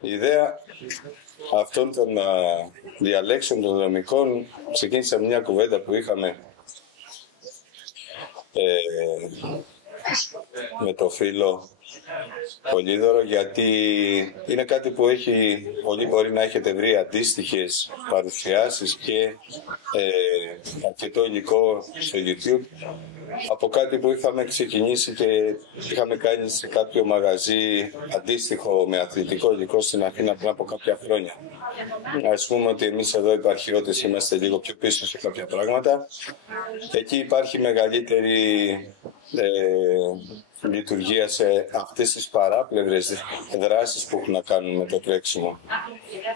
Η ιδέα αυτών των διαλέξεων των δρομικών ξεκίνησε μια κουβέντα που είχαμε με το φίλο Πολύδωρο, γιατί είναι κάτι που πολλοί μπορεί να έχετε βρει αντίστοιχες παρουσιάσεις και αρκετό υλικό στο YouTube από κάτι που είχαμε ξεκινήσει και είχαμε κάνει σε κάποιο μαγαζί αντίστοιχο με αθλητικό υλικό στην Αθήνα πριν από κάποια χρόνια. Ας πούμε ότι εμείς εδώ οι επαρχιώτες είμαστε λίγο πιο πίσω σε κάποια πράγματα. Εκεί υπάρχει μεγαλύτερη λειτουργία σε αυτές τις παράπλευρες δράσεις που έχουν να κάνουν με το τρέξιμο.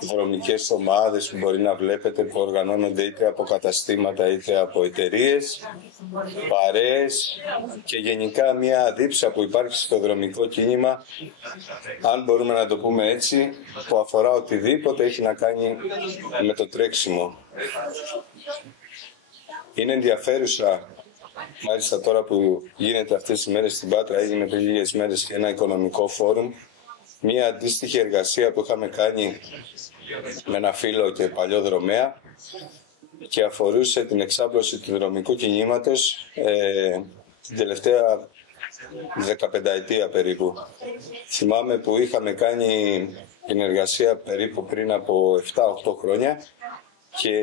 Δρομικές ομάδες που μπορεί να βλέπετε που οργανώνονται είτε από καταστήματα είτε από εταιρείες, παρέες και γενικά μια δίψα που υπάρχει στο δρομικό κίνημα, αν μπορούμε να το πούμε έτσι, που αφορά οτιδήποτε έχει να κάνει με το τρέξιμο. Είναι ενδιαφέρουσα. Μάλιστα τώρα που γίνεται αυτές τις μέρες στην Πάτρα, έγινε πριν λίγες μέρες και ένα οικονομικό φόρουμ, μια αντίστοιχη εργασία που είχαμε κάνει με ένα φίλο και παλιό δρομέα και αφορούσε την εξάπλωση του δρομικού κινήματος την τελευταία 15ετία περίπου. Θυμάμαι που είχαμε κάνει την εργασία περίπου πριν από 7-8 χρόνια και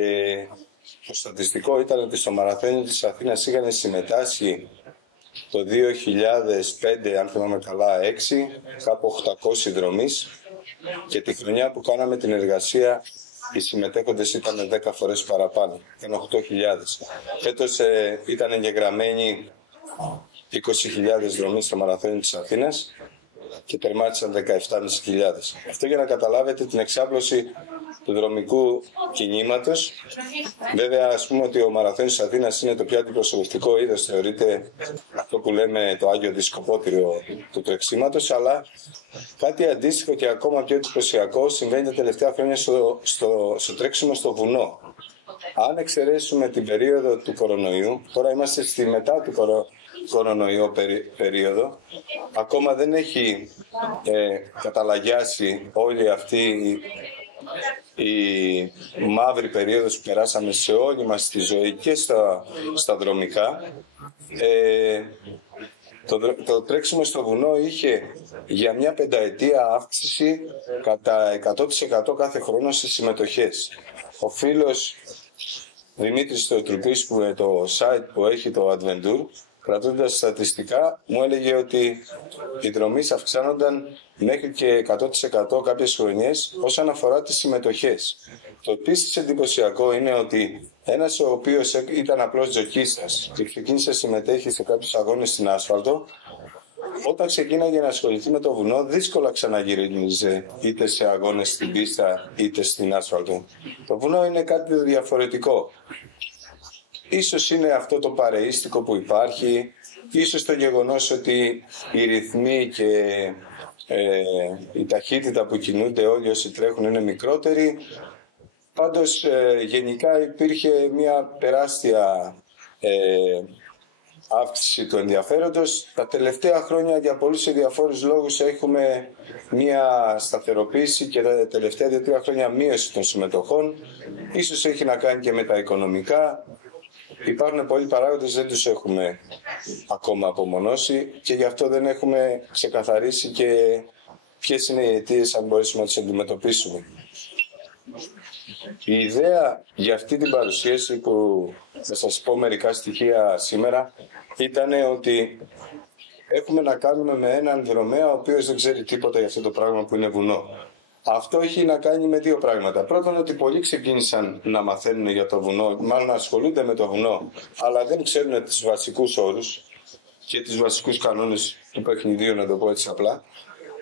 το στατιστικό ήταν ότι στο μαραθώνιο της Αθήνας είχαν συμμετάσχει το 2005, αν θυμάμαι καλά, 6, κάπου 800 δρομείς και τη χρονιά που κάναμε την εργασία οι συμμετέχοντες ήταν 10 φορές παραπάνω, ήταν 8.000. Φέτος ήταν εγγεγραμμένοι 20.000 δρομείς στο μαραθώνιο της Αθήνας και τερμάτισαν 17.500. Αυτό για να καταλάβετε την εξάπλωση του δρομικού κινήματος. Βέβαια, ας πούμε ότι ο μαραθώνιος της Αθήνας είναι το πιο αντιπροσωπευτικό είδος, θεωρείται αυτό που λέμε το Άγιο Δισκοπότηριο του τρεξίματος, αλλά κάτι αντίστοιχο και ακόμα πιο εντυπωσιακό συμβαίνει τα τελευταία χρόνια στο τρέξιμο στο βουνό. Αν εξαιρέσουμε την περίοδο του κορονοϊού, τώρα είμαστε στη μετά του κορονοϊό περίοδο, ακόμα δεν έχει καταλαγιάσει όλη αυτή η μαύρη περίοδος που περάσαμε σε όλη μας τη ζωή και στα δρομικά. Το τρέξιμο στο βουνό είχε για μια πενταετία αύξηση κατά 100% κάθε χρόνο στις συμμετοχές. Ο φίλος Δημήτρης Θεοτροπής, που το site που έχει το Adventure, κρατώντας στατιστικά, μου έλεγε ότι οι δρομείς αυξάνονταν μέχρι και 100% κάποιες χρονιές όσον αφορά τις συμμετοχές. Το επίσης εντυπωσιακό είναι ότι ένας ο οποίος ήταν απλός τζοκίστας και ξεκίνησε να συμμετέχει σε κάποιους αγώνες στην άσφαλτο, όταν ξεκίναγε να ασχοληθεί με το βουνό, δύσκολα ξαναγυρίζει είτε σε αγώνες στην πίστα είτε στην άσφαλτο. Το βουνό είναι κάτι διαφορετικό. Ίσως είναι αυτό το παρεΐστικο που υπάρχει, ίσως το γεγονός ότι οι ρυθμοί και η ταχύτητα που κινούνται όλοι όσοι τρέχουν είναι μικρότεροι. Πάντως γενικά υπήρχε μια τεράστια αύξηση του ενδιαφέροντος. Τα τελευταία χρόνια για πολλούς διαφόρους λόγους έχουμε μια σταθεροποίηση και τα τελευταία 2-3 χρόνια μείωση των συμμετοχών. Ίσως έχει να κάνει και με τα οικονομικά. Υπάρχουν πολλοί παράγοντες, δεν τους έχουμε ακόμα απομονώσει και γι' αυτό δεν έχουμε ξεκαθαρίσει και ποιες είναι οι αιτίες, αν μπορέσουμε να τις αντιμετωπίσουμε. Η ιδέα για αυτή την παρουσίαση, που θα σας πω μερικά στοιχεία σήμερα, ήταν ότι έχουμε να κάνουμε με έναν δρομέα ο οποίος δεν ξέρει τίποτα για αυτό το πράγμα που είναι βουνό. Αυτό έχει να κάνει με δύο πράγματα. Πρώτον, ότι πολλοί ξεκίνησαν να μαθαίνουν για το βουνό, μάλλον να ασχολούνται με το βουνό, αλλά δεν ξέρουν τους βασικούς όρους και τους βασικούς κανόνες του παιχνιδίου, να το πω έτσι απλά.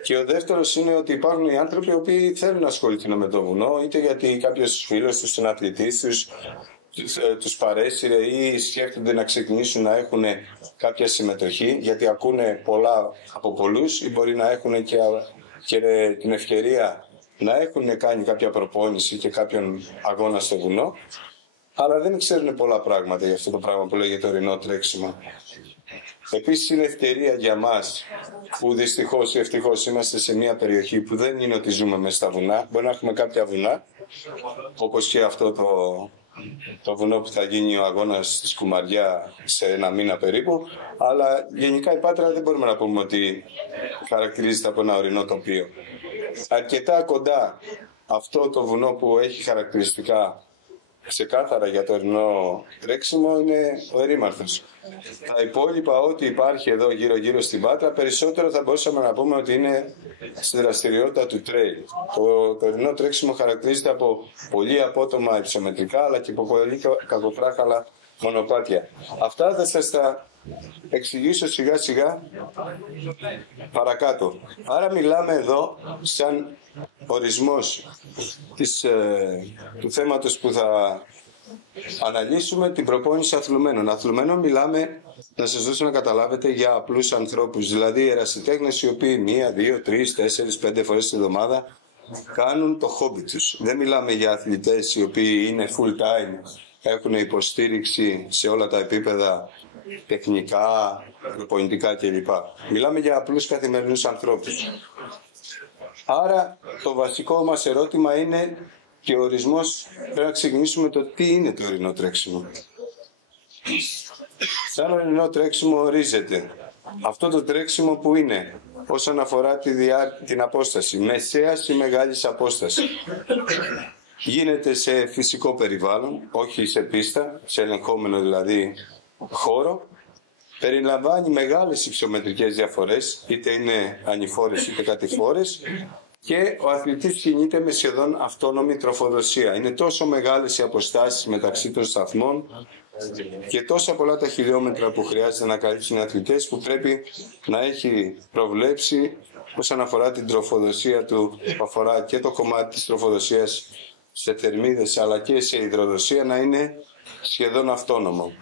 Και ο δεύτερος είναι ότι υπάρχουν οι άνθρωποι οι οποίοι θέλουν να ασχοληθούν με το βουνό, είτε γιατί κάποιος φίλος τους, συναθλητής τους παρέσυρε ή σκέφτονται να ξεκινήσουν να έχουν κάποια συμμετοχή, γιατί ακούνε πολλά από πολλούς ή μπορεί να έχουν και την ευκαιρία να έχουν κάνει κάποια προπόνηση και κάποιον αγώνα στο βουνό, αλλά δεν ξέρουν πολλά πράγματα για αυτό το πράγμα που λέγεται ορεινό τρέξιμο. Επίσης είναι ευκαιρία για μας που δυστυχώς ή ευτυχώς είμαστε σε μια περιοχή που δεν είναι ότι ζούμε μέσα στα βουνά. Μπορεί να έχουμε κάποια βουνά, όπως και αυτό το βουνό που θα γίνει ο αγώνας στη Σκουμαριά σε ένα μήνα περίπου, αλλά γενικά η Πάτρα δεν μπορούμε να πούμε ότι χαρακτηρίζεται από ένα ορεινό τοπίο. Αρκετά κοντά αυτό το βουνό που έχει χαρακτηριστικά ξεκάθαρα για το ορεινό τρέξιμο είναι ο Ερήμαρθος. Τα υπόλοιπα ό,τι υπάρχει εδώ γύρω στην Πάτρα περισσότερο θα μπορούσαμε να πούμε ότι είναι στη δραστηριότητα του trail. Το ορεινό τρέξιμο χαρακτηρίζεται από πολύ απότομα υψομετρικά αλλά και από πολύ κακοτράχαλα μονοπάτια. Αυτά θα σας τα εξηγήσω σιγά σιγά παρακάτω. Άρα μιλάμε εδώ σαν ορισμός του θέματος που θα αναλύσουμε την προπόνηση αθλουμένων. Αθλουμένων μιλάμε, να σας δώσω να καταλάβετε, για απλούς ανθρώπους, δηλαδή ερασιτέχνες οι οποίοι 1, 2, 3, 4, 5 φορές την εβδομάδα κάνουν το χόμπι τους. Δεν μιλάμε για αθλητές οι οποίοι είναι full time, έχουν υποστήριξη σε όλα τα επίπεδα, τεχνικά, προπονητικά κλπ. Μιλάμε για απλούς καθημερινούς ανθρώπους. Άρα το βασικό μας ερώτημα είναι και ο ορισμός, πρέπει να ξεκινήσουμε το τι είναι το ορεινό τρέξιμο. Σαν ορεινό τρέξιμο ορίζεται αυτό το τρέξιμο που είναι όσον αφορά την απόσταση, μεσαίας ή μεγάλης απόσταση. Γίνεται σε φυσικό περιβάλλον, όχι σε πίστα, σε ελεγχόμενο δηλαδή χώρο. Περιλαμβάνει μεγάλες υψομετρικές διαφορές, είτε είναι ανηφόρες είτε κατηφόρες, και ο αθλητής κινείται με σχεδόν αυτόνομη τροφοδοσία. Είναι τόσο μεγάλες οι αποστάσεις μεταξύ των σταθμών και τόσα πολλά τα χιλιόμετρα που χρειάζεται να καλύψουν οι αθλητές, που πρέπει να έχει προβλέψει όσον αφορά την τροφοδοσία του, που αφορά και το κομμάτι της τροφοδοσίας σε θερμίδες αλλά και σε υδροδοσία, να είναι σχεδόν αυτόνομο.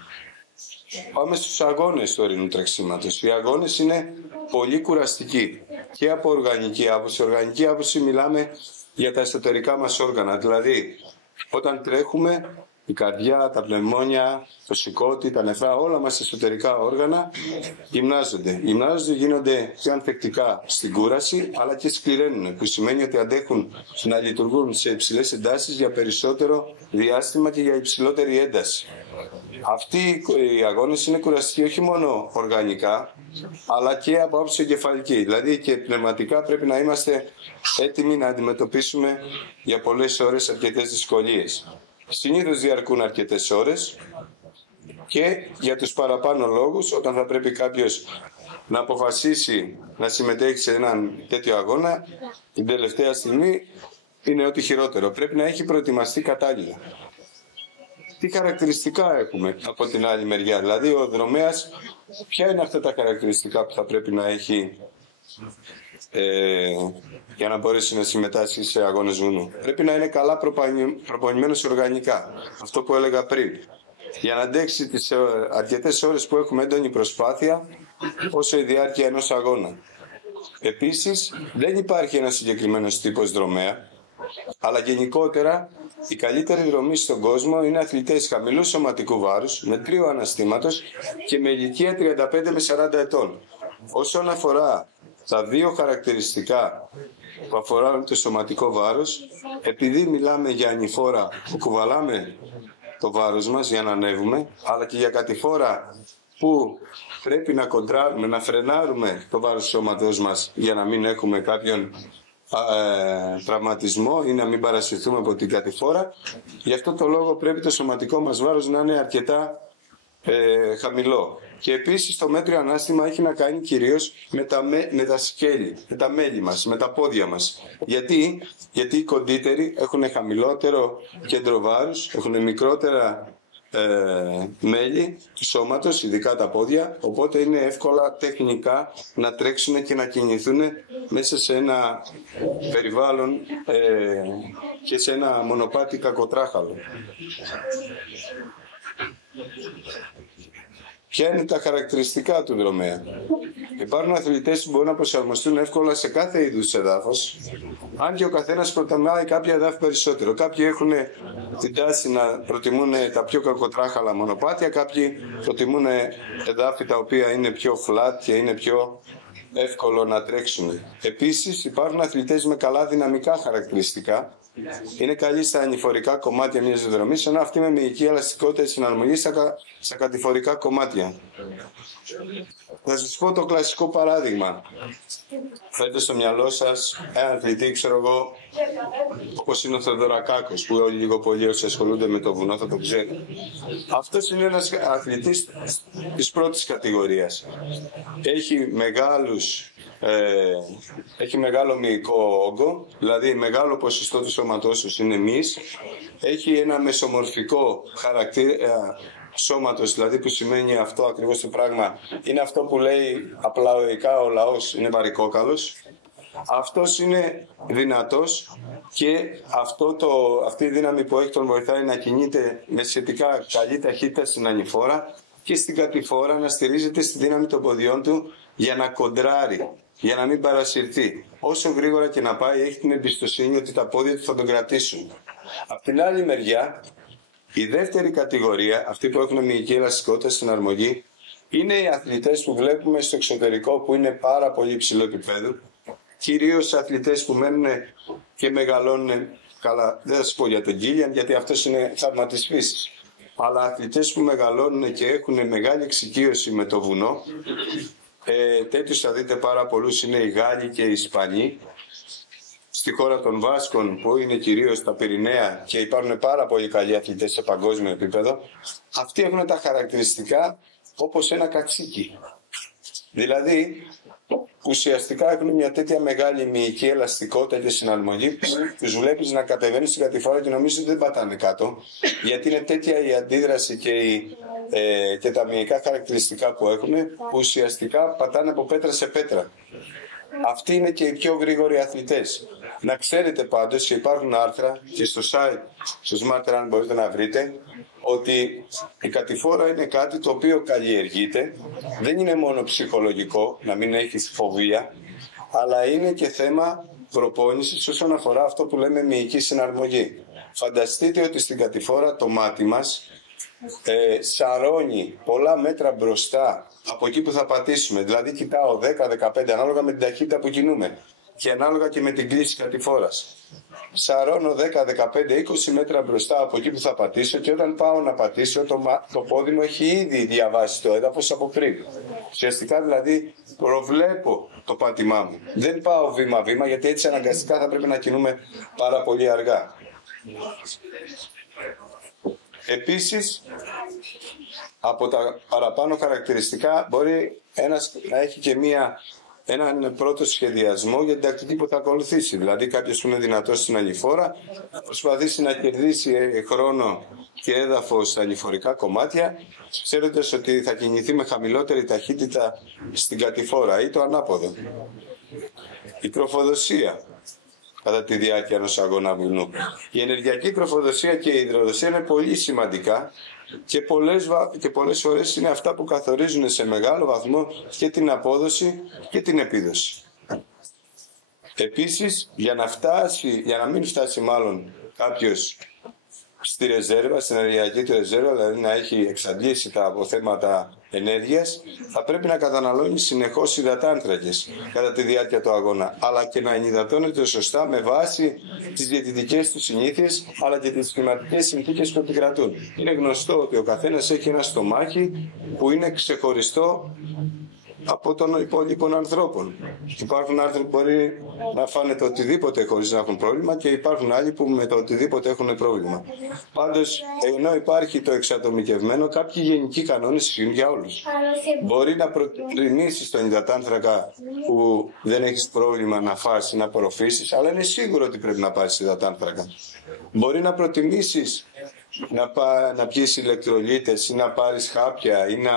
Πάμε στους αγώνες του ορεινού τρεξίματος. Οι αγώνες είναι πολύ κουραστικοί και από οργανική άποψη. Οργανική άποψη μιλάμε για τα εσωτερικά μας όργανα. Δηλαδή, όταν τρέχουμε, η καρδιά, τα πνευμόνια, το σηκώτη, τα νεφρά, όλα μας εσωτερικά όργανα γυμνάζονται. Γυμνάζονται, γίνονται πιο ανθεκτικά στην κούραση, αλλά και σκληραίνουν, που σημαίνει ότι αντέχουν να λειτουργούν σε υψηλές εντάσεις για περισσότερο διάστημα και για υψηλότερη ένταση. Αυτοί οι αγώνες είναι κουραστικοί όχι μόνο οργανικά, αλλά και από άποψη εγκεφαλική. Δηλαδή και πνευματικά πρέπει να είμαστε έτοιμοι να αντιμετωπίσουμε για πολλές ώρες αρκετές δυσκολίες. Συνήθως διαρκούν αρκετές ώρες και για τους παραπάνω λόγους, όταν θα πρέπει κάποιος να αποφασίσει να συμμετέχει σε έναν τέτοιο αγώνα, την τελευταία στιγμή είναι ό,τι χειρότερο. Πρέπει να έχει προετοιμαστεί κατάλληλα. Τι χαρακτηριστικά έχουμε από την άλλη μεριά, δηλαδή ο δρομέας, ποια είναι αυτά τα χαρακτηριστικά που θα πρέπει να έχει για να μπορέσει να συμμετάσχει σε αγώνες βουνού. Πρέπει να είναι καλά προπονημένος οργανικά, αυτό που έλεγα πριν, για να αντέξει τις αρκετές ώρες που έχουμε έντονη προσπάθεια όσο η διάρκεια ενός αγώνα. Επίσης, δεν υπάρχει ένας συγκεκριμένος τύπος δρομέα, αλλά γενικότερα η καλύτερη δρομή στον κόσμο είναι αθλητές χαμηλού σωματικού βάρους, μετρίου αναστήματος και με ηλικία 35 με 40 ετών. Όσον αφορά τα δύο χαρακτηριστικά που αφορά το σωματικό βάρος, επειδή μιλάμε για ανηφόρα που κουβαλάμε το βάρος μας για να ανέβουμε, αλλά και για κατηφόρα που πρέπει να κοντράρουμε, να φρενάρουμε το βάρος του σώματός μας για να μην έχουμε κάποιον τραυματισμό ή να μην παρασυρθούμε από την κατηφόρα. Γι' αυτό το λόγο πρέπει το σωματικό μας βάρος να είναι αρκετά χαμηλό. Και επίσης το μέτριο ανάστημα έχει να κάνει κυρίως με τα σκέλη, με τα μέλη μας, με τα πόδια μας. Γιατί οι κοντύτεροι έχουν χαμηλότερο κέντρο βάρους, έχουν μικρότερα μέλη του σώματος, ειδικά τα πόδια, οπότε είναι εύκολα τεχνικά να τρέξουν και να κινηθούν μέσα σε ένα περιβάλλον και σε ένα μονοπάτι κακοτράχαλο. Ποια είναι τα χαρακτηριστικά του δρομέα? Υπάρχουν αθλητές που μπορούν να προσαρμοστούν εύκολα σε κάθε είδους εδάφος, αν και ο καθένας προτιμάει κάποια εδάφη περισσότερο. Κάποιοι έχουν την τάση να προτιμούν τα πιο κακοτράχαλα μονοπάτια, κάποιοι προτιμούν εδάφη τα οποία είναι πιο flat και είναι πιο εύκολο να τρέξουν. Επίσης υπάρχουν αθλητές με καλά δυναμικά χαρακτηριστικά. Είναι καλοί στα ανηφορικά κομμάτια μιας διαδρομής, ενώ αυτοί με μυϊκή ελαστικότητα συναρμογή στα κατηφορικά κομμάτια. Θα σας πω το κλασικό παράδειγμα. Φέρτε στο μυαλό σας έναν αθλητή, ξέρω εγώ, όπως είναι ο Θεοδωρακάκος, που όλοι λίγο πολύ όσοι ασχολούνται με το βουνό θα το ξέρουν. Αυτός είναι ένας αθλητής της πρώτης κατηγορίας. Έχει μεγάλο μυϊκό όγκο, δηλαδή μεγάλο ποσοστό του σώματός του είναι μυς. Έχει ένα μεσομορφικό χαρακτήρα σώματος, δηλαδή που σημαίνει αυτό ακριβώς το πράγμα. Είναι αυτό που λέει απλοϊκά ο λαός, είναι βαρικόκαλος. Αυτός είναι δυνατός και αυτή η δύναμη που έχει τον βοηθάει να κινείται με σχετικά καλή ταχύτητα στην ανηφόρα και στην κατηφόρα να στηρίζεται στη δύναμη των ποδιών του για να κοντράρει, για να μην παρασυρθεί. Όσο γρήγορα και να πάει, έχει την εμπιστοσύνη ότι τα πόδια του θα τον κρατήσουν. Απ' την άλλη μεριά, η δεύτερη κατηγορία, αυτοί που έχουν μυϊκή ελαστικότητα στην αρμογή, είναι οι αθλητές που βλέπουμε στο εξωτερικό που είναι πάρα πολύ υψηλό επίπεδο. Κυρίως αθλητές που μένουν και μεγαλώνουν, καλά δεν θα σας πω για τον Κίλιαν γιατί αυτός είναι θαύμα της φύσης, αλλά αθλητές που μεγαλώνουν και έχουν μεγάλη εξοικείωση με το βουνό, τέτοιους θα δείτε πάρα πολλούς, είναι οι Γάλλοι και οι Ισπανοί. Στη χώρα των Βάσκων που είναι κυρίως τα Πυρηναία και υπάρχουν πάρα πολύ καλοί αθλητές σε παγκόσμιο επίπεδο, αυτοί έχουν τα χαρακτηριστικά όπως ένα κατσίκι. Δηλαδή ουσιαστικά έχουν μια τέτοια μεγάλη μυϊκή ελαστικότητα και συναρμογή που τους βλέπεις να κατεβαίνουν στην κατηφόρα και νομίζω ότι δεν πατάνε κάτω, γιατί είναι τέτοια η αντίδραση και τα μυϊκά χαρακτηριστικά που έχουν που ουσιαστικά πατάνε από πέτρα σε πέτρα. Αυτοί είναι και οι πιο γρήγοροι αθλητές. Να ξέρετε πάντως και υπάρχουν άρθρα και στο site, στο Smart Run μπορείτε να βρείτε, ότι η κατηφόρα είναι κάτι το οποίο καλλιεργείται, δεν είναι μόνο ψυχολογικό, να μην έχεις φοβία, αλλά είναι και θέμα προπόνησης όσον αφορά αυτό που λέμε μυϊκή συναρμογή. Φανταστείτε ότι στην κατηφόρα το μάτι μας σαρώνει πολλά μέτρα μπροστά από εκεί που θα πατήσουμε. Δηλαδή κοιτάω 10-15 ανάλογα με την ταχύτητα που κινούμε και ανάλογα και με την κλίση κατηφόρας. Σαρώνω 10-15-20 μέτρα μπροστά από εκεί που θα πατήσω και όταν πάω να πατήσω το πόδι μου έχει ήδη διαβάσει το έδαφος από πριν. Ουσιαστικά δηλαδή προβλέπω το πάτημά μου. Δεν πάω βήμα-βήμα γιατί έτσι αναγκαστικά θα πρέπει να κινούμε πάρα πολύ αργά. Επίσης, από τα παραπάνω χαρακτηριστικά μπορεί ένας να έχει και έναν πρώτο σχεδιασμό για την τακτική που θα ακολουθήσει. Δηλαδή κάποιος που είναι δυνατός στην ανηφόρα θα προσπαθήσει να κερδίσει χρόνο και έδαφος στα ανηφορικά κομμάτια, ξέροντας ότι θα κινηθεί με χαμηλότερη ταχύτητα στην κατηφόρα ή το ανάποδο. Η τροφοδοσία κατά τη διάρκεια ενός αγώνα βουνού. Η ενεργειακή τροφοδοσία και η υδροδοσία είναι πολύ σημαντικά και πολλές φορές είναι αυτά που καθορίζουν σε μεγάλο βαθμό και την απόδοση και την επίδοση. Επίσης, για να μην φτάσει μάλλον κάποιος στη ρεζέρβα, στην ενεργειακή του ρεζέρβα, δηλαδή να έχει εξαντλήσει τα αποθέματα ενέργειας, θα πρέπει να καταναλώνει συνεχώς υδατάνθρακες κατά τη διάρκεια του αγώνα, αλλά και να ενυδατώνεται σωστά με βάση τις διαιτητικές του συνήθειες, αλλά και τις κλιματικές συνθήκες που επικρατούν. Είναι γνωστό ότι ο καθένας έχει ένα στομάχι που είναι ξεχωριστό από των υπόλοιπων ανθρώπων. Υπάρχουν άνθρωποι που μπορεί να φάνε το οτιδήποτε χωρίς να έχουν πρόβλημα και υπάρχουν άλλοι που με το οτιδήποτε έχουν πρόβλημα. Πάντως, ενώ υπάρχει το εξατομικευμένο, κάποιοι γενικοί κανόνες ισχύουν για όλους. Μπορεί να προτιμήσεις τον υδατάνθρακα που δεν έχεις πρόβλημα να φας ή να απορροφήσεις, αλλά είναι σίγουρο ότι πρέπει να πάρεις υδατάνθρακα. Μπορεί να προτιμήσεις να πιεις ηλεκτρολίτες ή να πάρεις χάπια ή να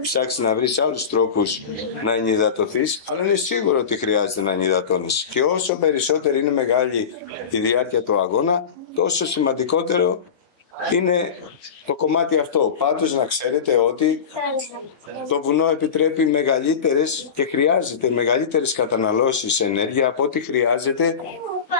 ψάξεις να βρεις άλλους τρόπους να ενυδατωθείς, αλλά είναι σίγουρο ότι χρειάζεται να ενυδατώνεις. Και όσο περισσότερο είναι μεγάλη η διάρκεια του αγώνα, τόσο σημαντικότερο είναι το κομμάτι αυτό. Πάντως να ξέρετε ότι το βουνό επιτρέπει μεγαλύτερες και χρειάζεται μεγαλύτερες καταναλώσεις ενέργεια από ό,τι χρειάζεται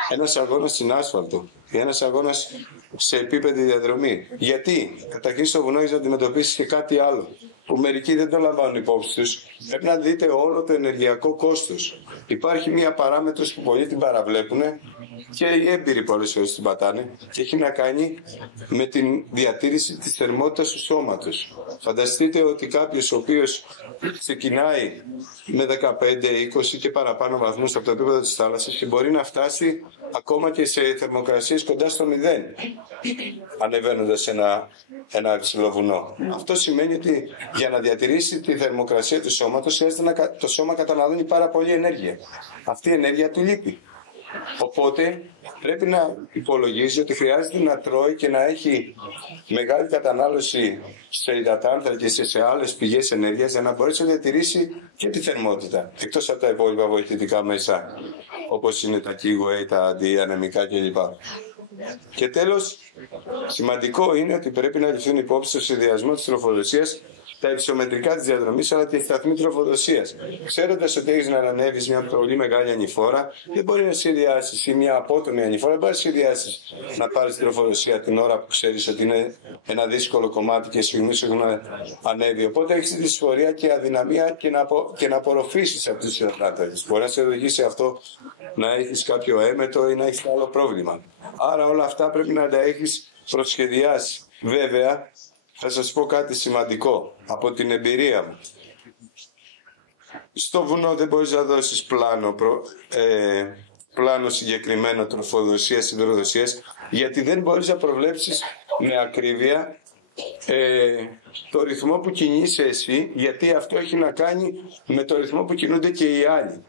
ένας αγώνας στην άσφαλτο ή ένας αγώνας σε επίπεδη διαδρομή. Γιατί καταρχήν στο βουνό έχεις να αντιμετωπίσεις και κάτι άλλο που μερικοί δεν το λαμβάνουν υπόψη τους. Πρέπει να δείτε όλο το ενεργειακό κόστος. Υπάρχει μία παράμετρος που πολλοί την παραβλέπουν και οι έμπειροι πολλές φορές την πατάνε και έχει να κάνει με την διατήρηση της θερμότητας του σώματος. Φανταστείτε ότι κάποιος ο οποίος ξεκινάει με 15-20 και παραπάνω βαθμούς από το επίπεδο της θάλασσας και μπορεί να φτάσει ακόμα και σε θερμοκρασίες κοντά στο 0 ανεβαίνοντας ένα υψηλό βουνό. Αυτό σημαίνει ότι για να διατηρήσει τη θερμοκρασία του σώματος χρειάζεται το σώμα καταναλώνει πάρα πολύ ενέργεια. Αυτή η ενέργεια του λείπει. Οπότε πρέπει να υπολογίζει ότι χρειάζεται να τρώει και να έχει μεγάλη κατανάλωση σε υδατάνθρακα και σε άλλες πηγές ενέργειας για να μπορέσει να διατηρήσει και τη θερμότητα. Εκτός από τα υπόλοιπα βοηθητικά μέσα όπως είναι τα keyway, τα αντιανεμικά κλπ. Και τέλος, σημαντικό είναι ότι πρέπει να ληφθούν υπόψη στο σχεδιασμό της τροφοδοσίας τα υψομετρικά της διαδρομής αλλά και η σταθμή τροφοδοσίας. Ξέροντας ότι έχεις να ανανεύεις μια πολύ μεγάλη ανηφόρα, δεν μπορεί να σχεδιάσεις ή μια απότομη ανηφόρα, δεν μπορεί να σχεδιάσεις να πάρεις την τροφοδοσία την ώρα που ξέρεις ότι είναι ένα δύσκολο κομμάτι και στιγμής έχουν ανέβει. Οπότε έχεις δυσφορία και αδυναμία και να απορροφήσεις από τους υδατάνθρακες. Μπορεί να σε οδηγήσει αυτό να έχεις κάποιο έμετο ή να έχεις άλλο πρόβλημα. Άρα όλα αυτά πρέπει να τα έχεις προσχεδιάσει. Βέβαια, θα σας πω κάτι σημαντικό από την εμπειρία μου. Στο βουνό δεν μπορείς να δώσεις πλάνο συγκεκριμένο τροφοδοσίας, υδροδοσίας, γιατί δεν μπορείς να προβλέψεις με ακρίβεια το ρυθμό που κινείσαι εσύ, γιατί αυτό έχει να κάνει με το ρυθμό που κινούνται και οι άλλοι.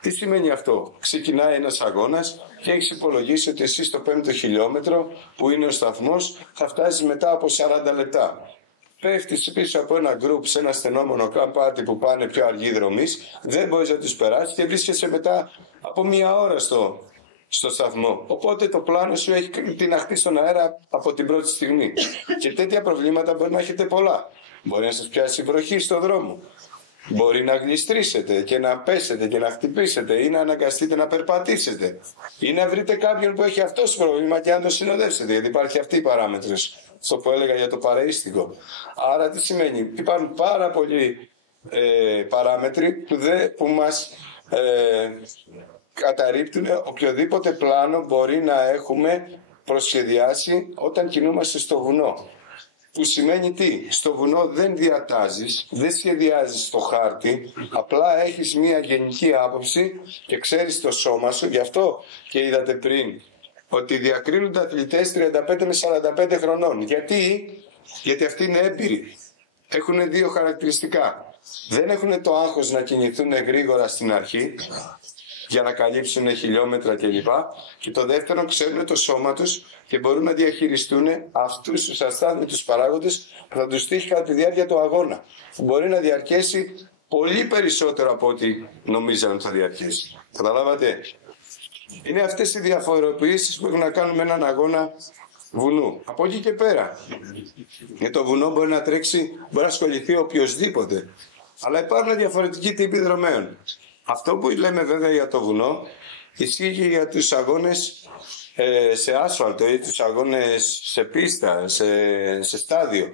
Τι σημαίνει αυτό? Ξεκινάει ένας αγώνας και έχεις υπολογίσει ότι εσύ στο 5ο χιλιόμετρο που είναι ο σταθμός θα φτάσεις μετά από 40 λεπτά. Πέφτεις πίσω από ένα γκρουπ σε ένα στενό μονοκάμπατι που πάνε πιο αργοί δρομείς, δεν μπορείς να τους περάσεις και βρίσκεσαι μετά από μία ώρα στο σταθμό. Οπότε το πλάνο σου έχει τιναχτεί στον αέρα από την πρώτη στιγμή. Και τέτοια προβλήματα μπορεί να έχετε πολλά. Μπορεί να σας πιάσει βροχή στο δρόμο. Μπορεί να γλιστρήσετε και να πέσετε και να χτυπήσετε ή να αναγκαστείτε να περπατήσετε ή να βρείτε κάποιον που έχει αυτό το πρόβλημα και να το συνοδεύσετε, γιατί υπάρχει αυτή η παράμετρος, αυτό που έλεγα για το παραίστικο. Άρα τι σημαίνει? Υπάρχουν πάρα πολλοί παράμετροι που μας καταρρίπτουν οποιοδήποτε πλάνο μπορεί να έχουμε προσχεδιάσει όταν κινούμαστε στο βουνό. Που σημαίνει τι? Στο βουνό δεν διατάζεις, δεν σχεδιάζεις το χάρτη, απλά έχεις μία γενική άποψη και ξέρεις το σώμα σου. Γι' αυτό και είδατε πριν ότι διακρίνονται αθλητές 35 με 45 χρονών. Γιατί αυτοί είναι έμπειροι. Έχουν δύο χαρακτηριστικά. Δεν έχουν το άγχος να κινηθούν γρήγορα στην αρχή για να καλύψουν χιλιόμετρα κλπ. Και το δεύτερο, ξέρουν το σώμα τους και μπορούν να διαχειριστούν αυτούς τους αστάθμιτους παράγοντες που θα τους τύχει κατά τη διάρκεια του αγώνα. Που μπορεί να διαρκέσει πολύ περισσότερο από ό,τι νομίζαν ότι θα διαρκέσει. Καταλάβατε? Είναι αυτές οι διαφοροποιήσεις που έχουν να κάνουν με έναν αγώνα βουνού. Από εκεί και πέρα. Για το βουνό μπορεί να τρέξει, μπορεί να ασχοληθεί οποιοσδήποτε. Αλλά υπάρχουν διαφορετικοί τύποι δρομέων. Αυτό που λέμε βέβαια για το βουνό ισχύει και για τους αγώνες σε άσφαλτο ή τους αγώνες σε πίστα, σε στάδιο.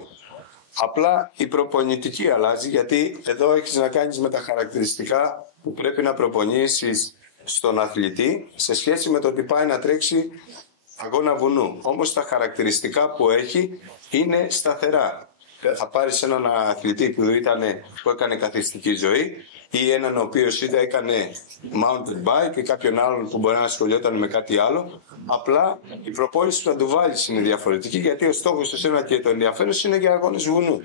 Απλά η προπονητική αλλάζει, γιατί εδώ έχεις να κάνεις με τα χαρακτηριστικά που πρέπει να προπονήσεις στον αθλητή σε σχέση με το ότι πάει να τρέξει αγώνα βουνού. Όμως τα χαρακτηριστικά που έχει είναι σταθερά. Θα πάρεις έναν αθλητή που έκανε καθιστική ζωή ή έναν ο οποίος έκανε mountain bike και κάποιον άλλον που μπορεί να ασχολιόταν με κάτι άλλο. Απλά η προπόνηση που θα του βάλεις είναι διαφορετική, γιατί ο στόχος του εσένα και το ενδιαφέρον είναι για αγώνες βουνού.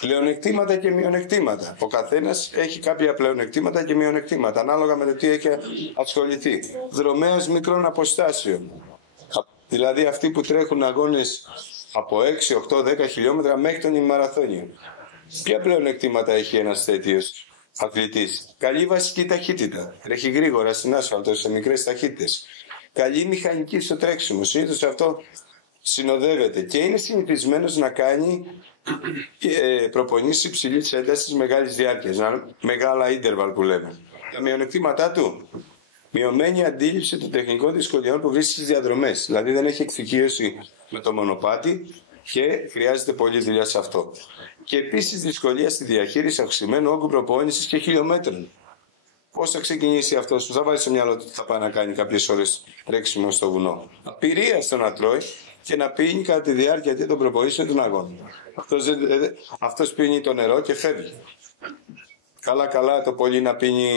Πλεονεκτήματα και μειονεκτήματα. Ο καθένας έχει κάποια πλεονεκτήματα και μειονεκτήματα ανάλογα με το τι έχει ασχοληθεί. Δρομέας μικρών αποστάσεων. Δηλαδή αυτοί που τρέχουν αγώνες από 6, 8, 10 χιλιόμετρα μέχρι τον ημιμαραθώνιο. Ποια πλεονεκτήματα έχει ένας τέτοιος αθλητής? Καλή βασική ταχύτητα. Τρέχει γρήγορα στην άσφαλτο σε μικρές ταχύτητες. Καλή μηχανική στο τρέξιμο. Συνήθως αυτό συνοδεύεται και είναι συνηθισμένος να κάνει προπονήσεις υψηλής έντασης μεγάλης διάρκειας. Μεγάλα interval που λέμε. Τα μειονεκτήματά του. Μειωμένη αντίληψη των τεχνικών δυσκολιών που βρίσκει στις διαδρομές. Δηλαδή δεν έχει εξοικείωση με το μονοπάτι και χρειάζεται πολλή δουλειά σε αυτό. Και επίσης δυσκολία στη διαχείριση αυξημένου όγκου προπόνησης και χιλιόμετρων. Πώς θα ξεκινήσει αυτός που θα βάλει στο μυαλό του ότι θα πάει να κάνει κάποιες ώρες τρέξιμο στο βουνό? Απειρία στο να τρώει και να πίνει κατά τη διάρκεια των προπονήσεων των αγώνων. Αυτός πίνει το νερό και φεύγει. Καλά το πολύ να πίνει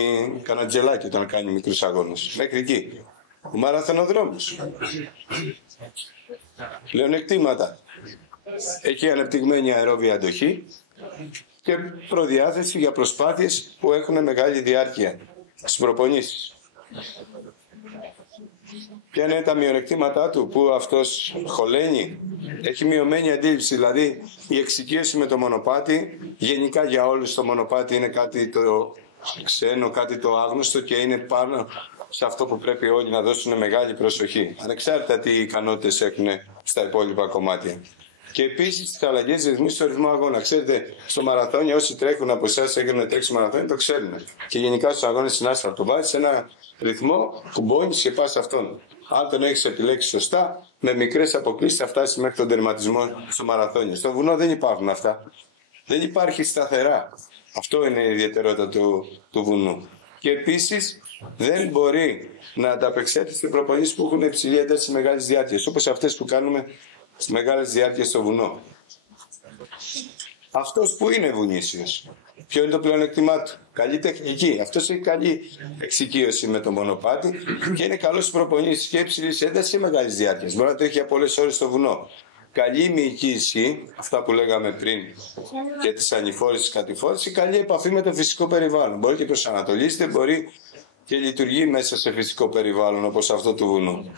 κανένα τζελάκι όταν κάνει μικρούς αγώνες. Μέχρι εκεί. Ο μαραθωνοδρόμος. Πλεονεκτήματα. Έχει ανεπτυγμένη αερόβια αντοχή και προδιάθεση για προσπάθειες που έχουν μεγάλη διάρκεια στις προπονήσεις. Ποια είναι τα μειονεκτήματά του που αυτός χωλαίνει? Έχει μειωμένη αντίληψη, δηλαδή η εξοικείωση με το μονοπάτι, γενικά για όλους το μονοπάτι είναι κάτι το ξένο, κάτι το άγνωστο και είναι πάνω σε αυτό που πρέπει όλοι να δώσουν μεγάλη προσοχή, ανεξάρτητα τι ικανότητες έχουν στα υπόλοιπα κομμάτια. Και επίσης τις αλλαγές ρυθμού στο ρυθμό αγώνα. Ξέρετε, στο μαραθώνιο, όσοι τρέχουν από εσάς έγιναν τρέξει μαραθώνιο, το ξέρουν. Και γενικά στους αγώνες στην άσφαλτο βάζεις ένα ρυθμό που μπώνεις και πας αυτόν. Αν τον έχεις επιλέξει σωστά, με μικρές αποκλήσεις θα φτάσεις μέχρι τον τερματισμό στο μαραθώνιο. Στο βουνό δεν υπάρχουν αυτά. Δεν υπάρχει σταθερά. Αυτό είναι η ιδιαιτερότητα του βουνού. Και επίσης δεν μπορεί να ανταπεξέλθει σε προπονήσεις που έχουν υψηλή ένταση μεγάλης διάρκειας, όπως αυτές που κάνουμε μεγάλες διάρκειες στο βουνό. Αυτός που είναι βουνήσιος, ποιο είναι το πλεονέκτημά του? Καλή τεχνική. Αυτός έχει καλή εξοικείωση με το μονοπάτι και είναι καλός στις προπονήσεις και υψηλής έντασης και μεγάλης διάρκειας. Μπορεί να τρέχει για πολλές ώρες στο βουνό. Καλή μυϊκή ισχύ, αυτά που λέγαμε πριν και τις ανηφόρες, τις κατηφόρες, και καλή επαφή με το φυσικό περιβάλλον. Μπορεί και προσανατολίζεται, μπορεί και λειτουργεί μέσα σε φυσικό περιβάλλον όπως αυτό του βουνού.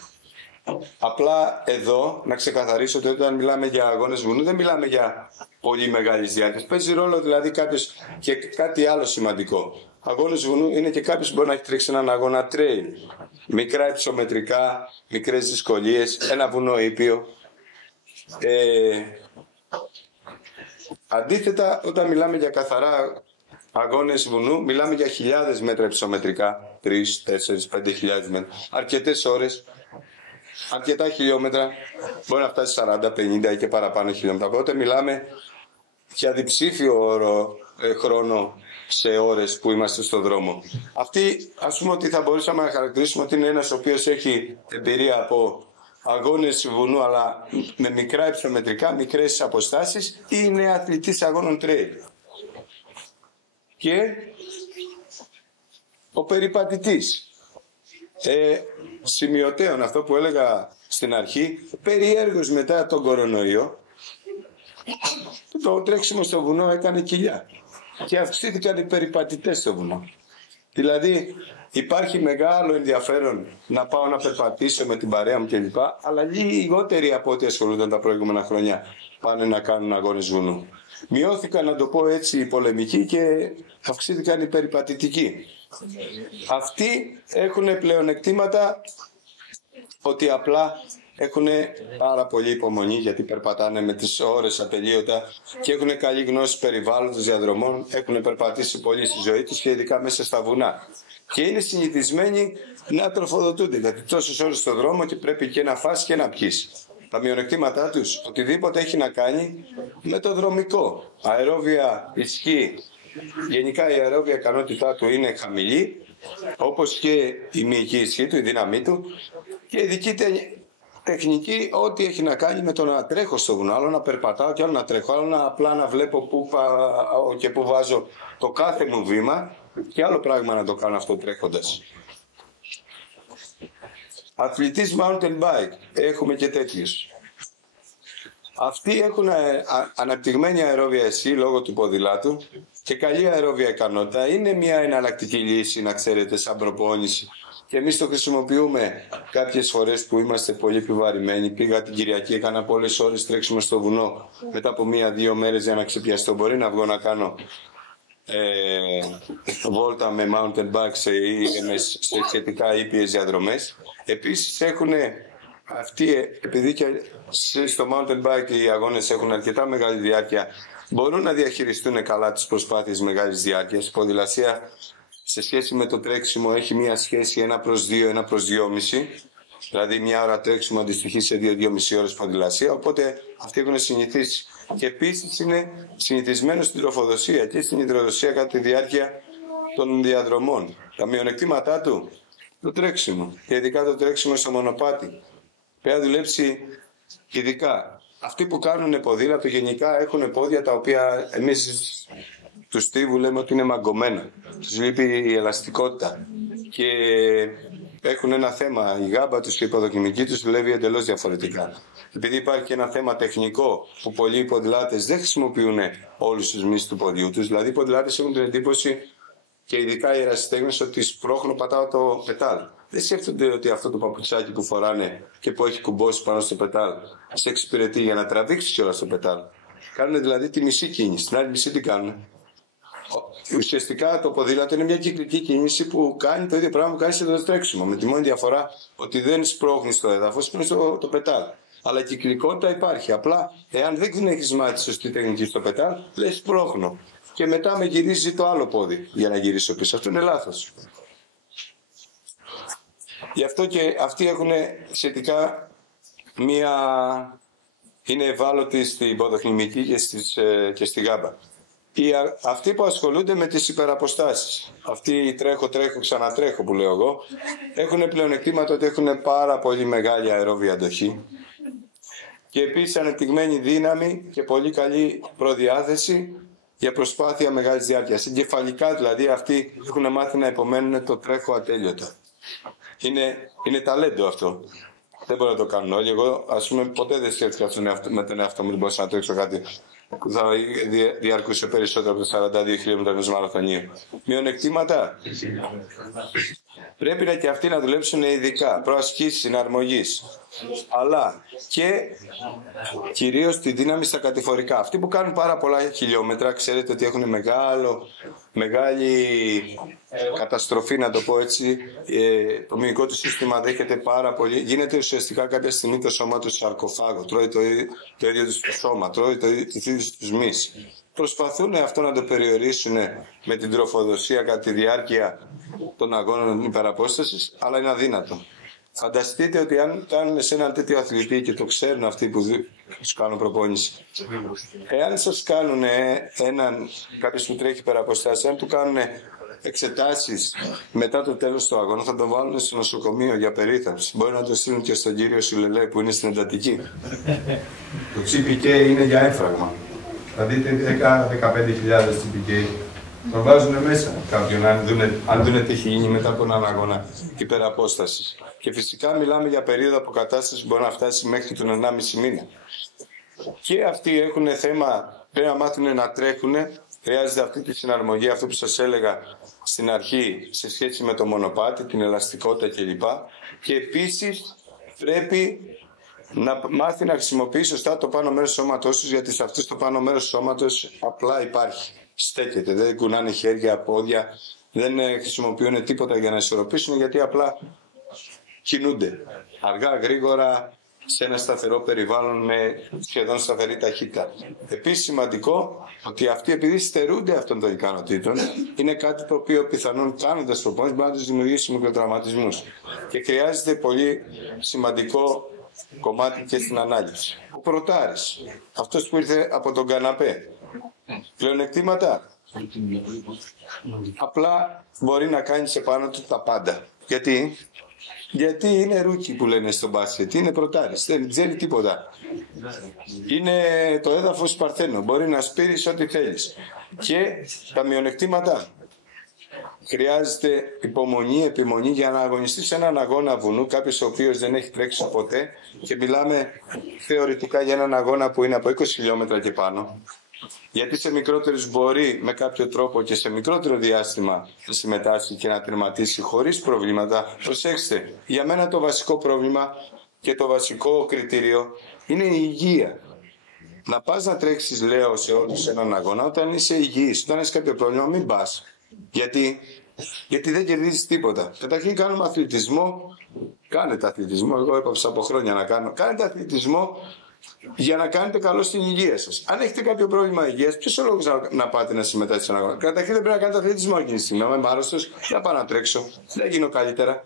Απλά εδώ να ξεκαθαρίσω ότι όταν μιλάμε για αγώνες βουνού δεν μιλάμε για πολύ μεγάλες διάρκειες. Παίζει ρόλο δηλαδή κάποιος και κάτι άλλο σημαντικό. Αγώνες βουνού είναι και κάποιος που μπορεί να έχει τρέξει έναν αγώνα trail. Μικρά υψομετρικά, μικρές δυσκολίες, ένα βουνό ήπιο. Αντίθετα, όταν μιλάμε για καθαρά αγώνες βουνού, μιλάμε για χιλιάδες μέτρα υψομετρικά, 3, 4, 5.000 μέτρα, αρκετές ώρες, αρκετά χιλιόμετρα, μπορεί να φτάσει 40, 50 ή και παραπάνω χιλιόμετρα. Οπότε μιλάμε για διψήφιο χρόνο σε ώρες που είμαστε στον δρόμο. Αυτή, ας πούμε ότι θα μπορούσαμε να χαρακτηρίσουμε ότι είναι ένας ο οποίος έχει εμπειρία από αγώνες βουνού αλλά με μικρά υψομετρικά, μικρές αποστάσεις, ή είναι αθλητής αγώνων trail. Και ο περιπατητής. Σημειωτέων, αυτό που έλεγα στην αρχή, περιέργως μετά τον κορονοϊό, το τρέξιμο στο βουνό έκανε κοιλιά και αυξήθηκαν οι περιπατητές στο βουνό. Δηλαδή υπάρχει μεγάλο ενδιαφέρον να πάω να περπατήσω με την παρέα μου κλπ. Αλλά λιγότεροι από ό,τι ασχολούνταν τα προηγούμενα χρόνια πάνε να κάνουν αγώνες βουνού. Μειώθηκαν, να το πω έτσι, οι πολεμικοί και αυξήθηκαν οι περιπατητικοί. Αυτοί έχουν πλεονεκτήματα ότι απλά έχουν πάρα πολύ υπομονή γιατί περπατάνε με τις ώρες ατελείωτα και έχουν καλή γνώση περιβάλλοντος, διαδρομών, έχουν περπατήσει πολύ στη ζωή τους και ειδικά μέσα στα βουνά. Και είναι συνηθισμένοι να τροφοδοτούνται γιατί τόσες ώρες στον δρόμο και πρέπει και να φας και να πιείς. Τα μειονεκτήματά τους, οτιδήποτε έχει να κάνει με το δρομικό. Αερόβια ισχύ. Γενικά η αερόβια ικανότητά του είναι χαμηλή, όπως και η μυϊκή ισχύ του, η δύναμή του, και η ειδική τεχνική, ό,τι έχει να κάνει με το να τρέχω στο βουνό, άλλο να περπατάω και άλλο να τρέχω, άλλο να απλά να βλέπω πού πάω και πού βάζω το κάθε μου βήμα και άλλο πράγμα να το κάνω αυτό τρέχοντας. Αθλητής mountain bike, έχουμε και τέτοιους. Αυτοί έχουν αναπτυγμένη αερόβια ισχύ λόγω του ποδηλάτου και καλή αερόβια ικανότητα. Είναι μια εναλλακτική λύση, να ξέρετε, σαν προπόνηση. Και εμείς το χρησιμοποιούμε κάποιες φορές που είμαστε πολύ επιβαρημένοι. Πήγα την Κυριακή, έκανα πολλές ώρες τρέξιμο στο βουνό. Μετά από 1-2 μέρες για να ξεπιαστώ, μπορεί να βγω να κάνω βόλτα με mountain bike σε σχετικά ήπιες διαδρομές. Επίσης έχουν αυτοί, επειδή και στο mountain bike οι αγώνες έχουν αρκετά μεγάλη διάρκεια, μπορούν να διαχειριστούν καλά τις προσπάθειες μεγάλης διάρκειας. Η ποδηλασία σε σχέση με το τρέξιμο έχει μία σχέση 1/2, 1/2,5. Δηλαδή, μια ώρα τρέξιμο αντιστοιχεί σε 2-2,5 ώρες ποδηλασία. Οπότε αυτοί έχουν συνηθίσει. Και επίσης είναι συνηθισμένοι στην τροφοδοσία και στην υδροδοσία κατά τη διάρκεια των διαδρομών. Τα μειονεκτήματά του, το τρέξιμο. Και ειδικά το τρέξιμο στο μονοπάτι. Πρέπει να δουλέψει ειδικά. Αυτοί που κάνουν ποδήλατο γενικά έχουν πόδια τα οποία εμείς του στίβου λέμε ότι είναι μαγκωμένα. Τους λείπει η ελαστικότητα. Και έχουν ένα θέμα, η γάμπα τους και η υποδοκιμική τους δουλεύει εντελώς διαφορετικά. Επειδή υπάρχει και ένα θέμα τεχνικό που πολλοί ποδηλάτες δεν χρησιμοποιούν όλους τους μυς του ποδιού τους, δηλαδή οι ποδηλάτες έχουν την εντύπωση και ειδικά οι ερασιτέχνες ότι σπρώχνω πατάω το πετάλ. Δεν σκέφτονται ότι αυτό το παπουτσάκι που φοράνε και που έχει κουμπώσει πάνω στο πετάλ σε εξυπηρετεί για να τραβήξει κιόλας το πετάλ. Κάνουν δηλαδή τη μισή κίνηση, την άλλη μισή τι κάνουν. Ουσιαστικά το ποδήλατο είναι μια κυκλική κίνηση που κάνει το ίδιο πράγμα που κάνει σε το τρέξιμο. Με τη μόνη διαφορά ότι δεν σπρώχνει στο έδαφος, σπρώχνει το πετάλ. Αλλά η κυκλικότητα υπάρχει. Απλά εάν δεν έχει μάθει σωστή τεχνική στο πετάλ, λες σπρώχνω. Και μετά με γυρίζει το άλλο πόδι για να γυρίσω πίσω. Αυτό είναι λάθος. Γι' αυτό και αυτοί έχουν σχετικά είναι ευάλωτοι στην ποδοχλημική και στη γάμπα. Αυτοί που ασχολούνται με τις υπεραποστάσεις, αυτοί τρέχω, ξανατρέχω που λέω εγώ, έχουν πλεονεκτήματα ότι έχουν πάρα πολύ μεγάλη αερόβια αντοχή και επίσης ανεπτυγμένη δύναμη και πολύ καλή προδιάθεση για προσπάθεια μεγάλης διάρκειας. Εγκεφαλικά δηλαδή αυτοί έχουν μάθει να υπομένουν το τρέχω ατέλειωτα. Είναι ταλέντο αυτό. Δεν μπορώ να το κάνουν όλοι. Εγώ, ας πούμε, ποτέ δεν σκέφτηκα με τον εαυτό μου ότι μπορούσα να τρέξω κάτι που θα διαρκούσε περισσότερο από τα 42 χιλιόμετρα ενός μαραθωνίου. Μειονεκτήματα. Πρέπει και αυτοί να δουλέψουν ειδικά, προασκήσεις, συναρμογής. Αλλά και κυρίως τη δύναμη στα κατηφορικά. Αυτοί που κάνουν πάρα πολλά χιλιόμετρα, ξέρετε ότι έχουν μεγάλη καταστροφή, να το πω έτσι. Το μυϊκό του σύστημα δέχεται πάρα πολύ. Γίνεται ουσιαστικά κάποια στιγμή το σώμα του σαρκοφάγο. Τρώει το ίδιο του το σώμα, τρώει τις ίδιες τους μυς. Προσπαθούν αυτό να το περιορίσουν με την τροφοδοσία κατά τη διάρκεια των αγώνων υπεραπόστασης, αλλά είναι αδύνατο. Φανταστείτε ότι αν κάνουν σε έναν τέτοιο αθλητή και το ξέρουν αυτοί που τους κάνουν προπόνηση, εάν σας κάνουν κάποιος που τρέχει υπεραποστάσεις, αν του κάνουν εξετάσεις μετά το τέλος του αγώνα, θα τον βάλουν στο νοσοκομείο για περίθαλψη. Μπορεί να το στείλουν και στον κύριο Σουλελέ που είναι στην εντατική. Το CPK είναι για έμφραγμα. Θα δείτε 10-15.000 CPK. Τον βάζουν μέσα κάποιον αν δουν τι έχει γίνει μετά από έναν αγώνα υπεραπόστασης. Και φυσικά μιλάμε για περίοδο αποκατάστασης που μπορεί να φτάσει μέχρι τον 1,5 μήνα. Και αυτοί έχουν θέμα, πρέπει να μάθουν να τρέχουν. Χρειάζεται αυτή τη συναρμογή, αυτό που σας έλεγα στην αρχή, σε σχέση με το μονοπάτι, την ελαστικότητα κλπ. Και επίσης πρέπει να μάθει να χρησιμοποιεί σωστά το πάνω μέρος του σώματός τους, γιατί σε αυτό το πάνω μέρος του σώματος απλά υπάρχει. Στέκεται, δεν κουνάνε χέρια, πόδια, δεν χρησιμοποιούν τίποτα για να ισορροπήσουν, γιατί απλά κινούνται αργά, γρήγορα, σε ένα σταθερό περιβάλλον με σχεδόν σταθερή ταχύτητα. Επίσης σημαντικό ότι αυτοί, επειδή στερούνται αυτών των ικανοτήτων, είναι κάτι το οποίο πιθανόν κάνοντας προπόνηση μπορεί να τους δημιουργήσει μικροτραυματισμούς. Και χρειάζεται πολύ σημαντικό κομμάτι και στην ανάλυση. Ο πρωτάρης, αυτός που ήρθε από τον καναπέ. Πλεονεκτήματα. Απλά μπορεί να κάνει σε πάνω του τα πάντα. Γιατί είναι ρούκι που λένε στο μπάσκετ, είναι πρωτάρης, δεν ξέρει τίποτα. Είναι το έδαφος παρθένο, μπορεί να σπείρεις ό,τι θέλεις. Και τα μειονεκτήματα. Χρειάζεται υπομονή, επιμονή για να αγωνιστεί σε έναν αγώνα βουνού, κάποιος ο οποίος δεν έχει τρέξει ποτέ, και μιλάμε θεωρητικά για έναν αγώνα που είναι από 20 χιλιόμετρα και πάνω. Γιατί σε μικρότερους μπορεί με κάποιο τρόπο και σε μικρότερο διάστημα να συμμετάσχει και να τερματίσει χωρίς προβλήματα. Προσέξτε, για μένα το βασικό πρόβλημα και το βασικό κριτήριο είναι η υγεία. Να πας να τρέξεις, λέω σε όλους έναν αγώνα, όταν είσαι υγιής. Όταν έχεις κάποιο πρόβλημα, μην πας. Γιατί δεν κερδίζεις τίποτα. Καταρχήν κάνουμε αθλητισμό. Κάνετε αθλητισμό. Εγώ έπαψα από χρόνια να κάνω. Κάνετε αθλητισμό για να κάνετε καλό στην υγεία σας. Αν έχετε κάποιο πρόβλημα υγείας, ποιος ο λόγος να πάτε να συμμετάσχετε σε έναν αγώνα? Καταρχήν δεν πρέπει να κάνετε αθλητισμό εκείνη τη στιγμή. Αν είμαι άρρωστος, να πάω να τρέξω. Δεν γίνω καλύτερα.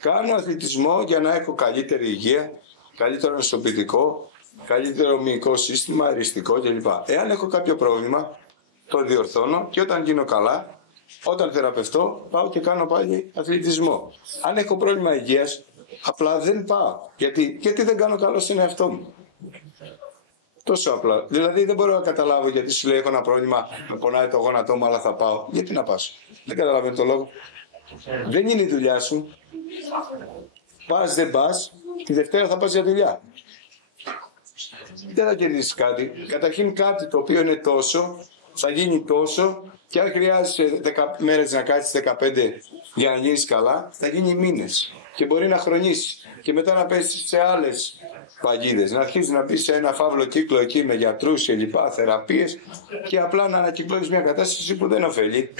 Κάνω αθλητισμό για να έχω καλύτερη υγεία, καλύτερο νοσοποιητικό, καλύτερο μυϊκό σύστημα, αριστικό κλπ. Εάν έχω κάποιο πρόβλημα, το διορθώνω και όταν γίνω καλά, όταν θεραπευτώ, πάω και κάνω πάλι αθλητισμό. Αν έχω πρόβλημα υγείας, απλά δεν πάω. Γιατί δεν κάνω καλό στον εαυτό μου. Τόσο απλά. Δηλαδή δεν μπορώ να καταλάβω γιατί σου λέει έχω ένα πρόβλημα, με πονάει το γόνατό μου, αλλά θα πάω. Γιατί να πας? Δεν καταλαβαίνω το λόγο. Δεν είναι η δουλειά σου. Πας, δεν πας, τη Δευτέρα θα πας για δουλειά. Δεν θα κερδίσεις κάτι. Καταρχήν κάτι το οποίο είναι τόσο, θα γίνει τόσο και αν χρειάζεσαι 10 μέρες να κάτσεις 15 για να γίνεις καλά, θα γίνει μήνες. Και μπορεί να χρονίσει. Και μετά να πέσεις σε άλλες παγίδες. Να αρχίσεις να πεις σε ένα φαύλο κύκλο εκεί με γιατρούς και λοιπά, θεραπείες και απλά να ανακυκλώνεις μια κατάσταση που δεν ωφελεί.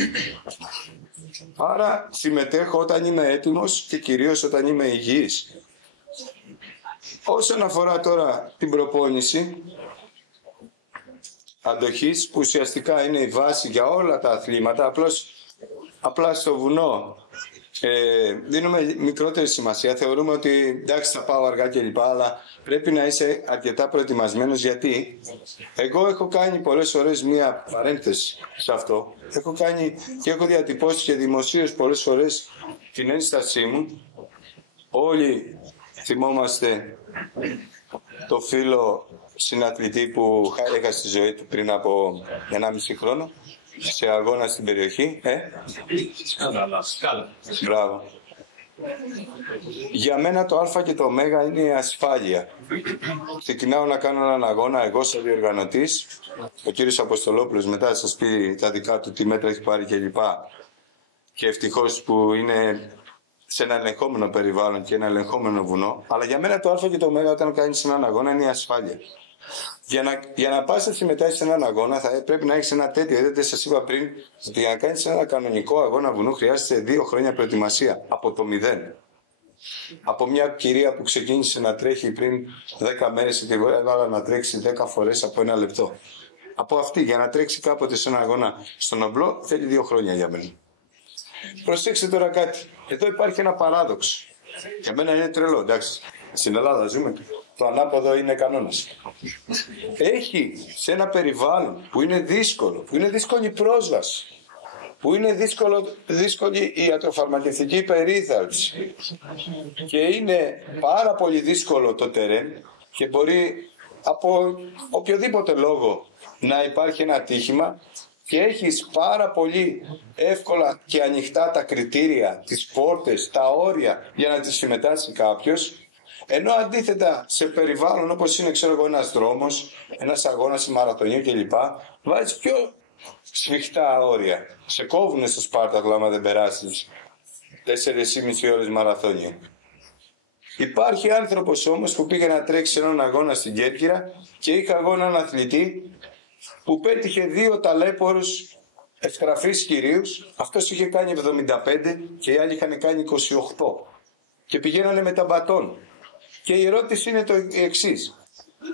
Άρα συμμετέχω όταν είμαι έτοιμος και κυρίως όταν είμαι υγιής. Όσον αφορά τώρα την προπόνηση αντοχής, που ουσιαστικά είναι η βάση για όλα τα αθλήματα, απλά στο βουνό δίνουμε μικρότερη σημασία. Θεωρούμε ότι εντάξει θα πάω αργά κλπ. Αλλά πρέπει να είσαι αρκετά προετοιμασμένος, γιατί εγώ έχω κάνει πολλές φορές μία παρένθεση σε αυτό. Έχω κάνει και έχω διατυπώσει και δημοσίως πολλές φορές την ένστασή μου. Όλοι θυμόμαστε το φίλο συναθλητή που έχασε τη ζωή του πριν από 1,5 χρόνο σε αγώνα στην περιοχή. Μπράβο. Για μένα το α και το ω είναι η ασφάλεια. Ξεκινάω να κάνω έναν αγώνα εγώ σαν διοργανωτής. Ο κύριος Αποστολόπουλος μετά θα σας πει τα δικά του, τι μέτρα έχει πάρει κλπ. Και ευτυχώς που είναι σε ένα ελεγχόμενο περιβάλλον και ένα ελεγχόμενο βουνό. Αλλά για μένα το α και το ω όταν κάνεις έναν αγώνα είναι η ασφάλεια. Για να πας να συμμετάσχεις σε έναν αγώνα θα πρέπει να έχεις ένα τέτοιο. Δεν σας είπα πριν ότι για να κάνεις ένα κανονικό αγώνα βουνού χρειάζεται 2 χρόνια προετοιμασία από το 0. Από μια κυρία που ξεκίνησε να τρέχει πριν 10 μέρες και την έβαλα να τρέξει 10 φορές από 1 λεπτό. Από αυτή για να τρέξει κάποτε σε ένα αγώνα στον Ομπλό θέλει 2 χρόνια για μένα. Προσέξτε τώρα κάτι. Εδώ υπάρχει ένα παράδοξο. Για μένα είναι τρελό, εντάξει. Στην Ελλάδα ζούμε. Το ανάποδο είναι κανόνας. Έχει σε ένα περιβάλλον που είναι δύσκολο, που είναι δύσκολη η πρόσβαση, που είναι δύσκολη η ιατροφαρμακευτική περίθαλψη και είναι πάρα πολύ δύσκολο το τερέν και μπορεί από οποιοδήποτε λόγο να υπάρχει ένα ατύχημα και έχεις πάρα πολύ εύκολα και ανοιχτά τα κριτήρια, τις πόρτες, τα όρια για να τις συμμετάσχει κάποιος. Ενώ αντίθετα σε περιβάλλον όπως είναι ένας δρόμος, ένας αγώνας μαραθωνίου κλπ. Βάζεις πιο σφιχτά όρια. Σε κόβουνε στο Σπάρτακο άμα δεν περάσεις 4,5 ώρες μαραθώνιο. Υπάρχει άνθρωπος όμως που πήγε να τρέξει έναν αγώνα στην Κέρκυρα και είχα εγώ έναν αθλητή που πέτυχε 2 ταλέπορους ευστραφείς κυρίους. Αυτός είχε κάνει 75 και οι άλλοι είχαν κάνει 28 και πηγαίνανε με τα μπατόν. Και η ερώτηση είναι το εξής.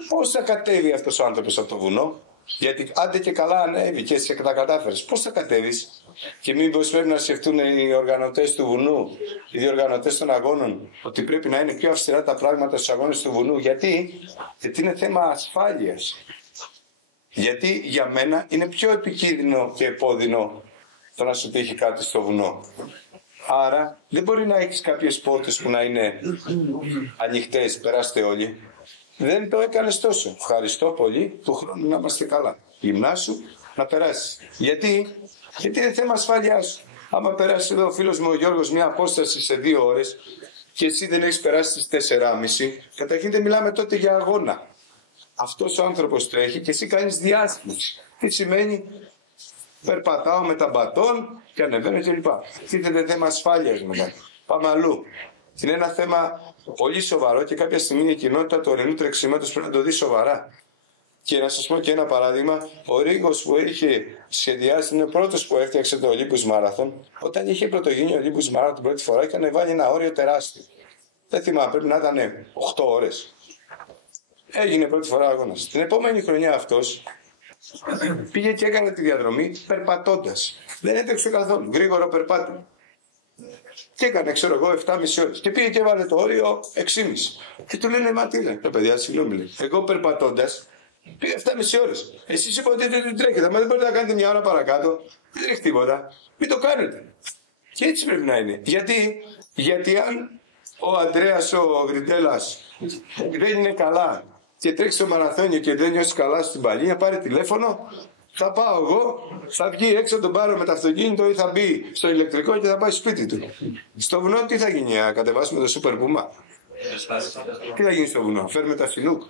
Πώς θα κατέβει αυτός ο άνθρωπος από το βουνό? Γιατί άντε και καλά ανέβει και σε τα κατάφερες. Πώς θα κατέβεις? Και μήπως πρέπει να σκεφτούν οι οργανωτές του βουνού, οι διοργανωτές των αγώνων, ότι πρέπει να είναι πιο αυστηρά τα πράγματα στους αγώνες του βουνού? Γιατί είναι θέμα ασφάλειας. Γιατί για μένα είναι πιο επικίνδυνο και επώδυνο το να σου τύχει κάτι στο βουνό. Άρα δεν μπορεί να έχεις κάποιες πόρτες που να είναι ανοιχτές, περάστε όλοι. Δεν το έκανες τόσο. Ευχαριστώ πολύ, του χρόνου να είμαστε καλά. Γυμνάσου, να περάσεις. Γιατί είναι θέμα ασφάλειάς σου. Άμα περάσει εδώ ο φίλος μου ο Γιώργος μια απόσταση σε 2 ώρες και εσύ δεν έχεις περάσει στις 4,5, καταρχήν δεν μιλάμε τότε για αγώνα. Αυτός ο άνθρωπος τρέχει και εσύ κάνεις διάσπιση. Τι σημαίνει? Περπατάω με τα μπατόν και ανεβαίνω κλπ. Είναι θέμα ασφάλειας μετά. Πάμε αλλού. Είναι ένα θέμα πολύ σοβαρό και κάποια στιγμή η κοινότητα του ορεινού τρεξίματος πρέπει να το δει σοβαρά. Και να σας πω και ένα παράδειγμα. Ο Ρίγος που είχε σχεδιάσει, είναι ο πρώτος που έφτιαξε το Olympus Marathon. Όταν είχε πρωτογίνει ο Olympus Marathon την πρώτη φορά, είχαν βάλει ένα όριο τεράστιο. Δεν θυμάμαι, πρέπει να ήταν 8 ώρες. Έγινε πρώτη φορά αγώνας. Την επόμενη χρονιά αυτός πήγε και έκανε τη διαδρομή περπατώντας. Δεν έτρεξε καθόλου. Γρήγορο περπάτη. Και έκανε, ξέρω εγώ, 7,5 ώρες. Και πήγε και έβαλε το όριο 6,5. Και του λένε, μα τι λένε, τα παιδιά, συγγνώμη, λέει. Εγώ περπατώντας πήγα 7,5 ώρες. Εσείς είπατε ότι δεν τρέχετε. Μα δεν μπορείτε να κάνετε μια ώρα παρακάτω. Δεν τρέχει τίποτα. Μην το κάνετε. Και έτσι πρέπει να είναι. Γιατί αν ο Αντρέας ο Γριτέλας δεν είναι καλά και τρέξει στο μαραθώνιο και δεν νιώσει καλά στην παλίνια, πάρει τηλέφωνο, θα πάω εγώ, θα βγει έξω, τον πάρω με το αυτοκίνητο ή θα μπει στο ηλεκτρικό και θα πάει σπίτι του. Στο βουνό τι θα γίνει, να κατεβάσουμε το Σούπερ Πούμα? Τι θα γίνει στο βουνό, φέρουμε τα Σινούκ?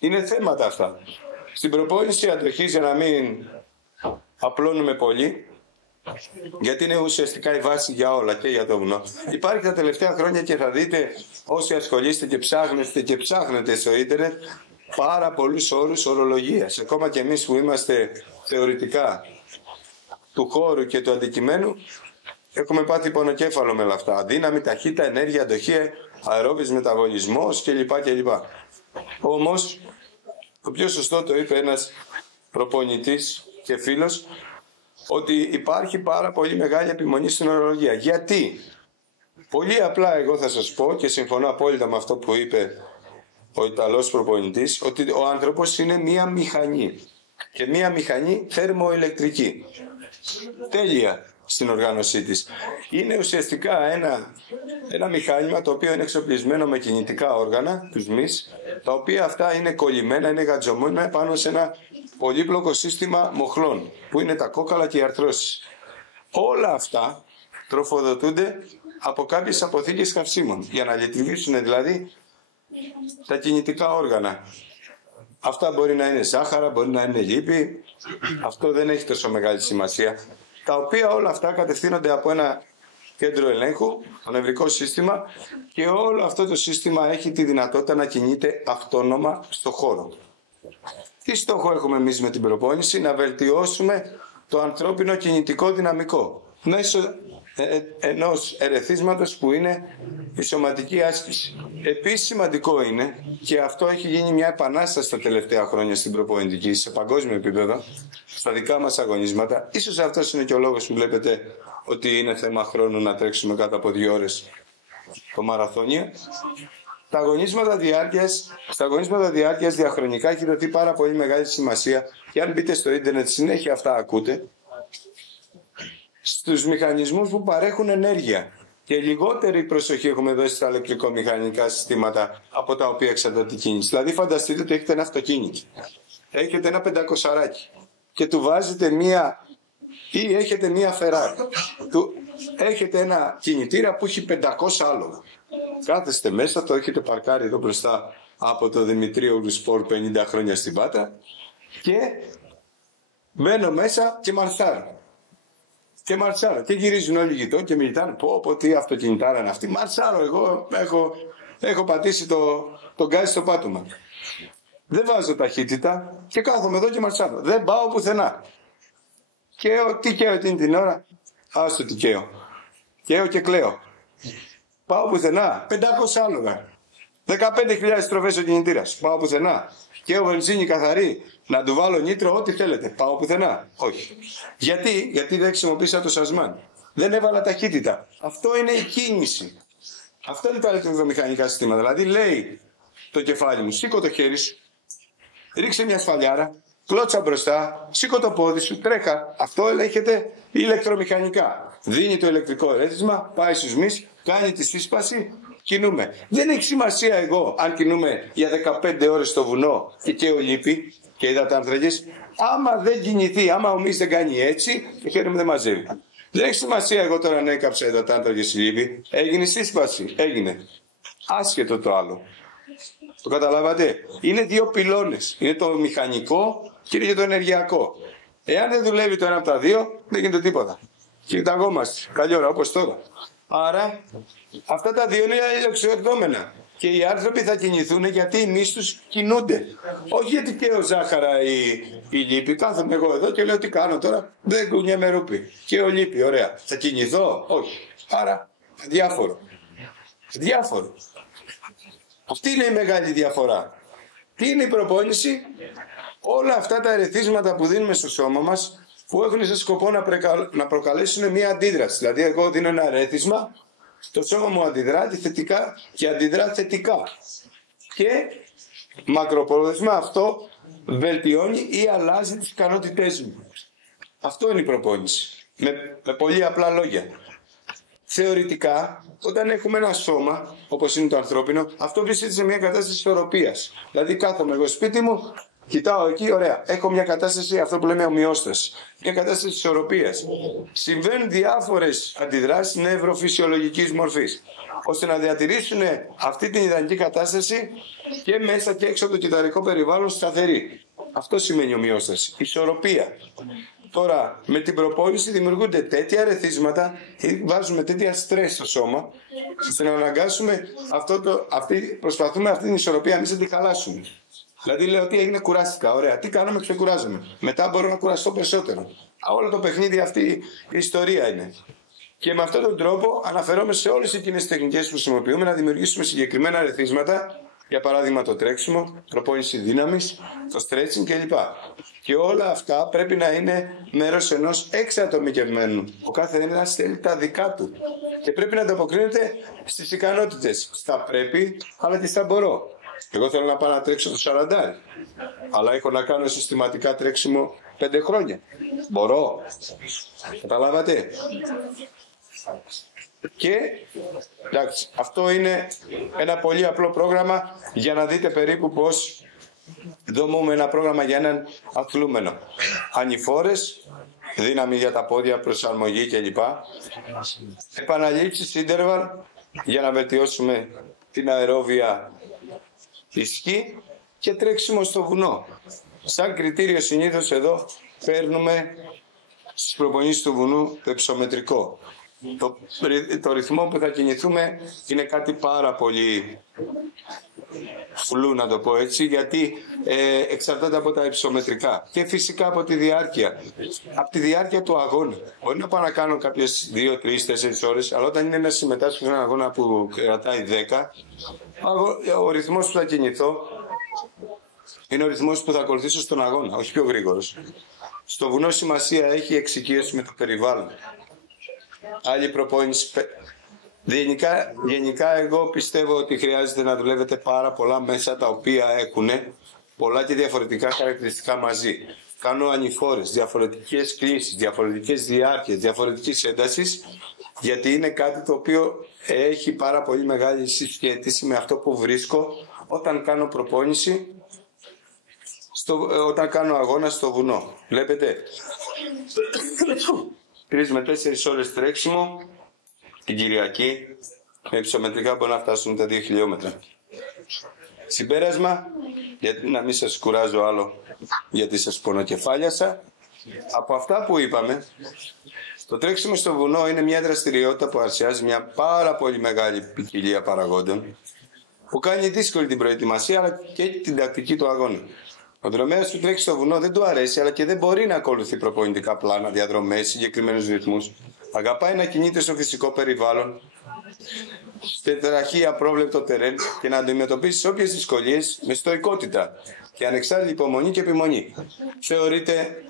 Είναι θέματα αυτά. Στην προπόνηση αντοχής, για να μην απλώνουμε πολύ, γιατί είναι ουσιαστικά η βάση για όλα και για το βουνό. Υπάρχει τα τελευταία χρόνια και θα δείτε, όσοι ασχολείστε και ψάχνετε στο ίντερνετ, πάρα πολλούς όρους ορολογίας. Ακόμα και εμείς που είμαστε θεωρητικά του χώρου και του αντικειμένου, έχουμε πάθει πονοκέφαλο με όλα αυτά. Δύναμη, ταχύτητα, ενέργεια, αντοχή, αερόβιος μεταβολισμός κλπ. Όμως, το πιο σωστό το είπε ένας προπονητής και φίλος, ότι υπάρχει πάρα πολύ μεγάλη επιμονή στην ορολογία. Γιατί? Πολύ απλά εγώ θα σας πω, και συμφωνώ απόλυτα με αυτό που είπε ο Ιταλός προπονητής, ότι ο άνθρωπος είναι μία μηχανή. Και μία μηχανή θερμοηλεκτρική. Τέλεια στην οργάνωσή της. Είναι ουσιαστικά ένα μηχάνημα το οποίο είναι εξοπλισμένο με κινητικά όργανα, τους μυς, τα οποία αυτά είναι κολλημένα, είναι γατζωμένα πάνω σε ένα πολύπλοκο σύστημα μοχλών, που είναι τα κόκαλα και οι αρθρώσεις. Όλα αυτά τροφοδοτούνται από κάποιες αποθήκες καυσίμων, για να λειτουργήσουν δηλαδή τα κινητικά όργανα. Αυτά μπορεί να είναι ζάχαρα, μπορεί να είναι λίπη, αυτό δεν έχει τόσο μεγάλη σημασία. Τα οποία όλα αυτά κατευθύνονται από ένα κέντρο ελέγχου, το νευρικό σύστημα, και όλο αυτό το σύστημα έχει τη δυνατότητα να κινείται αυτόνομα στο χώρο. Τι στόχο έχουμε εμείς με την προπόνηση? Να βελτιώσουμε το ανθρώπινο κινητικό δυναμικό μέσω ενός ερεθίσματος που είναι η σωματική άσκηση. Επίσης σημαντικό είναι, και αυτό έχει γίνει μια επανάσταση τα τελευταία χρόνια στην προπονητική σε παγκόσμιο επίπεδο, στα δικά μας αγωνίσματα. Ίσως αυτός είναι και ο λόγος που βλέπετε ότι είναι θέμα χρόνου να τρέξουμε κάτω από 2 ώρες το μαραθώνιο. Στα αγωνίσματα διάρκειας διαχρονικά έχει δοθεί πάρα πολύ μεγάλη σημασία, και αν μπείτε στο ίντερνετ συνέχεια αυτά ακούτε, στους μηχανισμούς που παρέχουν ενέργεια. Και λιγότερη προσοχή έχουμε δώσει στα ηλεκτρικομηχανικά συστήματα από τα οποία εξαρτάται η κίνηση. Δηλαδή φανταστείτε ότι έχετε ένα αυτοκίνητο, έχετε ένα 500 και του βάζετε ή έχετε μία Ferrari, έχετε ένα κινητήρα που έχει 500 άλογα. Κάθεστε μέσα, το έχετε παρκάρει εδώ μπροστά από το Δημητρίου Σπορ 50 χρόνια στην Πάτρα, και μπαίνω μέσα και μαρσάρω. Και γυρίζουν όλοι οι γειτόνι και μιλάνε, πω τι αυτοκινητάρα είναι αυτή. Μαρσάρω, εγώ έχω πατήσει το γκάζι στο πάτωμα. Δεν βάζω ταχύτητα και κάθομαι εδώ και μαρσάρω. Δεν πάω πουθενά. Τι καίω εκείνη την ώρα? Άστο τι καίω. Καίω και κλαίω. Πάω πουθενά. 500 άλογα. 15.000 στροφές ο κινητήρας. Πάω πουθενά. Καίω βενζίνη καθαρή. Να του βάλω νήτρο, ό,τι θέλετε. Πάω πουθενά? Όχι. Γιατί δεν χρησιμοποίησα το σασμάν. Δεν έβαλα ταχύτητα. Αυτό είναι η κίνηση. Αυτό είναι τα ηλεκτρομηχανικά συστήματα. Δηλαδή λέει το κεφάλι μου, σήκω το χέρι σου, ρίξε μια σφαλιάρα, κλώτσα μπροστά, σήκω το πόδι σου, τρέχα. Αυτό ελέγχεται ηλεκτρομηχανικά. Δίνει το ηλεκτρικό ερέθισμα, πάει στους μυς, κάνει τη σύσπαση, κινούμε. Δεν έχει σημασία εγώ αν κινούμε για 15 ώρες στο βουνό και καίω λίπη και υδατάνθρακες. Άμα δεν κινηθεί, άμα ο μυς δεν κάνει έτσι, το χέρι μου δεν μαζεύει. Δεν έχει σημασία εγώ τώρα να έκαψα υδατάνθρακες ή λίπη. Έγινε σύσπαση. Έγινε. Άσχετο το άλλο. Το καταλάβατε? Είναι 2 πυλώνες. Είναι το μηχανικό και είναι και το ενεργειακό. Εάν δεν δουλεύει το ένα από τα 2, δεν γίνεται τίποτα. Κοιταγόμαστε. Καλή ώρα, όπως τώρα. Άρα, αυτά τα 2 είναι εξορδόμενα. Και οι άνθρωποι θα κινηθούν γιατί οι μυς τους κινούνται. Όχι γιατί καίω ζάχαρα ή λίπη. Κάθομαι εγώ εδώ και λέω τι κάνω τώρα. Δεν κουνιέμαι ρούπι. Καίω λίπη, ωραία. Θα κινηθώ? Όχι. Άρα, διάφορο. Αυτή είναι η μεγάλη διαφορά. Τι είναι η προπόνηση? Όλα αυτά τα ερεθίσματα που δίνουμε στο σώμα μας, που έχουν σε σκοπό να προκαλέσουν μια αντίδραση. Δηλαδή, εγώ δίνω ένα ερέθισμα, το σώμα μου αντιδρά αντιθετικά και αντιδρά θετικά. Και μακροπρόθεσμα αυτό βελτιώνει ή αλλάζει τις ικανότητές μου. Αυτό είναι η προπόνηση. Με πολύ απλά λόγια. Θεωρητικά, όταν έχουμε ένα σώμα, όπως είναι το ανθρώπινο, αυτό βρίσκεται σε μια κατάσταση ισορροπίας. Δηλαδή, κάθομαι εγώ σπίτι μου, κοιτάω εκεί, ωραία. Έχω μια κατάσταση, αυτό που λέμε ομοιόσταση. Μια κατάσταση ισορροπίας. Συμβαίνουν διάφορες αντιδράσεις νευροφυσιολογικής μορφής, ώστε να διατηρήσουν αυτή την ιδανική κατάσταση και μέσα και έξω από το κυταρικό περιβάλλον σταθερή. Αυτό σημαίνει ομοιόσταση. Ισορροπία. Τώρα, με την προπόνηση δημιουργούνται τέτοια ερεθίσματα ή βάζουμε τέτοια στρες στο σώμα, ώστε να αναγκάσουμε προσπαθούμε αυτή την ισορροπία εμείς να την χαλάσουμε. Δηλαδή, λέω ότι έγινε, κουράστηκα. Ωραία, τι κάνουμε, ξεκουράζομαι. Μετά μπορώ να κουραστώ περισσότερο. Όλο το παιχνίδι αυτή η ιστορία είναι. Και με αυτόν τον τρόπο αναφερόμαστε σε όλες εκείνες τις τεχνικές που χρησιμοποιούμε να δημιουργήσουμε συγκεκριμένα ερεθίσματα. Για παράδειγμα, το τρέξιμο, προπόνηση δύναμης, το stretching κλπ. Και όλα αυτά πρέπει να είναι μέρος ενός εξατομικευμένου. Ο κάθε ένας θέλει τα δικά του. Και πρέπει να ανταποκρίνεται στις ικανότητες. Στα πρέπει, αλλά και στα μπορώ. Εγώ θέλω να πάω να τρέξω το 40, αλλά έχω να κάνω συστηματικά τρέξιμο 5 χρόνια. Μπορώ. Καταλάβατε? Και εντάξει, αυτό είναι ένα πολύ απλό πρόγραμμα για να δείτε περίπου πώς δομούμε ένα πρόγραμμα για έναν αθλούμενο. Ανηφόρες, δύναμη για τα πόδια, προσαρμογή κλπ. Επαναλήψεις, interval, για να βελτιώσουμε την αερόβια ισχύ και τρέξιμο στο βουνό. Σαν κριτήριο συνήθως εδώ παίρνουμε στις προπονήσεις του βουνού το υψομετρικό. Το ρυθμό που θα κινηθούμε είναι κάτι πάρα πολύ φλού, να το πω έτσι, γιατί εξαρτάται από τα υψομετρικά και φυσικά από τη διάρκεια. Από τη διάρκεια του αγώνα. Μπορεί να πάω να κάνω κάποιες 2, 3, 4 ώρες, αλλά όταν είναι να συμμετάσχω σε έναν αγώνα που κρατάει 10, ο ρυθμός που θα κινηθώ είναι ο ρυθμός που θα ακολουθήσω στον αγώνα, όχι πιο γρήγορος. Στο βουνό σημασία έχει η εξοικείωση με το περιβάλλον. Άλλη προπόνηση. Γενικά εγώ πιστεύω ότι χρειάζεται να δουλεύετε πάρα πολλά μέσα τα οποία έχουν πολλά και διαφορετικά χαρακτηριστικά μαζί. Κάνω ανηφόρες, διαφορετικές κλίσεις, διαφορετικές διάρκειες, διαφορετικής έντασης, γιατί είναι κάτι το οποίο έχει πάρα πολύ μεγάλη συσχέτιση με αυτό που βρίσκω όταν κάνω προπόνηση, όταν κάνω αγώνα στο βουνό. Βλέπετε, 3 με 4 ώρες τρέξιμο την Κυριακή, με υψομετρικά μπορεί να φτάσουν τα 2 χιλιόμετρα. Συμπέρασμα, γιατί να μην σας κουράζω άλλο, γιατί σας πονοκεφάλιασα. Από αυτά που είπαμε, το τρέξιμο στο βουνό είναι μια δραστηριότητα που αρσιάζει μια πάρα πολύ μεγάλη ποικιλία παραγόντων, που κάνει δύσκολη την προετοιμασία αλλά και την τακτική του αγώνα. Ο δρομέας που τρέχει στο βουνό δεν του αρέσει, αλλά και δεν μπορεί να ακολουθεί προπονητικά πλάνα, διαδρομές, συγκεκριμένους ρυθμούς. Αγαπάει να κινείται στο φυσικό περιβάλλον, σε τεραχή απρόβλεπτο τερέν και να αντιμετωπίσει όποιες δυσκολίες με στοικότητα και ανεξάρτητη υπομονή και επιμονή. Θεωρείται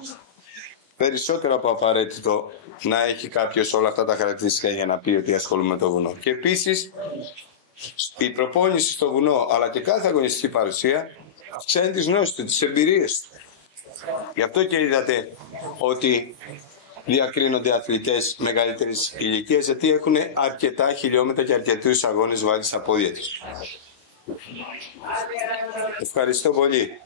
περισσότερο από απαραίτητο να έχει κάποιος όλα αυτά τα χαρακτηριστικά για να πει ότι ασχολούμαι με το βουνό. Και επίσης, η προπόνηση στο βουνό αλλά και κάθε αγωνιστική παρουσία αυξάνει τις γνώσεις του, τις εμπειρίες του. Γι' αυτό και είδατε ότι διακρίνονται αθλητές μεγαλύτερης ηλικίας, γιατί έχουν αρκετά χιλιόμετρα και αρκετούς αγώνες βάλει στα πόδια τους. Ευχαριστώ πολύ.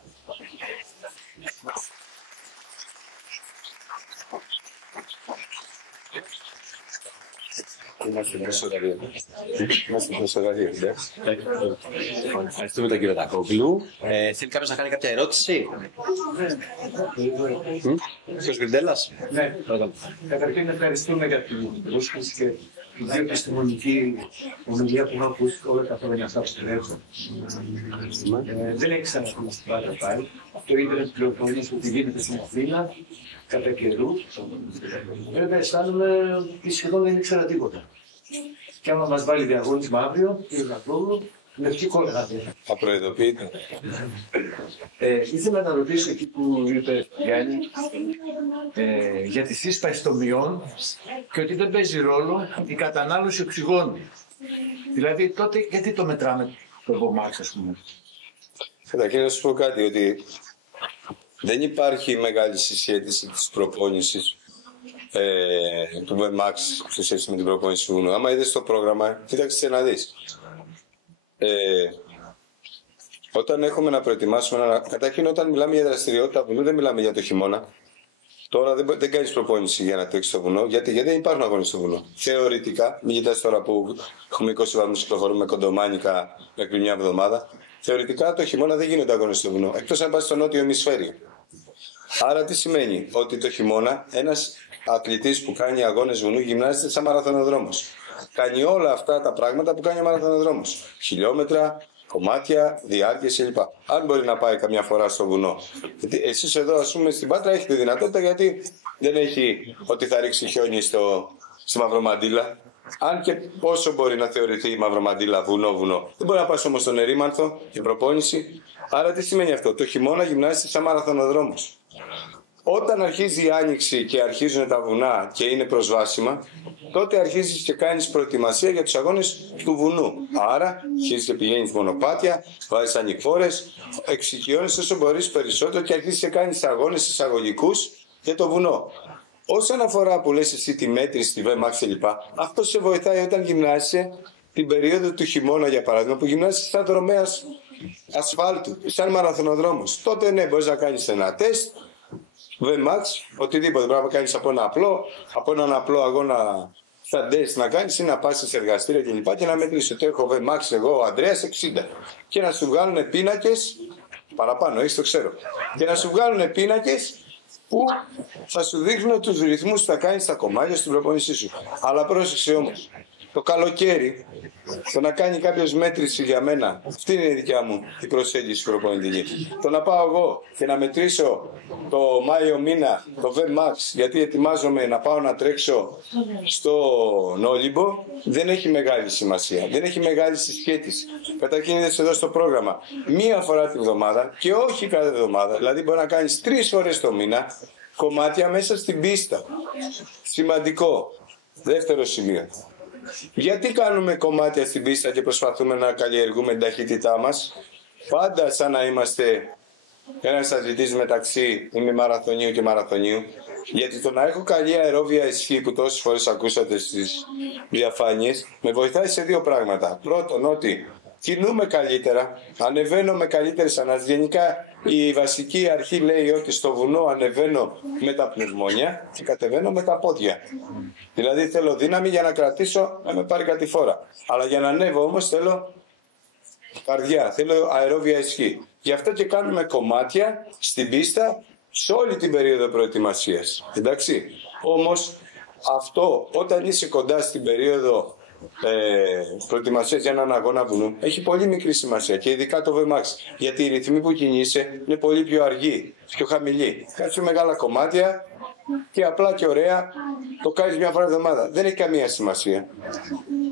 Είμαστε στο ραδίο. Ευχαριστούμε τον κύριο Τακόγλου. Θέλει κάποιος να κάνει κάποια ερώτηση? Κύριος Γκριντέλλας. Ναι. Καταρχήν ευχαριστούμε για την πρόσκληση και την επιστημονική ομιλία που έχω ακούσει όλα τα χρόνια αυτά που συνέχω. Δεν έχει ξανακούσει στην Πάτα πάλι. Το ίντερνετ πληροφορίες που γίνεται στην Αθήνα κατά καιρού. Βέβαια αισθάνομαι ότι σχεδόν δεν ήξερα τίποτα. Και άμα μας βάλει διαγώνισμα αύριο, κύριε Τακόγλου, Λευκή κόλλα. Απροειδοποιείται. Ήθελα να ρωτήσω εκεί που είπε Γιάννη για τη σύσπαση των μειών και ότι δεν παίζει ρόλο η κατανάλωση οξυγόνου. Δηλαδή τότε γιατί το μετράμε το VMAX, ας πούμε. Καταρχήν να σου πω κάτι, ότι δεν υπάρχει μεγάλη συσχέτιση της προπόνησης του VMAX σε σχέση με την προπόνηση του βουνού. Άμα είδες το πρόγραμμα, κοίταξε να δεις. Όταν έχουμε να προετοιμάσουμε καταρχήν όταν μιλάμε για δραστηριότητα βουνού, δεν μιλάμε για το χειμώνα. Τώρα δεν κάνεις προπόνηση για να τρέξεις στο βουνό, γιατί δεν υπάρχουν αγώνες στο βουνό. Θεωρητικά, μην κοιτάς τώρα που έχουμε 20 βαθμούς κυκλοφορούμε κοντομάνικα μέχρι μια εβδομάδα. Θεωρητικά το χειμώνα δεν γίνονται αγώνες στο βουνό, εκτός αν πας στο νότιο ημισφαίριο. Άρα τι σημαίνει? Ότι το χειμώνα ένας αθλητής που κάνει αγώνες βουνού γυμνάζεται σαν μαραθωνοδρόμος. Κάνει όλα αυτά τα πράγματα που κάνει ο μαραθωνοδρόμος. Χιλιόμετρα, κομμάτια, διάρκειες κλπ. Αν μπορεί να πάει καμιά φορά στο βουνό. Γιατί εσείς εδώ, ας πούμε, στην Πάτρα έχετε δυνατότητα, γιατί δεν έχει ότι θα ρίξει χιόνι στη Μαυρομαντήλα. Αν και πόσο μπορεί να θεωρηθεί η Μαυρομαντήλα βουνό. Δεν μπορεί να πας όμως στον Ερήμανθο για προπόνηση. Άρα τι σημαίνει αυτό? Το χειμώνα γυμνάζεται σαν μαραθωνοδρόμος. Όταν αρχίζει η άνοιξη και αρχίζουν τα βουνά και είναι προσβάσιμα, τότε αρχίζεις και κάνεις προετοιμασία για τους αγώνες του βουνού. Άρα αρχίζεις και πηγαίνεις μονοπάτια, βάζεις ανηφόρες, εξοικειώνεις όσο μπορείς περισσότερο και αρχίζεις και κάνεις αγώνες εισαγωγικούς για το βουνό. Όσον αφορά που λες εσύ τη μέτρηση, τη VMAX κλπ., αυτό σε βοηθάει όταν γυμνάζεσαι την περίοδο του χειμώνα, για παράδειγμα, που γυμνάζεσαι σαν δρομέας ασφάλτου, σαν μαραθωνοδρόμος. Τότε ναι, μπορείς να κάνεις ένα τεστ. VMAX, οτιδήποτε πρέπει να κάνεις από έναν απλό αγώνα σαν τεστ να κάνεις ή να πας σε εργαστήρια κλπ. Και να μετρήσεις ότι έχω VMAX εγώ, ο Ανδρέας 60. Και να σου βγάλουν πίνακες, παραπάνω, έχεις το ξέρω. Και να σου βγάλουν πίνακες που θα σου δείχνουν τους ρυθμούς που θα κάνεις στα κομμάτια στην προπόνησή σου. Αλλά πρόσεξε όμως, το καλοκαίρι, το να κάνει κάποιος μέτρηση για μένα, αυτή είναι η δικιά μου η προσέγγιση προπονητική. Το να πάω εγώ και να μετρήσω το Μάιο μήνα το VMAX, γιατί ετοιμάζομαι να πάω να τρέξω στον Όλυμπο, δεν έχει μεγάλη σημασία. Δεν έχει μεγάλη συσχέτιση. Καταρχήν είδες εδώ στο πρόγραμμα μία φορά τη βδομάδα και όχι κάθε εβδομάδα. Δηλαδή μπορεί να κάνεις 3 φορές το μήνα κομμάτια μέσα στην πίστα. Σημαντικό. Δεύτερο σημείο. Γιατί κάνουμε κομμάτια στην πίστα και προσπαθούμε να καλλιεργούμε την ταχύτητά μας? Πάντα σαν να είμαστε ένας αθλητής μεταξύ ημιμαραθωνίου και μαραθωνίου. Γιατί το να έχω καλή αερόβια ισχύ που τόσες φορές ακούσατε στις διαφάνειες, με βοηθάει σε 2 πράγματα. Πρώτον, ότι κινούμε καλύτερα, ανεβαίνω με καλύτερες ανάσεις. Γενικά η βασική αρχή λέει ότι στο βουνό ανεβαίνω με τα πνευμόνια και κατεβαίνω με τα πόδια. Δηλαδή θέλω δύναμη για να κρατήσω, να με πάρει κατηφόρα. Αλλά για να ανέβω όμως θέλω καρδιά, θέλω αερόβια ισχύ. Γι' αυτό και κάνουμε κομμάτια στην πίστα σε όλη την περίοδο προετοιμασίας. Εντάξει. Όμως αυτό όταν είσαι κοντά στην περίοδο προετοιμασίας για έναν αγώνα βουνού έχει πολύ μικρή σημασία και ειδικά το VMAX. Γιατί οι ρυθμοί που κινείσαι είναι πολύ πιο αργοί, πιο χαμηλοί. Κάτσε μεγάλα κομμάτια και απλά και ωραία το κάνεις μια φορά εβδομάδα. Δεν έχει καμία σημασία.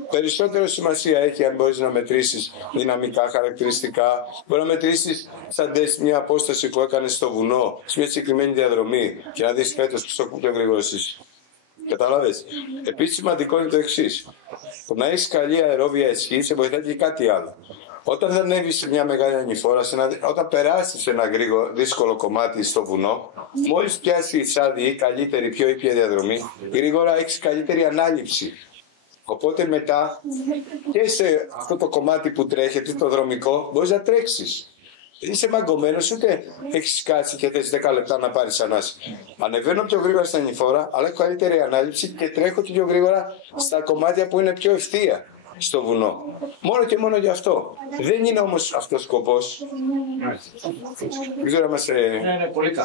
Περισσότερο σημασία έχει αν μπορείς να μετρήσεις δυναμικά χαρακτηριστικά. Μπορεί να μετρήσεις σαν τεστ μια απόσταση που έκανες στο βουνό, σε μια συγκεκριμένη διαδρομή και να δεις φέτος πόσο πιο γρήγορος είσαι. Κατάλαβες. Επίσης σημαντικό είναι το εξής. Το να έχεις καλή αερόβια ισχύ σε βοηθάει και κάτι άλλο. Όταν θα ανέβεις σε μια μεγάλη ανηφόρα, όταν περάσεις ένα δύσκολο κομμάτι στο βουνό, μόλις πιάσεις άδεια ή καλύτερη, πιο ήπια διαδρομή, γρήγορα έχεις καλύτερη ανάληψη. Οπότε μετά και σε αυτό το κομμάτι που τρέχεται, το δρομικό, μπορείς να τρέξεις. Είσαι μαγκωμένος, ούτε έχεις κάτσει και θες 10 λεπτά να πάρεις ανάση. Ανεβαίνω πιο γρήγορα στην ανηφόρα, αλλά έχω καλύτερη ανάληψη και τρέχω και πιο γρήγορα στα κομμάτια που είναι πιο ευθεία στο βουνό. Μόνο και μόνο γι' αυτό. Δεν είναι όμως αυτός ο σκοπός. Δεν ξέρω αν μας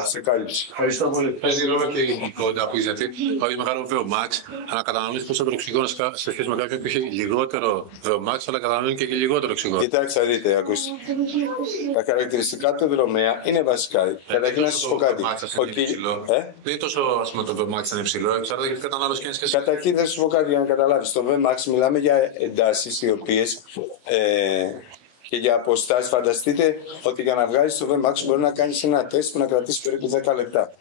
σε κάλυψε. Ευχαριστώ πολύ. Παίζει ρόλο και η υλικότητα που είσαι, γιατί έχει μεγάλο VMAX, αλλά καταναλώνει περισσότερο οξυγόνο σε σχέση με κάποιον που έχει λιγότερο VMAX, αλλά καταναλώνει και λιγότερο οξυγόνο. Κοιτάξτε, δείτε, ακούστε. Τα χαρακτηριστικά του δρομέα είναι βασικά. Καταρχήν να σας πω κάτι. Δεν είναι τόσο το VMAX είναι υψηλό, εξαρτάται γιατί κατανάλωση και είναι. Καταρχήν θα σας πω κάτι για να καταλάβεις. Στο VMAX μιλάμε για εντάσεις οι οποίες Και για αποστάσεις, φανταστείτε ότι για να βγάλεις το VMAX μπορεί να κάνεις ένα τεστ που να κρατήσει περίπου 10 λεπτά.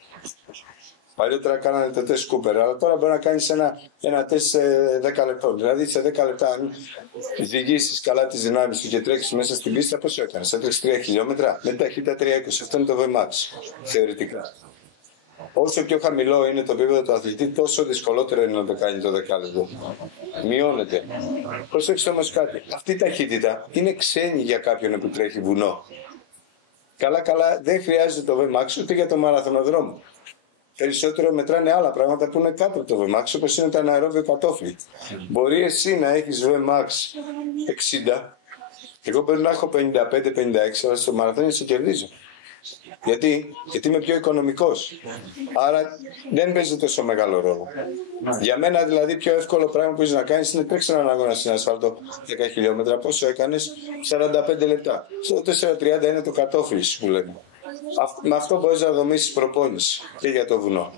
Παλιότερα κάνανε το τεστ Cooper, αλλά τώρα μπορεί να κάνεις ένα τεστ σε 10 λεπτών. Δηλαδή σε 10 λεπτά, αν ζυγίσεις καλά τις δυνάμεις σου και τρέξεις μέσα στην πίστα, πώς έκανες? Έτρεξες 3 χιλιόμετρα με ταχύτητα 320. Αυτό είναι το VMAX, θεωρητικά. Όσο πιο χαμηλό είναι το επίπεδο του αθλητή, τόσο δυσκολότερο είναι να το κάνει το δεκάλεπτο. Μειώνεται. Προσέξτε όμως κάτι. Αυτή η ταχύτητα είναι ξένη για κάποιον που τρέχει βουνό. Καλά, δεν χρειάζεται το VMAX ούτε για το μαραθωνοδρόμο. Περισσότερο μετράνε άλλα πράγματα που είναι κάτω από το VMAX, όπως είναι το αναερόβιο κατόφλι. Μπορεί εσύ να έχεις VMAX 60, εγώ μπορεί να έχω 55-56, αλλά στο μαραθώνιο σε κερδίζω. Γιατί είμαι πιο οικονομικός. Άρα δεν παίζει τόσο μεγάλο ρόλο. Για μένα δηλαδή πιο εύκολο πράγμα που έχεις να κάνεις είναι τρέξει έναν αγώνα στην ασφάλτο 10 χιλιόμετρα. Πόσο έκανες? 45 λεπτά. Στο 4:30 είναι το κατόφλι που λέμε. Με αυτό μπορείς να δομήσεις προπόνηση και για το βουνό.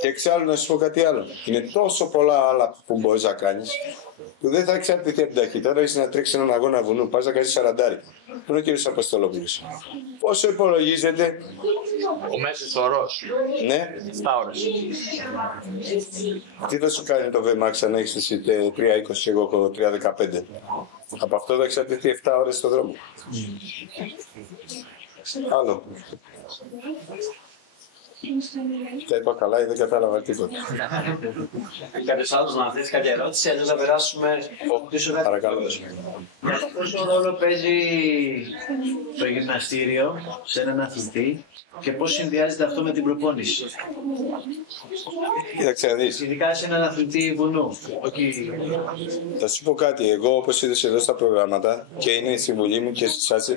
Και εξάλλου να σου πω κάτι άλλο. Είναι τόσο πολλά άλλα που μπορείς να κάνεις που δεν θα εξαρτηθεί από την ταχύτητα. Τώρα έχεις να τρέξεις έναν αγώνα βουνού, πας να κάνεις 40. Πού είναι ο κ. Αποστολόπουλος? Πόσο υπολογίζεται? Ο μέσος ορός. Ναι. 7 ώρες. Τι θα σου κάνει το VMAX αν έχεις εσύ 3:20, εγώ έχω 3:15. Από αυτό θα εξαρτηθεί 7 ώρες στον δρόμο. Άλλο. Τα είπα καλά ή δεν κατάλαβα τίποτα? Κάποιος άλλος να θέσει κάποια ερώτηση, αλλιώς να περάσουμε πίσω κάτι. Παρακαλώ. Πόσο ρόλο παίζει το γυμναστήριο σε έναν αθλητή και πώς συνδυάζεται αυτό με την προπόνηση? Κοίταξε να δεις. Ειδικά σε έναν αθλητή βουνού. Θα σου πω κάτι. Εγώ, όπως είδες εδώ στα προγράμματα και είναι η συμβουλή μου και σας,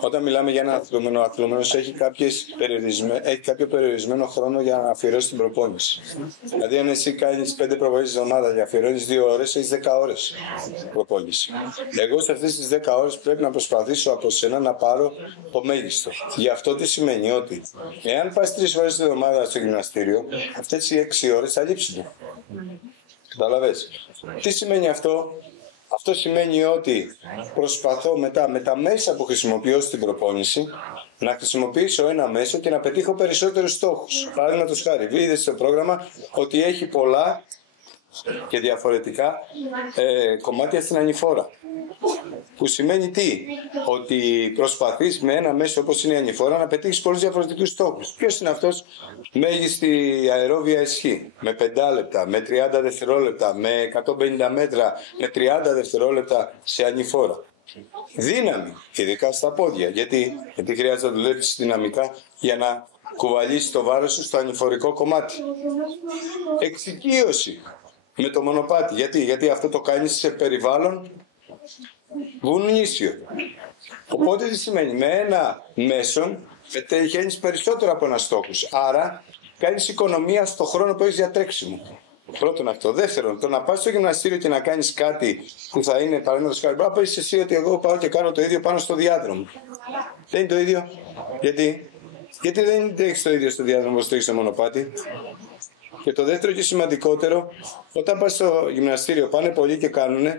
όταν μιλάμε για ένα αθλούμενο, ο αθλούμενος έχει κάποιο περιορισμένο χρόνο για να αφιερώσει την προπόνηση. Δηλαδή, αν εσύ κάνεις 5 προπονήσεις την εβδομάδα και αφιερώνεις 2 ώρες, έχεις 10 ώρες προπόνηση. Εγώ σε αυτές τις 10 ώρες πρέπει να προσπαθήσω από σένα να πάρω το μέγιστο. Γι' αυτό τι σημαίνει? Ότι εάν πας 3 φορές την εβδομάδα στο γυμναστήριο, αυτές οι 6 ώρες θα λείψουν. Καταλαβες? Τι σημαίνει αυτό? Αυτό σημαίνει ότι προσπαθώ μετά με τα μέσα που χρησιμοποιώ στην προπόνηση να χρησιμοποιήσω ένα μέσο και να πετύχω περισσότερους στόχους. Παραδείγματος χάρη, είδες στο πρόγραμμα ότι έχει πολλά και διαφορετικά κομμάτια στην ανηφόρα. Που σημαίνει τι? Ότι προσπαθείς με ένα μέσο όπως είναι η ανηφόρα να πετύχεις πολλούς διαφορετικούς στόχους. Ποιος είναι αυτός? Μέγιστη αερόβια ισχύ, με 5 λεπτά, με 30 δευτερόλεπτα, με 150 μέτρα, με 30 δευτερόλεπτα σε ανηφόρα. Δύναμη, ειδικά στα πόδια. Γιατί χρειάζεται να δουλέψεις δυναμικά για να κουβαλήσεις το βάρος σου στο ανηφορικό κομμάτι. Εξοικείωση με το μονοπάτι. Γιατί αυτό το κάνεις σε περιβάλλον βουνίσιο. Οπότε τι σημαίνει? Με ένα μέσον πετυχαίνεις περισσότερο από ένα στόχο. Άρα κάνεις οικονομία στο χρόνο που έχεις για τρέξιμο. Πρώτον αυτό. Δεύτερον, το να πας στο γυμναστήριο και να κάνεις κάτι που θα είναι παραδείγματος χάρη. Μπορεί να πεις εσύ ότι εγώ πάω και κάνω το ίδιο πάνω στο διάδρομο. Δεν είναι το ίδιο. Γιατί δεν τρέχεις το ίδιο στο διάδρομο όπως τρέχεις στο μονοπάτι. Και το δεύτερο και σημαντικότερο, όταν πας στο γυμναστήριο, πάνε πολλοί και κάνουν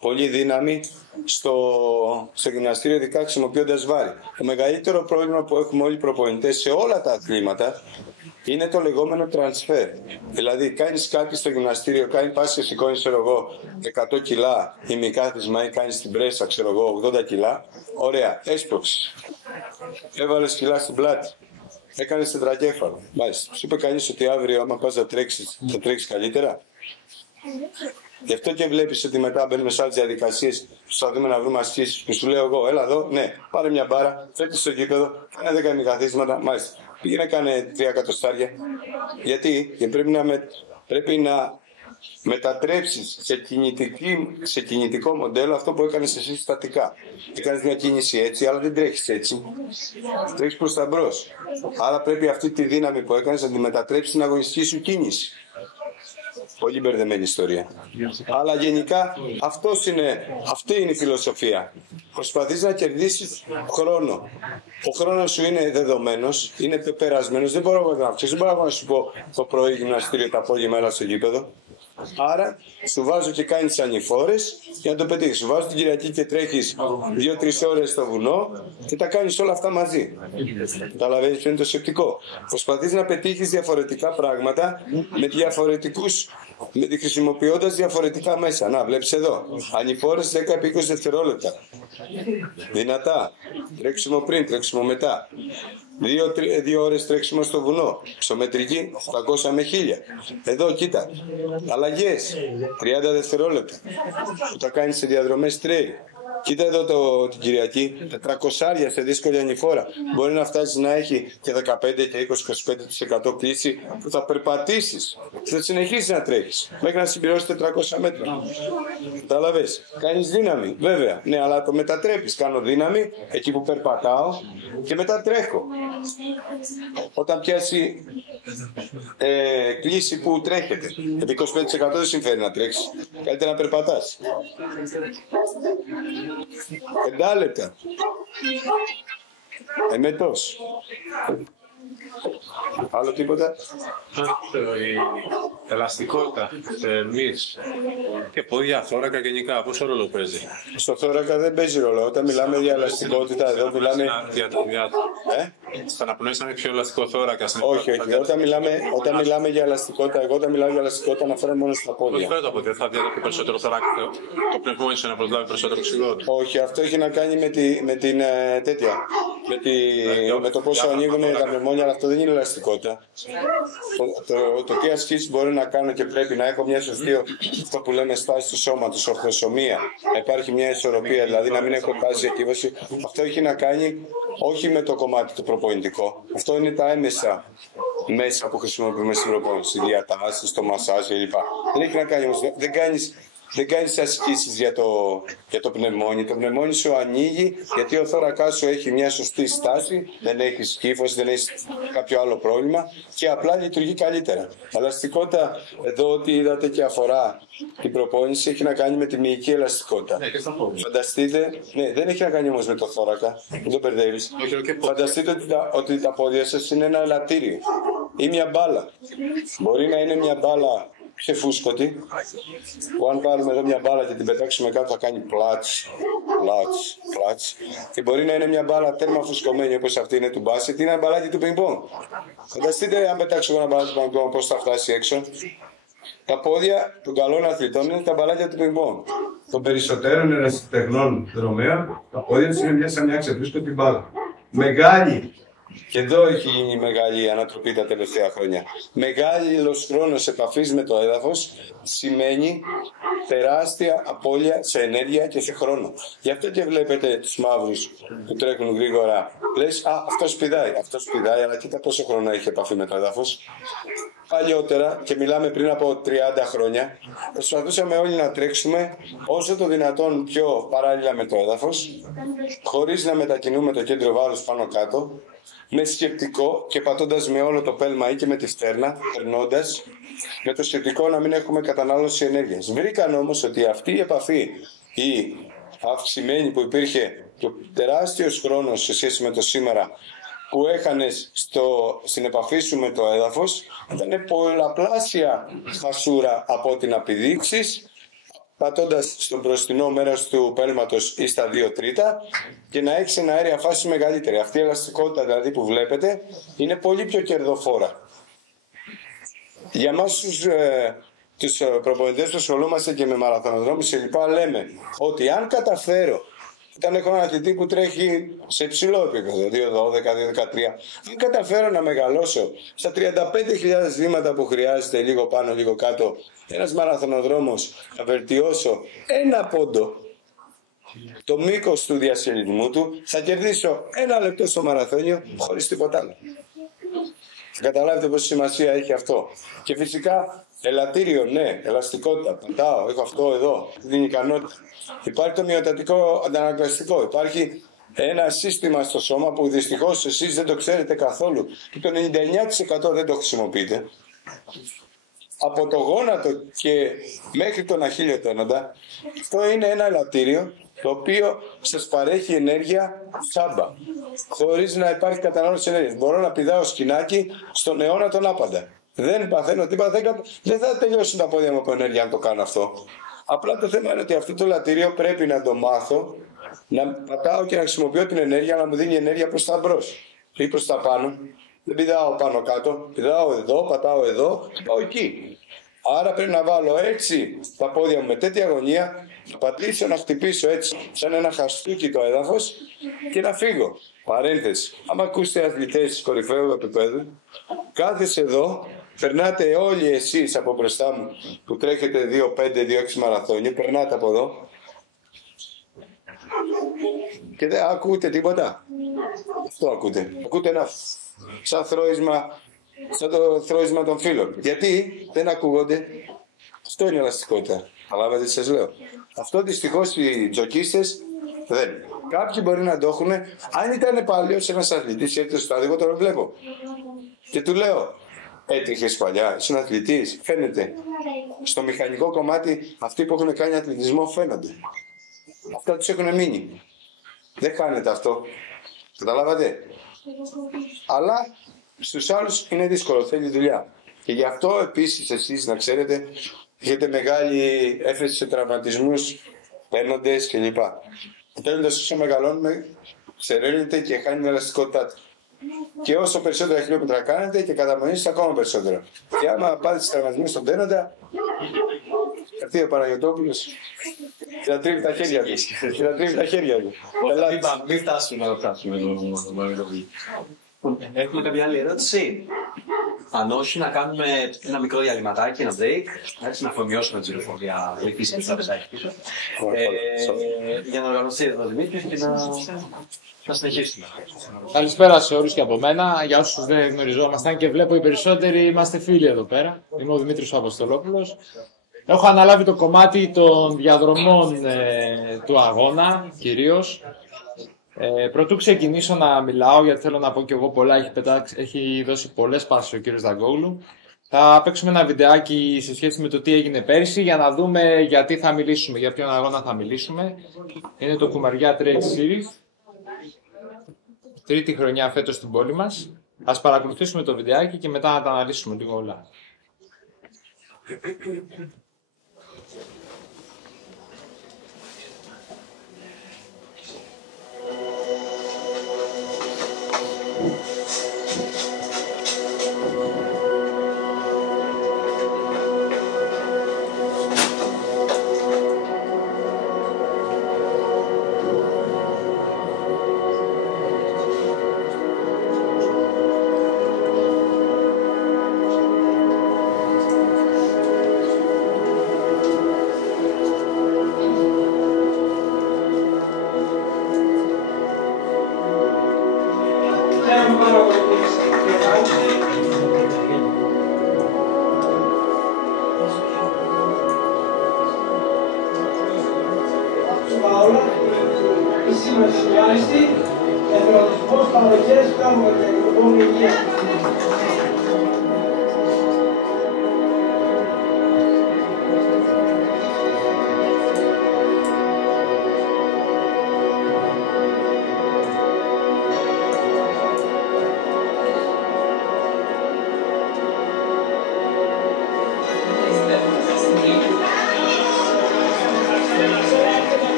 πολύ δύναμη στο γυμναστήριο, ειδικά χρησιμοποιώντας βάρη. Το μεγαλύτερο πρόβλημα που έχουμε όλοι οι προπονητές σε όλα τα αθλήματα είναι το λεγόμενο transfer. Δηλαδή, κάνεις κάτι στο γυμναστήριο, πας και σηκώνεις, 100 κιλά ημικάθισμα ή κάνεις την πρέσα, 80 κιλά. Ωραία, έσπρωξες. Έβαλες κιλά στην πλάτη. Έκανες τετρακέφαλο. Μάλιστα. Σου είπε κανείς ότι αύριο, άμα πας να τρέξεις, θα τρέξεις καλύτερα? Γι' αυτό και βλέπεις ότι μετά μπαίνουμε σε άλλες διαδικασίες, προσπαθούμε να βρούμε ασκήσεις που σου λέω εγώ, έλα εδώ, ναι, πάρε μια μπάρα, φέρτε στο γήπεδο, κάνε 10 ημικαθίσματα, μάλιστα. Πήγαινε, κάνε 3 εκατοστάρια. Γιατί πρέπει να μετατρέψεις σε κινητικό μοντέλο αυτό που έκανες εσύ στατικά. Έκανες μια κίνηση έτσι, αλλά δεν τρέχεις έτσι. Τρέχεις προς τα μπρος. Άρα πρέπει αυτή τη δύναμη που έκανες να τη μετατρέψεις στην αγωνιστική σου κίνηση. Πολύ μπερδεμένη ιστορία. Αλλά γενικά αυτή είναι η φιλοσοφία. Προσπαθείς να κερδίσεις χρόνο. Ο χρόνος σου είναι δεδομένος, είναι πεπερασμένος. Δεν μπορώ να σου πω το πρωί γυμναστήριο, το απόγευμα έλα στο γήπεδο. Άρα σου βάζω και κάνεις ανηφόρες για να το πετύχεις. Σου βάζω την Κυριακή και τρέχεις 2-3 ώρες στο βουνό και τα κάνεις όλα αυτά μαζί. Καταλαβαίνεις ποιο είναι το σκεπτικό. Προσπαθείς να πετύχεις διαφορετικά πράγματα χρησιμοποιώντας διαφορετικά μέσα. Να, βλέπεις εδώ. Ανηφόρες 10-20 δευτερόλεπτα. Δυνατά. Τρέξιμο πριν, τρέξιμο μετά. 2 ώρες τρέξιμο στο βουνό. Ψωμετρική 800 με 1000. Εδώ κοίτα. Αλλαγές. 30 δευτερόλεπτα. Που τα κάνεις σε διαδρομές trail. Κοίτα εδώ την Κυριακή, 400 σε δύσκολη ανηφόρα. Μπορεί να φτάσει να έχει και 15 και 20-25% κλίση που θα περπατήσεις. Θα συνεχίσεις να τρέχεις μέχρι να συμπληρώσεις 400 μέτρα. Κατάλαβες. Κάνεις δύναμη, βέβαια. Ναι, αλλά το μετατρέπεις. Κάνω δύναμη εκεί που περπατάω και μετά τρέχω. Όταν πιάσει κλίση που τρέχεται. Γιατί 25% δεν συμφέρει να τρέξεις. Καλύτερα να περπατάς. 5 λεπτά. Εμετός. Άλλο τίποτα. Η ελαστικότητα εμείς και πόδια, θώρακα γενικά, πόσο ρόλο παίζει? Στο θώρακα δεν παίζει ρόλο. Όταν μιλάμε για ελαστικότητα, εδώ μιλάμε. Θα αναπνοείς να είναι πιο ελαστικό θώρακα. Όχι. Όταν μιλάμε για ελαστικότητα, εγώ όταν μιλάω για ελαστικότητα αναφέρομαι μόνο στα πόδια. Όχι, το πόδια, θα διαδώσει περισσότερο θώρακα. Το πνευμόνιο σου να προσλάβει περισσότερο οξυγόνο. Όχι, αυτό έχει να κάνει με την τέτοια. Με το πόσο ανοίγουν τα πνευμόνια, αλλά αυτό δεν είναι ελαστικότητα. Το τι ασκήσεις μπορεί να κάνω και πρέπει να έχω μια σωστή, αυτό που λέμε στάση του σώματος, ορθοσωμία, να υπάρχει μια ισορροπία, δηλαδή να μην έχω τάση εκκύβωση. Αυτό έχει να κάνει όχι με το κομμάτι το προπονητικό. Αυτό είναι τα έμεσα μέσα που χρησιμοποιούμε στην προπόνηση, διατάσεις, το μασάζ κλπ. Δεν έχει να κάνει όμως, δεν κάνεις ασκήσεις για το πνευμόνι. Το πνευμόνι σου ανοίγει γιατί ο θώρακάς σου έχει μια σωστή στάση, δεν έχεις κύφωση, δεν έχεις κάποιο άλλο πρόβλημα και απλά λειτουργεί καλύτερα. Ελαστικότητα, εδώ ό,τι είδατε και αφορά την προπόνηση, έχει να κάνει με τη μυϊκή ελαστικότητα. Φανταστείτε, δεν έχει να κάνει όμως με το θώρακα, δεν το μπερδεύεις. Φανταστείτε ότι τα πόδια σας είναι ένα ελαττήριο ή μια μπάλα. Μπορεί να είναι μια μπάλα ξεφούσκωτη, που αν πάρουμε εδώ μια μπάλα και την πετάξουμε κάτω θα κάνει πλάτς, πλάτς, πλάτς, και μπορεί να είναι μια μπάλα τέρμα φουσκωμένη όπως αυτή είναι του μπάσκετ ή ένα μπαλάκι του πινκ-πονγκ. Φανταστείτε αν πετάξω εγώ ένα μπαλάκι του πινκ-πονγκ πώς θα φτάσει έξω. Τα πόδια των καλών αθλητών είναι τα μπαλάκια του πινκ-πονγκ. Των περισσότερων ερασιτεχνών δρομέων, τα πόδια τους είναι σαν μια ξεφούσκωτη μπάλα. Μεγάλη. Και εδώ έχει γίνει μεγάλη ανατροπή τα τελευταία χρόνια. Μεγάλος χρόνος επαφής με το έδαφος σημαίνει τεράστια απώλεια σε ενέργεια και σε χρόνο. Γι' αυτό και βλέπετε τους μαύρους που τρέχουν γρήγορα. Λες, αυτό σπηδάει, αλλά κοίτα πόσο χρόνο έχει επαφή με το έδαφος. Παλιότερα, και μιλάμε πριν από 30 χρόνια, προσπαθούσαμε όλοι να τρέξουμε όσο το δυνατόν πιο παράλληλα με το έδαφος, χωρίς να μετακινούμε το κέντρο βάρους πάνω κάτω, με σκεπτικό και πατώντας με όλο το πέλμα ή και με τη φτέρνα, περνώντας, με το σκεπτικό να μην έχουμε κατανάλωση ενέργειας. Βρήκαν όμως ότι αυτή η επαφή, η αυξημένη που υπήρχε και ο τεράστιος χρόνος σε σχέση με το σήμερα, που έχανες στην επαφή σου με το έδαφος, ήταν πολλαπλάσια χασούρα από ό,τι να πηδήξεις, πατώντας στο μπροστινό μέρος του πέλματος ή στα 2 τρίτα και να έχεις ένα αέρια φάση μεγαλύτερη. Αυτή η ελαστικότητα δηλαδή που βλέπετε είναι πολύ πιο κερδοφόρα. Για εμάς τους προπονητές που ασχολούμαστε και με μαραθωνοδρόμους και λοιπά, λέμε ότι αν καταφέρω, όταν έχω έναν αθλητή που τρέχει σε υψηλό επίπεδο, 2.12, 2.13, αν καταφέρω να μεγαλώσω στα 35.000 βήματα που χρειάζεται, λίγο πάνω, λίγο κάτω, ένας μαραθωνοδρόμος, να βελτιώσω 1 πόντο το μήκος του διασελισμού του, θα κερδίσω 1 λεπτό στο μαραθώνιο χωρίς τίποτα άλλο. Καταλάβετε πόση σημασία έχει αυτό. Και φυσικά ελαττήριο, ναι, ελαστικότητα. Πατάω, έχω αυτό εδώ, την ικανότητα. Υπάρχει το μειοτατικό αντανακλαστικό. Υπάρχει ένα σύστημα στο σώμα που δυστυχώς εσείς δεν το ξέρετε καθόλου και το 99% δεν το χρησιμοποιείτε. Από το γόνατο και μέχρι τον αχίλιο τένοντα, αυτό είναι ένα ελαττήριο το οποίο σας παρέχει ενέργεια τσάμπα, χωρίς να υπάρχει κατανάλωση ενέργειας. Μπορώ να πηδάω σκηνάκι στον αιώνα τον άπαντα. Δεν παθαίνω τίποτα, δεν θα τελειώσουν τα πόδια μου από ενέργεια αν το κάνω αυτό. Απλά το θέμα είναι ότι αυτό το λατρείο πρέπει να το μάθω, να πατάω και να χρησιμοποιώ την ενέργεια να μου δίνει ενέργεια προς τα μπρος ή προς τα πάνω. Δεν πηδάω πάνω κάτω, πηδάω εδώ, πατάω εδώ και πάω εκεί. Άρα πρέπει να βάλω έτσι τα πόδια μου με τέτοια αγωνία, να πατήσω, να χτυπήσω έτσι σαν ένα χαστούκι το έδαφος και να φύγω. Παρένθεση. Άμα ακούσετε αθλητές κορυφαίου επίπεδου, κάθεσαι εδώ, περνάτε όλοι εσείς από μπροστά μου που τρέχετε 2-5-2-6 μαραθώνιο, περνάτε από εδώ και δεν ακούτε τίποτα. Αυτό ακούτε. Ακούτε ένα σαν θρώισμα, σαν το θρώισμα των φίλων. Γιατί δεν ακούγονται. Αυτό είναι η ελαστικότητα. Καταλάβατε τι σας λέω. Αυτό δυστυχώς οι τζοκίστες δεν. Κάποιοι μπορεί να το έχουν. Αν ήταν παλιός ένας αθλητής έρθει στο άδικο, τον βλέπω. Και του λέω, έτρεχες παλιά, ήσουν αθλητής, φαίνεται. Στο μηχανικό κομμάτι αυτοί που έχουν κάνει αθλητισμό φαίνονται. Αυτά τους έχουν μείνει. Δεν χάνεται αυτό. Καταλάβατε. Αλλά στους άλλους είναι δύσκολο, θέλει δουλειά. Και γι' αυτό επίσης εσείς να ξέρετε, έχετε μεγάλη έφεση σε τραυματισμούς, παίρνοντες κλπ. Τέλος, όσο μεγαλώνουμε, ξεραίνεται και χάνει την ελαστικότητά του. Και όσο περισσότερα χιλιόμετρα κάνετε και καταμονήσετε ακόμα περισσότερο. Και άμα πάτε στις τραυματισμούς στον τένοντα, έρθει ο Παναγιωτόπουλος και θα τρίβει τα χέρια του. Και θα τρίβει τα χέρια του. Μην φτάσουμε να φτάσουμε το Παναγιωτόπουλο. Έχουμε κάποια άλλη ερώτηση? Αν όχι, να κάνουμε ένα μικρό διαλυματάκι, ένα break, έτσι να αφομοιώσουμε την πληροφορία που θα πεσάξει πίσω. Για να οργανωθεί εδώ ο Δημήτρης και να συνεχίσουμε. Καλησπέρα σε όλους και από μένα. Για όσους δεν γνωριζόμασταν και βλέπω οι περισσότεροι είμαστε φίλοι εδώ πέρα. Είμαι ο Δημήτρης ο Αποστολόπουλος. Έχω αναλάβει το κομμάτι των διαδρομών του αγώνα, κυρίως. Πρωτού ξεκινήσω να μιλάω, γιατί θέλω να πω και εγώ πολλά, έχει δώσει πολλές πάσεις ο κύριος Δαγκόγλου. Θα παίξουμε ένα βιντεάκι σε σχέση με το τι έγινε πέρυσι για να δούμε γιατί θα μιλήσουμε, για ποιον αγώνα θα μιλήσουμε. Είναι το Κουμαριά Trail Series. Τρίτη χρονιά φέτος στην πόλη μας. Ας παρακολουθήσουμε το βιντεάκι και μετά να τα αναλύσουμε λίγο όλα.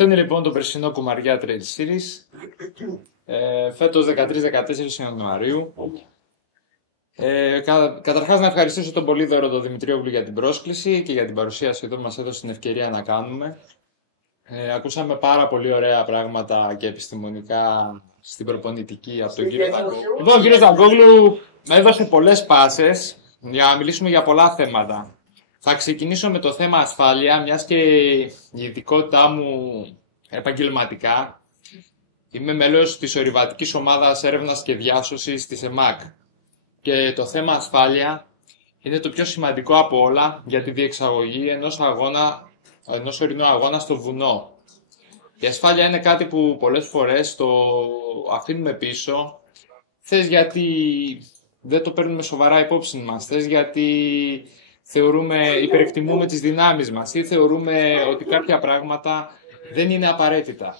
Αυτό είναι λοιπόν το περσινό Κουμαριά Trail Series. Φέτος 13-14 Ιανουαρίου. Καταρχάς να ευχαριστήσω τον Πολύδωρο τον Δημητριόγλου για την πρόσκληση και για την παρουσίαση εδώ που μας έδωσε την ευκαιρία να κάνουμε. Ακούσαμε πάρα πολύ ωραία πράγματα και επιστημονικά στην προπονητική από τον κύριο Δαγκόγλου. Λοιπόν, ο κύριος Δαγκόγλου έδωσε πολλές πάσες για να μιλήσουμε για πολλά θέματα. Θα ξεκινήσω με το θέμα ασφάλεια, μιας και η ειδικότητά μου επαγγελματικά. Είμαι μέλος της ορειβατικής ομάδας έρευνας και διάσωσης της ΕΜΑΚ. Και το θέμα ασφάλεια είναι το πιο σημαντικό από όλα για τη διεξαγωγή ενός ορεινού αγώνα στο βουνό. Η ασφάλεια είναι κάτι που πολλές φορές το αφήνουμε πίσω. Θες γιατί δεν το παίρνουμε σοβαρά υπόψη μας, θες γιατί υπερεκτιμούμε τις δυνάμεις μας ή θεωρούμε ότι κάποια πράγματα δεν είναι απαραίτητα.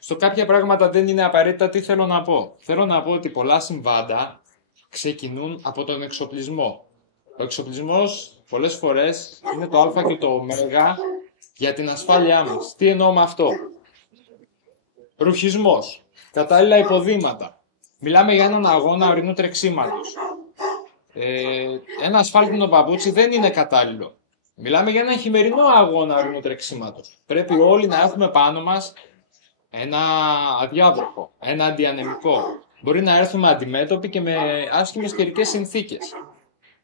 Στο κάποια πράγματα δεν είναι απαραίτητα, τι θέλω να πω. Θέλω να πω ότι πολλά συμβάντα ξεκινούν από τον εξοπλισμό. Ο εξοπλισμός πολλές φορές είναι το α και το ω για την ασφάλειά μας. Τι εννοώ με αυτό? Ρουχισμός, κατάλληλα υποδήματα. Μιλάμε για έναν αγώνα ορεινού τρεξίματος. Ένα ασφάλτινο παπούτσι δεν είναι κατάλληλο. Μιλάμε για έναν χειμερινό αγώνα ορεινού τρεξίματος. Πρέπει όλοι να έχουμε πάνω μας ένα αδιάβροχο, ένα αντιανεμικό. Μπορεί να έρθουμε αντιμέτωποι και με άσχημες καιρικές συνθήκες.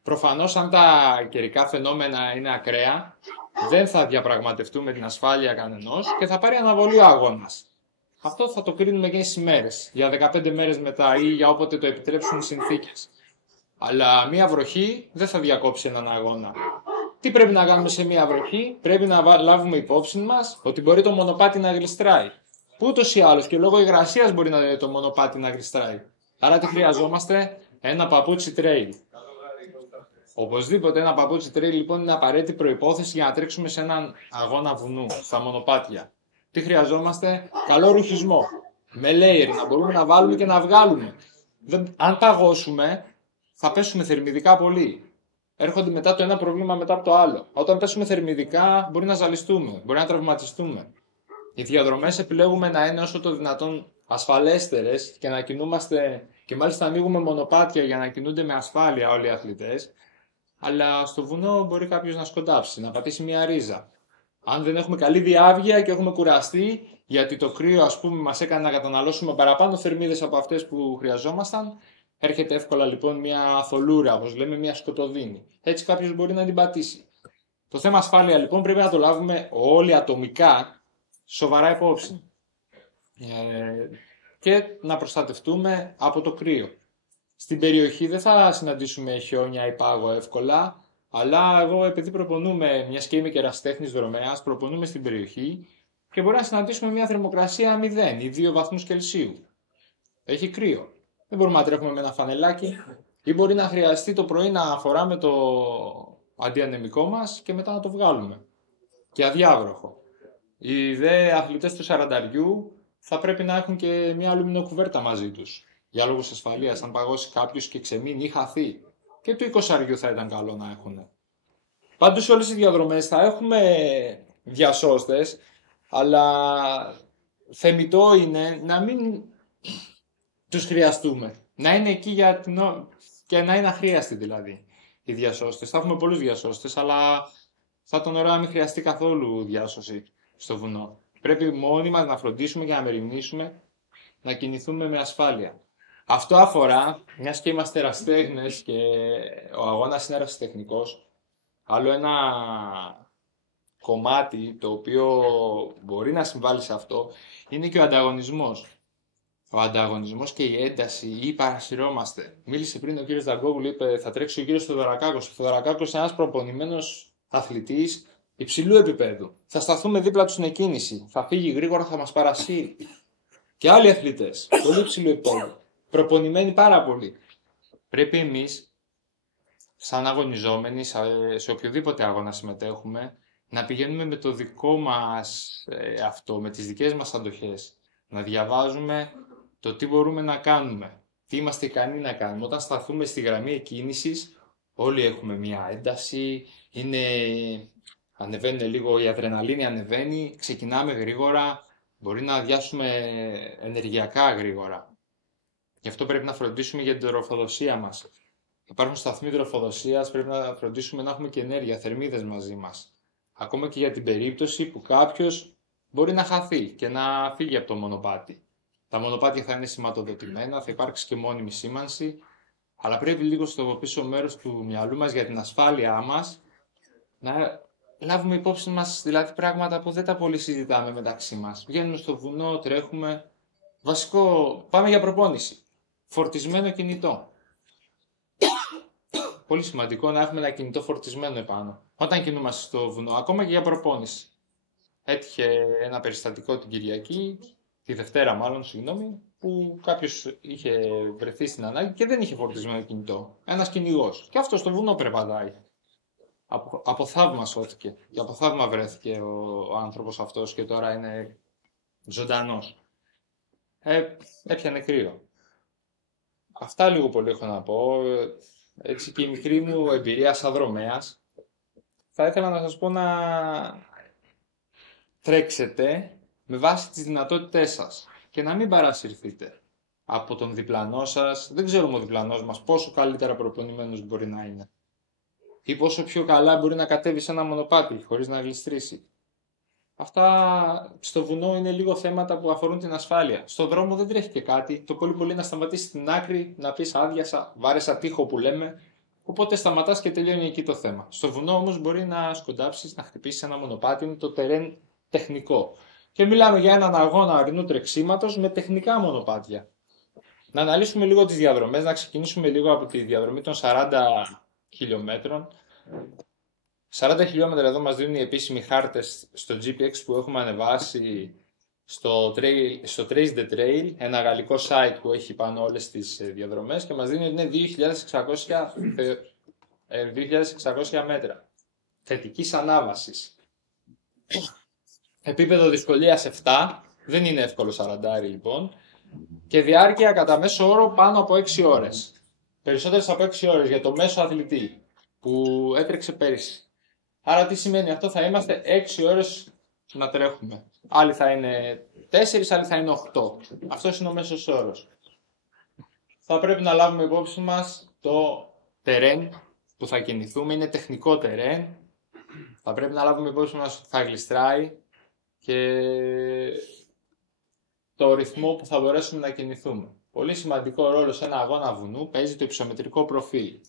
Προφανώς, αν τα καιρικά φαινόμενα είναι ακραία, δεν θα διαπραγματευτούμε την ασφάλεια κανενός και θα πάρει αναβολή ο αγώνας. Αυτό θα το κρίνουμε και στις ημέρες, για 15 μέρες μετά ή για όποτε το επιτρέψουν οι συνθήκες. Αλλά μία βροχή δεν θα διακόψει έναν αγώνα. Τι πρέπει να κάνουμε σε μία βροχή? Πρέπει να λάβουμε υπόψη μας ότι μπορεί το μονοπάτι να γλιστράει. Που ούτως ή άλλως και λόγω υγρασίας μπορεί το μονοπάτι να γλιστράει. Άρα τι χρειαζόμαστε? Ένα παπούτσι trail. Οπωσδήποτε ένα παπούτσι trail λοιπόν είναι απαραίτητη προϋπόθεση για να τρέξουμε σε έναν αγώνα βουνού, στα μονοπάτια. Τι χρειαζόμαστε? Καλό ρουχισμό. Με layer, να μπορούμε να βάλουμε και να βγάλουμε. Αν παγώσουμε, θα πέσουμε θερμιδικά πολύ. Έρχονται μετά το ένα πρόβλημα μετά από το άλλο. Όταν πέσουμε θερμιδικά, μπορεί να ζαλιστούμε, μπορεί να τραυματιστούμε. Οι διαδρομές επιλέγουμε να είναι όσο το δυνατόν ασφαλέστερες και να κινούμαστε, και μάλιστα ανοίγουμε μονοπάτια για να κινούνται με ασφάλεια όλοι οι αθλητές. Αλλά στο βουνό μπορεί κάποιος να σκοντάψει, να πατήσει μια ρίζα. Αν δεν έχουμε καλή διάβγεια και έχουμε κουραστεί, γιατί το κρύο ας πούμε μας έκανε να καταναλώσουμε παραπάνω θερμίδες από αυτές που χρειαζόμασταν, έρχεται εύκολα λοιπόν μια θολούρα, όπως λέμε, μια σκοτωδίνη. Έτσι κάποιος μπορεί να την πατήσει. Το θέμα ασφάλεια λοιπόν πρέπει να το λάβουμε όλοι ατομικά σοβαρά υπόψη. Και να προστατευτούμε από το κρύο. Στην περιοχή δεν θα συναντήσουμε χιόνια ή πάγο εύκολα, αλλά εγώ επειδή προπονούμε, μιας και είμαι και ερασιτέχνης δρομέας, προπονούμε στην περιοχή και μπορεί να συναντήσουμε μια θερμοκρασία 0 ή 2 βαθμούς Κελσίου. Έχει κρύο. Δεν μπορούμε να τρέχουμε με ένα φανελάκι ή μπορεί να χρειαστεί το πρωί να φοράμε το αντιανεμικό μας και μετά να το βγάλουμε. Και αδιάβροχο. Οι δε αθλητές του 40 θα πρέπει να έχουν και μια αλουμινοκουβέρτα μαζί τους. Για λόγους ασφαλείας, αν παγώσει κάποιος και ξεμείνει ή χαθεί. Και του 20 θα ήταν καλό να έχουν. Πάντως σε όλες τις διαδρομές θα έχουμε διασώστες, αλλά θεμιτό είναι να μην τους χρειαστούμε. Να είναι εκεί και να είναι αχρίαστοι δηλαδή οι διασώστες. Θα έχουμε πολλούς διασώστες, αλλά θα ήταν ωραίο να μην χρειαστεί καθόλου διάσωση στο βουνό. Πρέπει μόνοι μας να φροντίσουμε και να μεριμνήσουμε να κινηθούμε με ασφάλεια. Αυτό αφορά, μιας και είμαστε ερασιτέχνες και ο αγώνας είναι ερασιτεχνικός, άλλο ένα κομμάτι το οποίο μπορεί να συμβάλλει σε αυτό είναι και ο ανταγωνισμός. Ο ανταγωνισμός και η ένταση ή παρασυρώμαστε. Μίλησε πριν ο κύριος Δαγκόγλου, είπε θα τρέξει ο κύριος Θεοδωρακάκος. Ο Θεοδωρακάκος είναι ένας προπονημένος αθλητής υψηλού επίπεδου. Θα σταθούμε δίπλα του στην εκκίνηση. Θα φύγει γρήγορα, θα μας παρασύρει. Και άλλοι αθλητές, πολύ υψηλού επίπεδου. Προπονημένοι πάρα πολύ. Πρέπει εμείς, σαν αγωνιζόμενοι, σε οποιοδήποτε αγώνα συμμετέχουμε, να πηγαίνουμε με το δικό μας αυτό, με τις δικές μας αντοχές. Να διαβάζουμε το τι μπορούμε να κάνουμε, τι είμαστε ικανοί να κάνουμε. Όταν σταθούμε στη γραμμή εκκίνησης, όλοι έχουμε μια ένταση, ανεβαίνει λίγο η αδρεναλίνη, ξεκινάμε γρήγορα, Μπορεί να αδειάσουμε ενεργειακά γρήγορα. Γι' αυτό πρέπει να φροντίσουμε για την τροφοδοσία μας. Υπάρχουν σταθμοί τροφοδοσίας, πρέπει να φροντίσουμε να έχουμε και ενέργεια, θερμίδες μαζί μας. Ακόμα και για την περίπτωση που κάποιος μπορεί να χαθεί και να φύγει από το μονοπάτι. Τα μονοπάτια θα είναι σηματοδοτημένα, θα υπάρξει και μόνιμη σήμανση, αλλά πρέπει λίγο στο πίσω μέρος του μυαλού μας για την ασφάλειά μας να λάβουμε υπόψη μας δηλαδή πράγματα που δεν τα πολύ συζητάμε μεταξύ μας. Βγαίνουμε στο βουνό, τρέχουμε. Βασικό, πάμε για προπόνηση. Φορτισμένο κινητό. Πολύ σημαντικό να έχουμε ένα κινητό φορτισμένο επάνω. Όταν κινούμαστε στο βουνό, ακόμα και για προπόνηση. Έτυχε ένα περιστατικό την Κυριακή, τη Δευτέρα μάλλον, συγγνώμη, που κάποιος είχε βρεθεί στην ανάγκη και δεν είχε φορτισμένο κινητό. Ένας κυνηγός. Και αυτό στο βουνό περπατάει. Από θαύμα σώθηκε. Και από θαύμα βρέθηκε ο άνθρωπος αυτός και τώρα είναι ζωντανός. Έπιανε κρύο. Αυτά λίγο πολύ έχω να πω. Έτσι και η μικρή μου εμπειρία σαν δρομέας. Θα ήθελα να σας πω να τρέξετε με βάση τις δυνατότητές σας και να μην παρασυρθείτε από τον διπλανό σας. Δεν ξέρουμε ο διπλανός μας πόσο καλύτερα προπονημένος μπορεί να είναι ή πόσο πιο καλά μπορεί να κατέβει σε ένα μονοπάτι χωρίς να γλιστρήσει. Αυτά στο βουνό είναι λίγο θέματα που αφορούν την ασφάλεια. Στον δρόμο δεν τρέχει και κάτι. Το πολύ πολύ να σταματήσει στην άκρη, να πεις άδειασα, βάρεσα τείχο που λέμε. Οπότε σταματάς και τελειώνει εκεί το θέμα. Στο βουνό όμως μπορεί να σκοντάψεις, να χτυπήσεις ένα μονοπάτι, είναι το τερέν τεχνικό. Και μιλάμε για έναν αγώνα ορεινού τρεξίματος με τεχνικά μονοπάτια. Να αναλύσουμε λίγο τις διαδρομές, να ξεκινήσουμε λίγο από τη διαδρομή των 40 χιλιόμετρων. 40 χιλιόμετρα εδώ μας δίνουν οι επίσημοι χάρτες στο GPX που έχουμε ανεβάσει στο Trace the Trail, ένα γαλλικό site που έχει πάνω όλες τις διαδρομές και μας δίνει ότι είναι 2.600 μέτρα θετικής ανάβασης. Επίπεδο δυσκολίας 7, δεν είναι εύκολο 40 λοιπόν, και διάρκεια κατά μέσο όρο πάνω από 6 ώρες. Περισσότερες από 6 ώρες για το μέσο αθλητή που έτρεξε πέρυσι. Άρα τι σημαίνει αυτό, θα είμαστε 6 ώρες να τρέχουμε. Άλλοι θα είναι 4, άλλοι θα είναι 8. Αυτός είναι ο μέσος όρος. Θα πρέπει να λάβουμε υπόψη μας το τερέν που θα κινηθούμε, είναι τεχνικό τερέν. Θα πρέπει να λάβουμε υπόψη μας ότι θα γλιστράει και το ρυθμό που θα μπορέσουμε να κινηθούμε. Πολύ σημαντικό ρόλο σε ένα αγώνα βουνού παίζει το υψομετρικό προφίλ.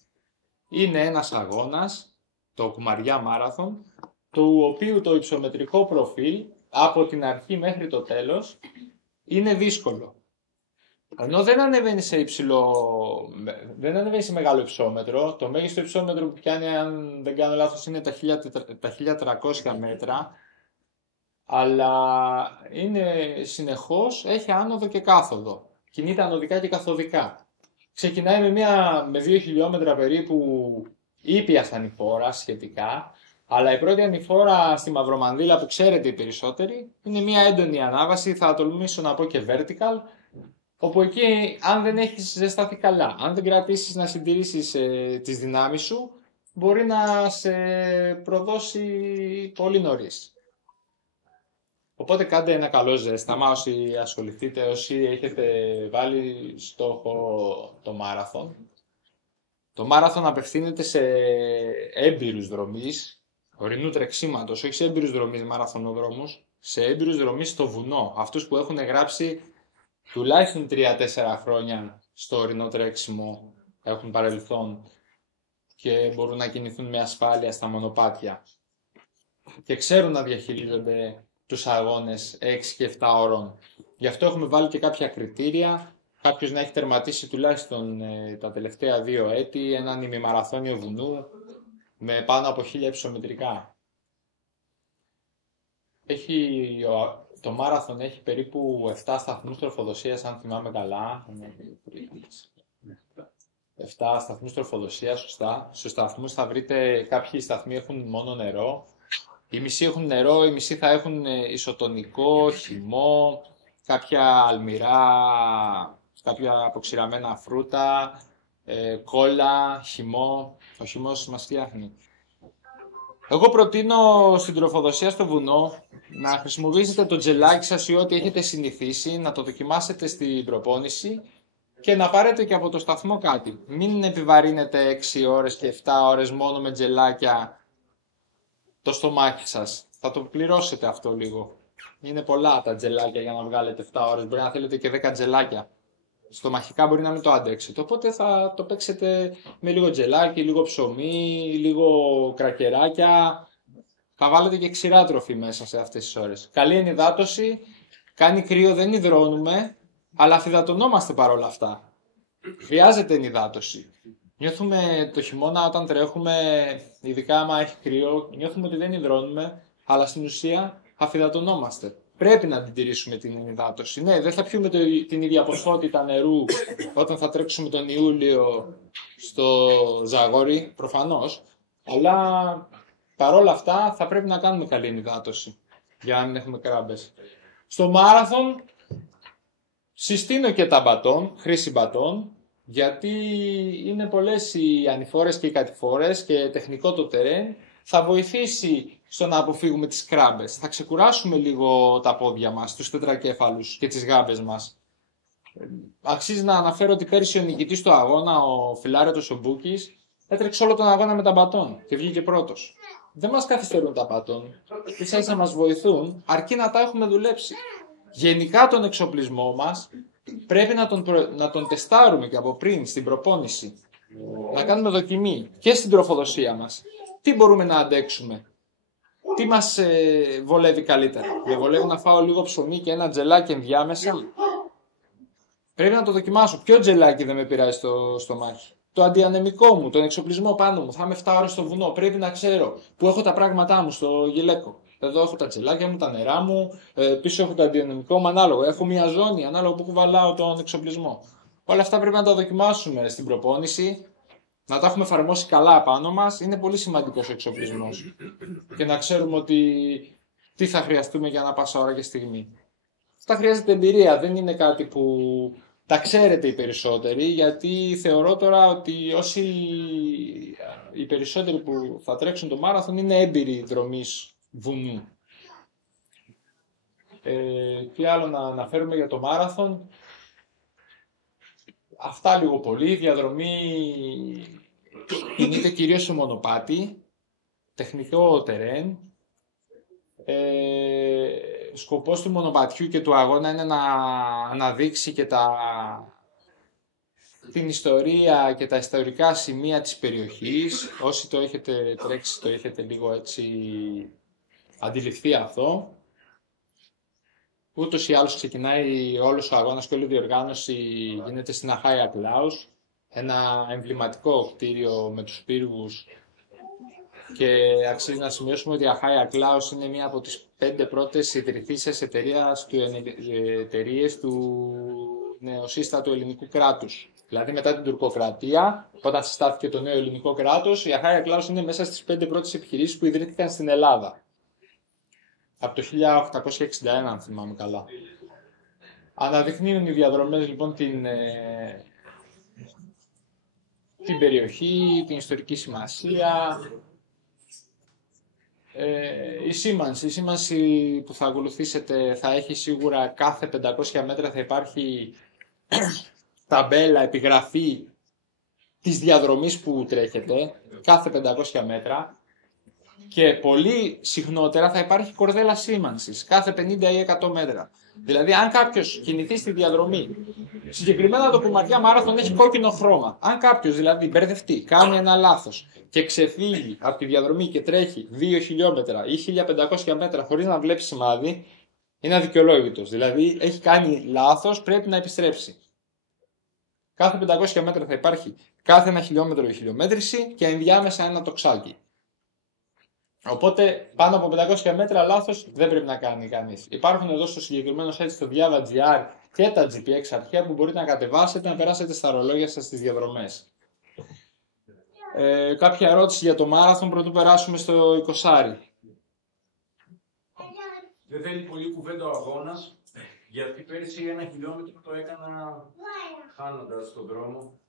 Είναι ένας αγώνας, το Κουμαριά Μάραθον, του οποίου το υψομετρικό προφίλ από την αρχή μέχρι το τέλος είναι δύσκολο. Ενώ δεν ανεβαίνει σε μεγάλο υψόμετρο, το μέγιστο υψόμετρο που πιάνει, αν δεν κάνω λάθος, είναι τα 1300 μέτρα, αλλά είναι συνεχώς, έχει άνοδο και κάθοδο. Κινείται ανωδικά και καθοδικά. Ξεκινάει με 2 χιλιόμετρα περίπου ήπιας ανηφόρας σχετικά, αλλά η πρώτη ανηφόρα στη Μαυρομανδύλα που ξέρετε οι περισσότεροι είναι μια έντονη ανάβαση, θα τολμήσω να πω και vertical, όπου εκεί αν δεν έχεις ζεσταθεί καλά, αν δεν κρατήσεις να συντηρήσεις τις δυνάμεις σου, μπορεί να σε προδώσει πολύ νωρίς. Οπότε κάντε ένα καλό ζέσταμα όσοι ασχοληθείτε, όσοι έχετε βάλει στόχο το μάραθον. Το μάραθον απευθύνεται σε έμπειρους δρομείς, ορεινού τρεξίματος, όχι σε έμπειρους δρομείς μαραθωνοδρόμους, σε έμπειρους δρομείς στο βουνό. Αυτούς που έχουν γράψει τουλάχιστον 3-4 χρόνια στο ορεινό τρέξιμο, έχουν παρελθόν και μπορούν να κινηθούν με ασφάλεια στα μονοπάτια. Και ξέρουν να διαχειρίζονται τους αγώνες 6 και 7 ώρων. Γι' αυτό έχουμε βάλει και κάποια κριτήρια. Κάποιος να έχει τερματίσει τουλάχιστον τα τελευταία 2 έτη έναν ημιμαραθώνιο βουνού με πάνω από 1000 υψομετρικά. Το μάραθον έχει περίπου 7 σταθμούς τροφοδοσίας, αν θυμάμαι καλά. 7 σταθμούς τροφοδοσίας, σωστά. Στους σταθμούς θα βρείτε, κάποιοι σταθμοί έχουν μόνο νερό. Οι μισοί έχουν νερό, οι μισοί θα έχουν ισοτονικό, χυμό, κάποια αλμυρά, κάποια αποξηραμένα φρούτα, κόλλα, χυμό. Ο χυμός μας φτιάχνει. Εγώ προτείνω στην τροφοδοσία στο βουνό να χρησιμοποιήσετε το τζελάκι σας ή ό,τι έχετε συνηθίσει, να το δοκιμάσετε στην προπόνηση και να πάρετε και από το σταθμό κάτι. Μην επιβαρύνετε 6 ώρες και 7 ώρες μόνο με τζελάκια το στομάχι σας. Θα το πληρώσετε αυτό λίγο. Είναι πολλά τα τζελάκια για να βγάλετε 7 ώρες. Μπορεί να θέλετε και 10 τζελάκια. Στομαχικά μπορεί να μην το αντέξετε. Οπότε θα το παίξετε με λίγο τζελάκι, λίγο ψωμί, λίγο κρακεράκια. Θα βάλετε και ξηρά τροφή μέσα σε αυτές τις ώρες. Καλή ενυδάτωση. Κάνει κρύο, δεν υδρώνουμε, αλλά αφυδατωνόμαστε παρόλα αυτά. Χρειάζεται ενυδάτωση. Νιώθουμε το χειμώνα όταν τρέχουμε, ειδικά άμα έχει κρύο, νιώθουμε ότι δεν υδρώνουμε, αλλά στην ουσία αφυδατωνόμαστε. Πρέπει να την τηρήσουμε την ενυδάτωση. Ναι, δεν θα πιούμε την ίδια ποσότητα νερού όταν θα τρέξουμε τον Ιούλιο στο Ζαγόρι, προφανώς, αλλά παρόλα αυτά θα πρέπει να κάνουμε καλή ενυδάτωση για να μην έχουμε κράμπες. Στο μάραθον συστήνω και τα μπατόν, χρήση μπατόν, γιατί είναι πολλές οι ανηφόρες και οι κατηφόρες και τεχνικό το τερέν. Θα βοηθήσει στο να αποφύγουμε τις κράμπες. Θα ξεκουράσουμε λίγο τα πόδια μας, τους τετρακέφαλους και τις γάμπες μας. Αξίζει να αναφέρω ότι πέρυσι ο νικητής του αγώνα, ο Φιλάρετος ο Μπούκης, έτρεξε όλο τον αγώνα με τα μπατόν και βγήκε πρώτος. Δεν μας καθυστερούν τα μπατόν, ίσα-ίσα μας βοηθούν, αρκεί να τα έχουμε δουλέψει. Γενικά τον εξοπλισμό μας πρέπει να τον τεστάρουμε και από πριν στην προπόνηση. Να κάνουμε δοκιμή και στην τροφοδοσία μας. Τι μπορούμε να αντέξουμε. Τι μας βολεύει καλύτερα. Με βολεύει να φάω λίγο ψωμί και ένα τζελάκι ενδιάμεσα. Πρέπει να το δοκιμάσω. Ποιο τζελάκι δεν με πειράζει στο στομάχι. Το αντιανεμικό μου, τον εξοπλισμό πάνω μου. Θα είμαι 7 ώρες στο βουνό. Πρέπει να ξέρω που έχω τα πράγματά μου στο γυλαίκο. Εδώ έχω τα τζελάκια μου, τα νερά μου. Πίσω έχω το αντιανεμικό μου ανάλογο. Έχω μια ζώνη ανάλογο που κουβαλάω τον εξοπλισμό. Όλα αυτά πρέπει να τα δοκιμάσουμε στην προπόνηση. Να τα έχουμε εφαρμόσει καλά πάνω μας. Είναι πολύ σημαντικός ο εξοπλισμός. Και να ξέρουμε τι θα χρειαστούμε για να πάσα ώρα και στιγμή. Αυτά χρειάζεται εμπειρία. Δεν είναι κάτι που τα ξέρετε οι περισσότεροι. Γιατί θεωρώ τώρα ότι οι περισσότεροι που θα τρέξουν το μάραθον είναι έμπειροι δρομείς βουνού. Τι άλλο να αναφέρουμε για το μάραθον. Αυτά λίγο πολύ. Η διαδρομή κινείται κυρίως σε μονοπάτι, τεχνικό τερέν. Σκοπός του μονοπατιού και του αγώνα είναι να αναδείξει και την ιστορία και τα ιστορικά σημεία της περιοχής. Όσοι το έχετε τρέξει, το έχετε λίγο έτσι αντιληφθεί αυτό. Ούτως ή άλλως ξεκινάει όλος ο αγώνας και όλη η διοργάνωση γίνεται στην Αχάια Κλάους, ένα εμβληματικό κτίριο με τους πύργους, και αξίζει να σημειώσουμε ότι η Αχάια Κλάους είναι μία από τις 5 πρώτες ιδρυθήσεις εταιρείες του νεοσύστατου ελληνικού κράτους. Δηλαδή μετά την τουρκοκρατία, όταν συστάθηκε το νέο ελληνικό κράτος, η Αχάια Κλάους είναι μέσα στις 5 πρώτες επιχειρήσεις που ιδρύθηκαν στην Ελλάδα. Από το 1861, αν θυμάμαι καλά. Αναδεικνύουν οι διαδρομές λοιπόν την περιοχή, την ιστορική σημασία. Η σήμανση που θα ακολουθήσετε θα έχει σίγουρα κάθε 500 μέτρα θα υπάρχει ταμπέλα, επιγραφή της διαδρομής που τρέχετε, κάθε 500 μέτρα. Και πολύ συχνότερα θα υπάρχει κορδέλα σήμανσης κάθε 50 ή 100 μέτρα. Δηλαδή, αν κάποιος κινηθεί στη διαδρομή, συγκεκριμένα το Κουμαριά Μάραθον έχει κόκκινο χρώμα. Αν κάποιος δηλαδή μπερδευτεί, κάνει ένα λάθος και ξεφύγει από τη διαδρομή και τρέχει 2 χιλιόμετρα ή 1500 μέτρα χωρίς να βλέπει σημάδι, είναι αδικαιολόγητος. Δηλαδή, έχει κάνει λάθος, πρέπει να επιστρέψει. Κάθε 500 μέτρα θα υπάρχει κάθε 1 χιλιόμετρο η χιλιομέτρηση και ενδιάμεσα ένα τοξάκι. Οπότε πάνω από 500 μέτρα λάθος δεν πρέπει να κάνει κανείς. Υπάρχουν εδώ στο συγκεκριμένο site στο Diava.gr και τα GPX αρχεία που μπορείτε να κατεβάσετε, να περάσετε στα ρολόγια σας στις διαδρομές. Κάποια ερώτηση για το μάραθον πρωτού περάσουμε στο 20. Δεν θέλει πολύ κουβέντα ο αγώνας, γιατί πέρυσι 1 χιλιόμετρο το έκανα χάνοντας τον δρόμο.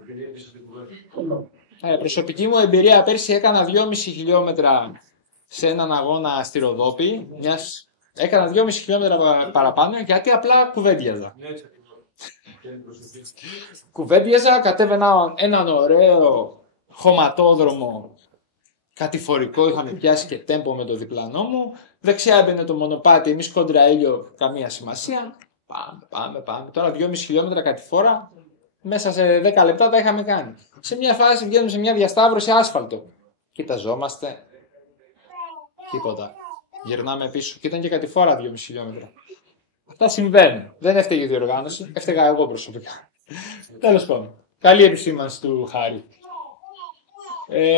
Επειδή έπεισα την κουβέντα. Προσωπική μου εμπειρία, πέρσι έκανα 2,5 χιλιόμετρα σε έναν αγώνα στη Ροδόπη. Έκανα 2,5 χιλιόμετρα παραπάνω γιατί απλά κουβέντιαζα. Κουβέντιαζα, κατέβαινα έναν ωραίο χωματόδρομο κατηφορικό, είχαμε πιάσει και τέμπο με το διπλανό μου. Δεξιά έμπαινε το μονοπάτι, εμείς κόντρα ήλιο, καμία σημασία. Πάμε. Τώρα 2,5 χιλιόμετρα κατηφόρα, μέσα σε 10 λεπτά τα είχαμε κάνει. Σε μια φάση βγαίνουμε σε μια διασταύρωση άσφαλτο. Κοιταζόμαστε. Τίποτα. Γυρνάμε πίσω. Και ήταν και κατηφόρα 2,5 χιλιόμετρα. Αυτά συμβαίνουν. Δεν έφταιγε η διοργάνωση, έφταιγα εγώ προσωπικά. Τέλος πάντων. Καλή επισήμανση του Χάρη.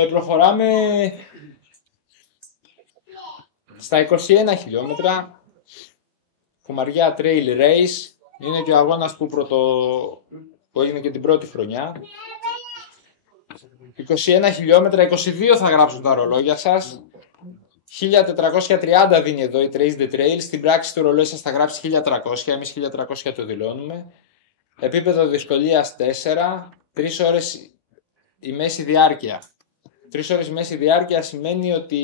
Προχωράμε στα 21 χιλιόμετρα. Κουμαριά Trail Race. Είναι και ο αγώνας που έγινε και την πρώτη χρονιά. 21 χιλιόμετρα, 22 θα γράψουν τα ρολόγια σας. 1430 δίνει εδώ η Trace the Trail. Στην πράξη το ρολόι σας θα γράψει 1300, εμείς 1300 το δηλώνουμε. Επίπεδο δυσκολίας 4, 3 ώρες η μέση διάρκεια. 3 ώρες η μέση διάρκεια σημαίνει ότι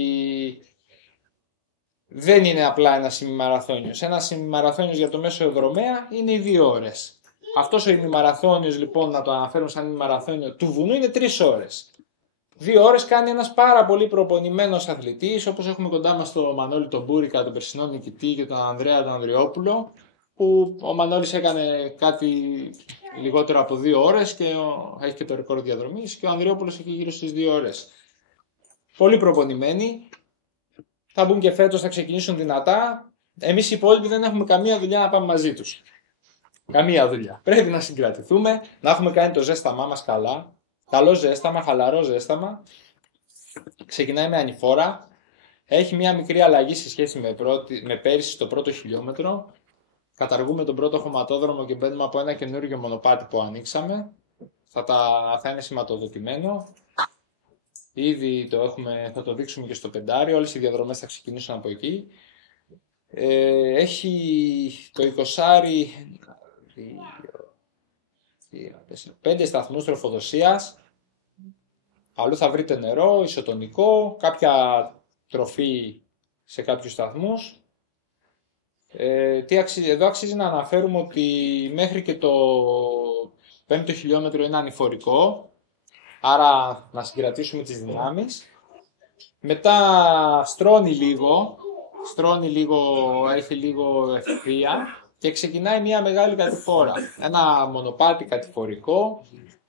δεν είναι απλά ένας ημιμαραθώνιος. Ένας ημιμαραθώνιος για το μέσο δρομέα είναι οι 2 ώρες. Αυτός ο ημιμαραθώνιος λοιπόν, να το αναφέρουμε σαν ημιμαραθώνιο του βουνού, είναι 3 ώρες. 2 ώρες κάνει ένας πάρα πολύ προπονημένος αθλητής, όπως έχουμε κοντά μας τον Μανώλη τον Μπούρικα, τον περσινό νικητή, και τον Ανδρέα τον Ανδριόπουλο, που ο Μανώλης έκανε κάτι λιγότερο από 2 ώρες και έχει και το ρεκόρ διαδρομής, και ο Ανδριόπουλος έχει γύρω στις 2 ώρες. Πολύ προπονημένοι, θα μπουν και φέτος, θα ξεκινήσουν δυνατά. Εμείς οι υπόλοιποι δεν έχουμε καμία δουλειά να πάμε μαζί τους. Καμία δουλειά. Πρέπει να συγκρατηθούμε, να έχουμε κάνει το ζέσταμά μας καλά. Καλό ζέσταμα, χαλαρό ζέσταμα. Ξεκινάει με ανηφόρα. Έχει μια μικρή αλλαγή σε σχέση με πέρυσι στο πρώτο χιλιόμετρο. Καταργούμε τον πρώτο χωματόδρομο και μπαίνουμε από ένα καινούργιο μονοπάτι που ανοίξαμε. Θα είναι σηματοδοτημένο. Ήδη θα το δείξουμε και στο πεντάρι. Όλες οι διαδρομές θα ξεκινήσουν από εκεί. Έχει το 20, 5 σταθμούς τροφοδοσίας. Αλλού θα βρείτε νερό, ισοτονικό, κάποια τροφή σε κάποιους σταθμούς. Εδώ αξίζει να αναφέρουμε ότι μέχρι και το 5ο χιλιόμετρο είναι ανηφορικό, άρα να συγκρατήσουμε τις δυνάμεις. Μετά στρώνει λίγο, έχει λίγο ευθεία και ξεκινάει μια μεγάλη κατηφόρα. Ένα μονοπάτι κατηφορικό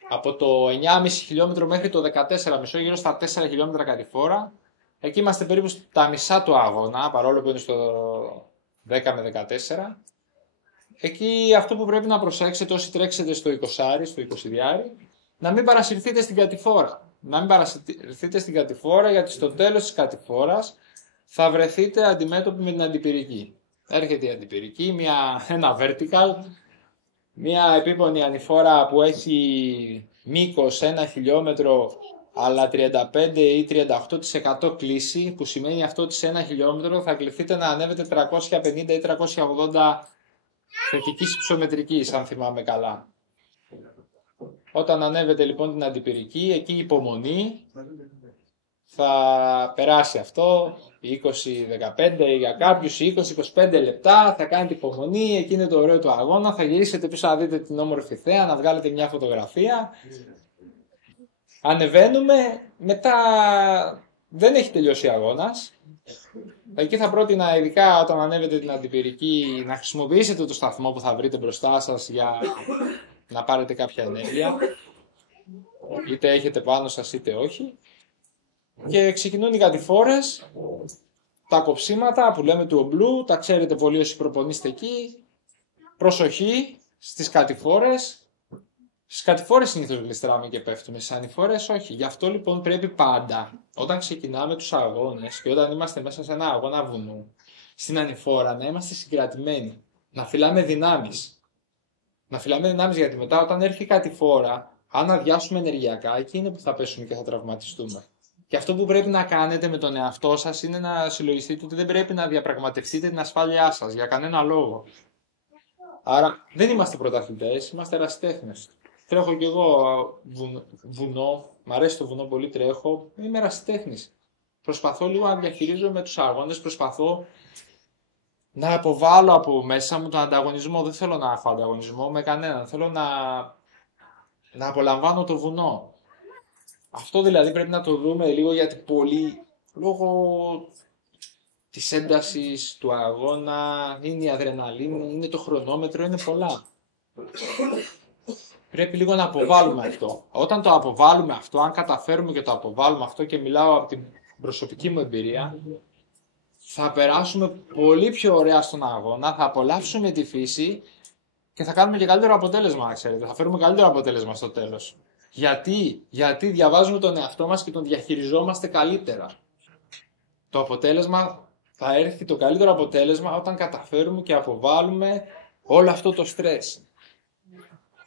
από το 9,5 χιλιόμετρο μέχρι το 14,5, γύρω στα 4 χιλιόμετρα κατηφόρα. Εκεί είμαστε περίπου στα μισά του αγώνα, παρόλο που είναι στο 10 με 14. Εκεί αυτό που πρέπει να προσέξετε όσοι τρέξετε στο 20, στο 20, να μην παρασυρθείτε στην κατηφόρα. Γιατί στο τέλος της κατηφόρας θα βρεθείτε αντιμέτωποι με την αντιπυρική. Έρχεται η αντιπυρική, ένα vertical, μια επίπονη ανηφόρα που έχει μήκος 1 χιλιόμετρο αλλά 35 ή 38% κλίση, που σημαίνει αυτό ότι σε 1 χιλιόμετρο θα κληθείτε να ανέβετε 350 ή 380 θετικής υψομετρικής, αν θυμάμαι καλά. Όταν ανέβετε λοιπόν την αντιπυρική, εκεί η υπομονή, θα περάσει αυτό, 20-15 για κάποιους, 20-25 λεπτά, θα κάνετε υπομονή, εκεί είναι το ωραίο του αγώνα, θα γυρίσετε πίσω να δείτε την όμορφη θέα, να βγάλετε μια φωτογραφία. Ανεβαίνουμε, μετά δεν έχει τελειώσει ο αγώνας. Εκεί θα πρότεινα, ειδικά όταν ανέβετε την αντιπυρική, να χρησιμοποιήσετε το σταθμό που θα βρείτε μπροστά σας για να πάρετε κάποια ενέργεια. Είτε έχετε πάνω σας είτε όχι. Και ξεκινούν οι κατηφόρες, τα κοψίματα που λέμε του ομπλού, τα ξέρετε πολύ όσοι προπονείστε εκεί. Προσοχή στις κατηφόρες. Στις κατηφόρες συνήθως γλιστράμε και πέφτουμε, στις ανηφόρες όχι. Γι' αυτό λοιπόν πρέπει πάντα, όταν ξεκινάμε τους αγώνες και όταν είμαστε μέσα σε ένα αγώνα βουνού, στην ανηφόρα να είμαστε συγκρατημένοι, να φυλάμε δυνάμεις. Γιατί μετά όταν έρθει η κατηφόρα, αν αδειάσουμε ενεργειακά, εκεί είναι που θα πέσουμε και θα τραυματιστούμε. Και αυτό που πρέπει να κάνετε με τον εαυτό σας είναι να συλλογιστείτε ότι δεν πρέπει να διαπραγματευτείτε την ασφάλειά σας για κανένα λόγο. Άρα δεν είμαστε πρωταθλητές, είμαστε ερασιτέχνες. Τρέχω κι εγώ βουνό, Μ' αρέσει το βουνό πολύ, τρέχω. Είμαι ερασιτέχνης. Προσπαθώ λίγο να διαχειρίζομαι τους αγώνες, προσπαθώ να αποβάλω από μέσα μου τον ανταγωνισμό. Δεν θέλω να έχω ανταγωνισμό με κανέναν. Θέλω να απολαμβάνω το βουνό. Αυτό δηλαδή πρέπει να το δούμε λίγο, γιατί πολύ λόγω της έντασης του αγώνα είναι η αδρεναλίνη, είναι το χρονόμετρο, είναι πολλά. Πρέπει λίγο να αποβάλουμε αυτό. Όταν το αποβάλουμε αυτό, αν καταφέρουμε και το αποβάλουμε αυτό, και μιλάω από την προσωπική μου εμπειρία, θα περάσουμε πολύ πιο ωραία στον αγώνα, θα απολαύσουμε τη φύση και θα κάνουμε και καλύτερο αποτέλεσμα, ξέρετε. Θα φέρουμε καλύτερο αποτέλεσμα στο τέλος. Γιατί διαβάζουμε τον εαυτό μας και τον διαχειριζόμαστε καλύτερα. Το αποτέλεσμα θα έρθει, το καλύτερο αποτέλεσμα, όταν καταφέρουμε και αποβάλουμε όλο αυτό το στρες.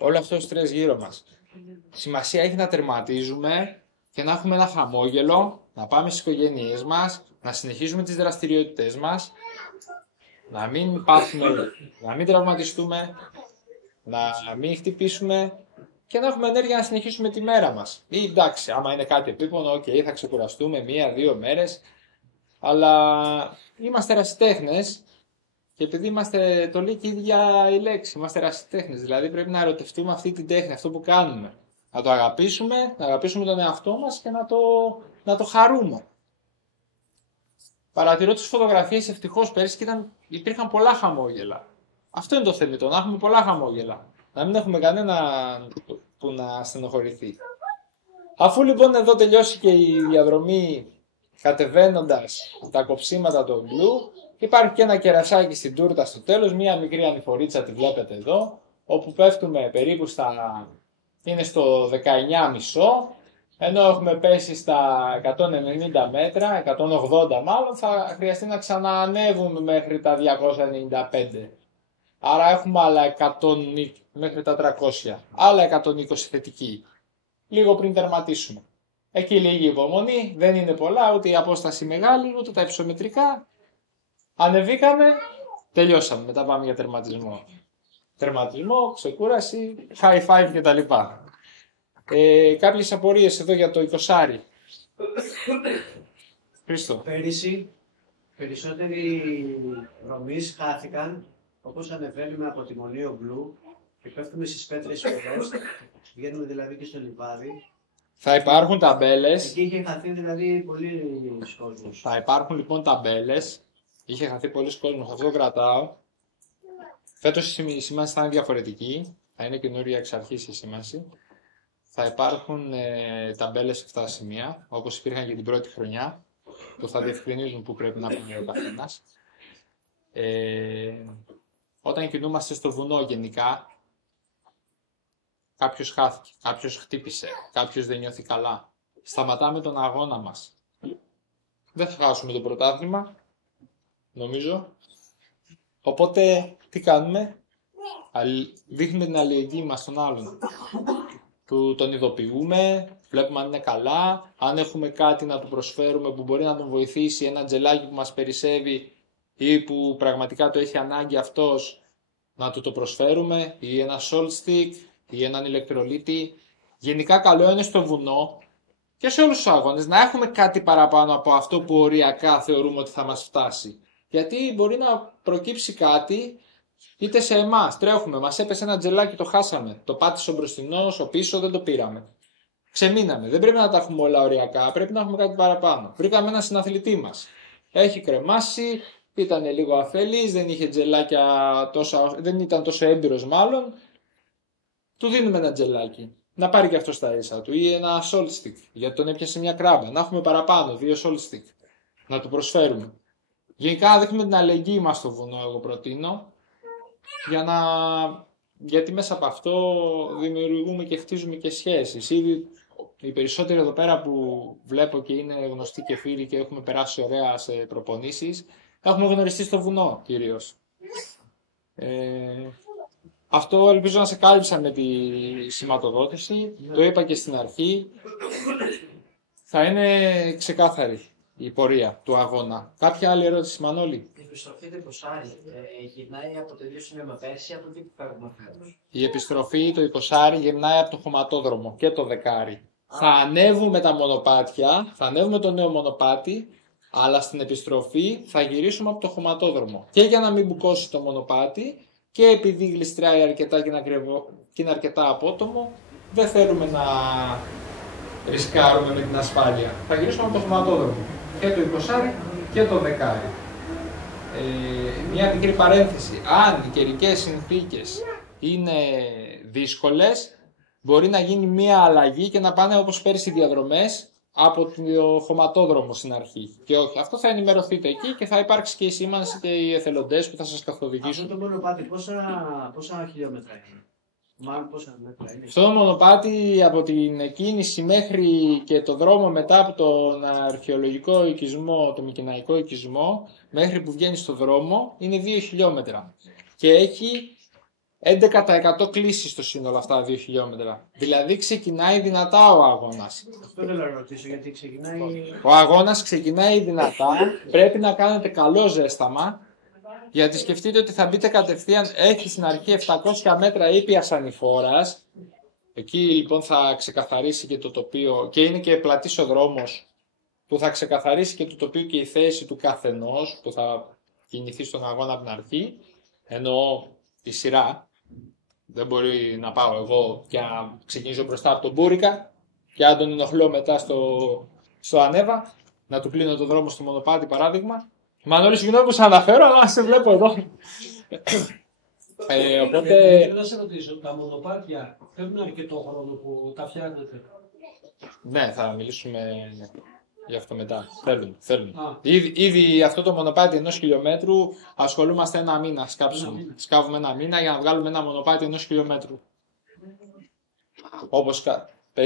Όλο αυτό το στρες γύρω μας. Σημασία έχει να τερματίζουμε και να έχουμε ένα χαμόγελο, να πάμε στις οικογένειές μας, να συνεχίσουμε τις δραστηριότητες μας, να μην πάθουμε, να μην τραυματιστούμε, να μην χτυπήσουμε και να έχουμε ενέργεια να συνεχίσουμε τη μέρα μας. Ή εντάξει, άμα είναι κάτι επίπονο, θα ξεκουραστούμε 1-2 μέρες, αλλά είμαστε ερασιτέχνες και επειδή είμαστε, το λέει και η ίδια η λέξη, είμαστε ερασιτέχνες, δηλαδή πρέπει να ερωτευτούμε αυτή την τέχνη, αυτό που κάνουμε. Να το αγαπήσουμε, να αγαπήσουμε τον εαυτό μας και να το χαρούμε. Παρατηρώ τις φωτογραφίες ευτυχώς πέρυσι και υπήρχαν πολλά χαμόγελα. Αυτό είναι το θεμητό, να έχουμε πολλά χαμόγελα. Να μην έχουμε κανένα που να στενοχωρηθεί. Αφού λοιπόν εδώ τελειώσει και η διαδρομή κατεβαίνοντας τα κοψίματα του Μπλου, υπάρχει και ένα κερασάκι στην τούρτα στο τέλος, μία μικρή ανηφορίτσα τη βλέπετε εδώ, όπου πέφτουμε περίπου είναι στο 19,5, ενώ έχουμε πέσει στα 190 μέτρα, 180 μάλλον, θα χρειαστεί να ξαναανέβουμε μέχρι τα 295. Άρα έχουμε άλλα 100 μέχρι τα 300, άλλα 120 θετική, λίγο πριν τερματίσουμε. Εκεί λίγη υπομονή, δεν είναι πολλά, ούτε η απόσταση μεγάλη, ούτε τα υψομετρικά. Ανεβήκαμε, τελειώσαμε, μετά πάμε για τερματισμό. Τερματισμό, ξεκούραση, high five κτλ. Κάποιες απορίες εδώ για το 20. Χρήστο. Πέρυσι, περισσότεροι δρομείς χάθηκαν, όπως ανεβαίνουμε από τη Μονίο Μπλου και πέφτουμε στις πέτρες φωτός, βγαίνουμε δηλαδή και στο λιβάδι. Θα υπάρχουν ταμπέλες. Εκεί είχε χαθεί δηλαδή πολλοί κόσμος. Θα υπάρχουν λοιπόν ταμπέλες. Είχε χαθεί πολλοί κόσμος, αυτό το κρατάω. Φέτος η σήμανση θα είναι διαφορετική. Θα είναι καινούρια εξ αρχής η σήμανση. Θα υπάρχουν ταμπέλες 7 σημεία, όπως υπήρχαν και την πρώτη χρονιά, που θα διευκρινίζουν που πρέπει να πούμε ο καθένας. Όταν κινούμαστε στο βουνό γενικά, κάποιος χάθηκε, κάποιος χτύπησε, κάποιος δεν νιώθει καλά. Σταματάμε τον αγώνα μας. Δεν θα χάσουμε το πρωτάθλημα, νομίζω. Οπότε, τι κάνουμε? Δείχνουμε την αλληλεγγύη μας στον άλλον. Τον ειδοποιούμε, βλέπουμε αν είναι καλά, αν έχουμε κάτι να του προσφέρουμε που μπορεί να τον βοηθήσει, ένα τζελάκι που μας περισσεύει ή που πραγματικά το έχει ανάγκη αυτός, να του το προσφέρουμε, ή ένα salt stick ή έναν ηλεκτρολίτη. Γενικά καλό είναι στο βουνό και σε όλους τους αγώνες να έχουμε κάτι παραπάνω από αυτό που οριακά θεωρούμε ότι θα μας φτάσει. Γιατί μπορεί να προκύψει κάτι, είτε σε εμάς, τρέχουμε, μας έπεσε ένα τζελάκι, το χάσαμε. Το πάτησε ο μπροστινός, ο πίσω, δεν το πήραμε. Ξεμείναμε. Δεν πρέπει να τα έχουμε όλα οριακά, πρέπει να έχουμε κάτι παραπάνω. Βρήκαμε έναν συναθλητή μας. Έχει κρεμάσει, ήταν λίγο αφελής, δεν είχε τζελάκια δεν ήταν τόσο έμπειρος μάλλον. Του δίνουμε ένα τζελάκι. Να πάρει και αυτό στα ίσα του. Ή ένα salt stick, γιατί τον έπιασε μια κράμπα. Να έχουμε παραπάνω, 2 salt stick. Να του προσφέρουμε. Γενικά δείχνουμε την αλληλεγγύη μας στο βουνό, εγώ προτείνω. Γιατί μέσα από αυτό δημιουργούμε και χτίζουμε και σχέσεις. Ήδη οι περισσότεροι εδώ πέρα που βλέπω και είναι γνωστοί και φίλοι και έχουμε περάσει ωραία σε προπονήσεις, έχουμε γνωριστεί στο βουνό κυρίως. Αυτό ελπίζω να σε κάλυψα με τη σηματοδότηση. Το είπα και στην αρχή. Θα είναι ξεκάθαρη η πορεία του αγώνα. Κάποια άλλη ερώτηση, Μανώλη? Η επιστροφή του 20 γυρνάει από το ίδιο σημείο με πέρσι, από τι που φεύγουμε φέτος? Η επιστροφή το 20 γυρνάει από το χωματόδρομο και το 10. Θα ανέβουμε τα μονοπάτια, θα ανέβουμε το νέο μονοπάτι, αλλά στην επιστροφή θα γυρίσουμε από το χωματόδρομο. Και για να μην μπουκώσει το μονοπάτι και επειδή γλιστράει αρκετά και είναι αρκετά απότομο, δεν θέλουμε να ρισκάρουμε με την ασφάλεια. Θα γυρίσουμε από το χωματόδρομο. Και το 20 και το 10. Μια μικρή παρένθεση. Αν οι καιρικές συνθήκες είναι δύσκολες, μπορεί να γίνει μια αλλαγή και να πάνε όπως πέρυσι οι διαδρομές από το χωματόδρομο στην αρχή. Και όχι, αυτό θα ενημερωθείτε εκεί και θα υπάρξει και η σήμανση και οι εθελοντές που θα σας καθοδηγήσουν. Αυτό το μονοπάτι πόσα χιλιόμετρα είναι? Μάλλον πόσα μέτρα είναι? Αυτό το μονοπάτι από την εκκίνηση μέχρι και το δρόμο μετά από τον αρχαιολογικό οικισμό, το Μικηναϊκό οικισμό, μέχρι που βγαίνει στο δρόμο, είναι 2 χιλιόμετρα. Και έχει 11% κλίση στο σύνολο αυτά τα 2 χιλιόμετρα. Δηλαδή ξεκινάει δυνατά ο αγώνας. Αυτό θέλω να ρωτήσω, γιατί ξεκινάει. Ο αγώνας ξεκινάει δυνατά, πρέπει να κάνετε καλό ζέσταμα, γιατί σκεφτείτε ότι θα μπείτε κατευθείαν, έχει στην αρχή 700 μέτρα ήπιας ανηφόρας. Εκεί λοιπόν θα ξεκαθαρίσει και το τοπίο και είναι και πλατής ο δρόμος που θα ξεκαθαρίσει και το τοπίο και η θέση του καθενός που θα κινηθεί στον αγώνα από την αρχή. Εννοώ η σειρά. Δεν μπορεί να πάω εγώ και να ξεκινήσω μπροστά από τον Μπούρικα και αν τον ενοχλώ μετά στο Ανέβα, να του πλύνω το δρόμο στο μονοπάτι παράδειγμα. Μανώλη, συγγνώμη που σε αναφέρω, αλλά σε βλέπω εδώ. Οπότε... Θέλω να σε ρωτήσω, τα μονοπάτια θέλουν αρκετό χρόνο που τα φτιάχνετε? Ναι, θα μιλήσουμε γι' αυτό μετά. Θέλουν. Ήδη αυτό το μονοπάτι 1 χιλιόμετρου ασχολούμαστε 1 μήνα. Σκάβουμε 1 μήνα για να βγάλουμε ένα μονοπάτι 1 χιλιόμετρου. Όπως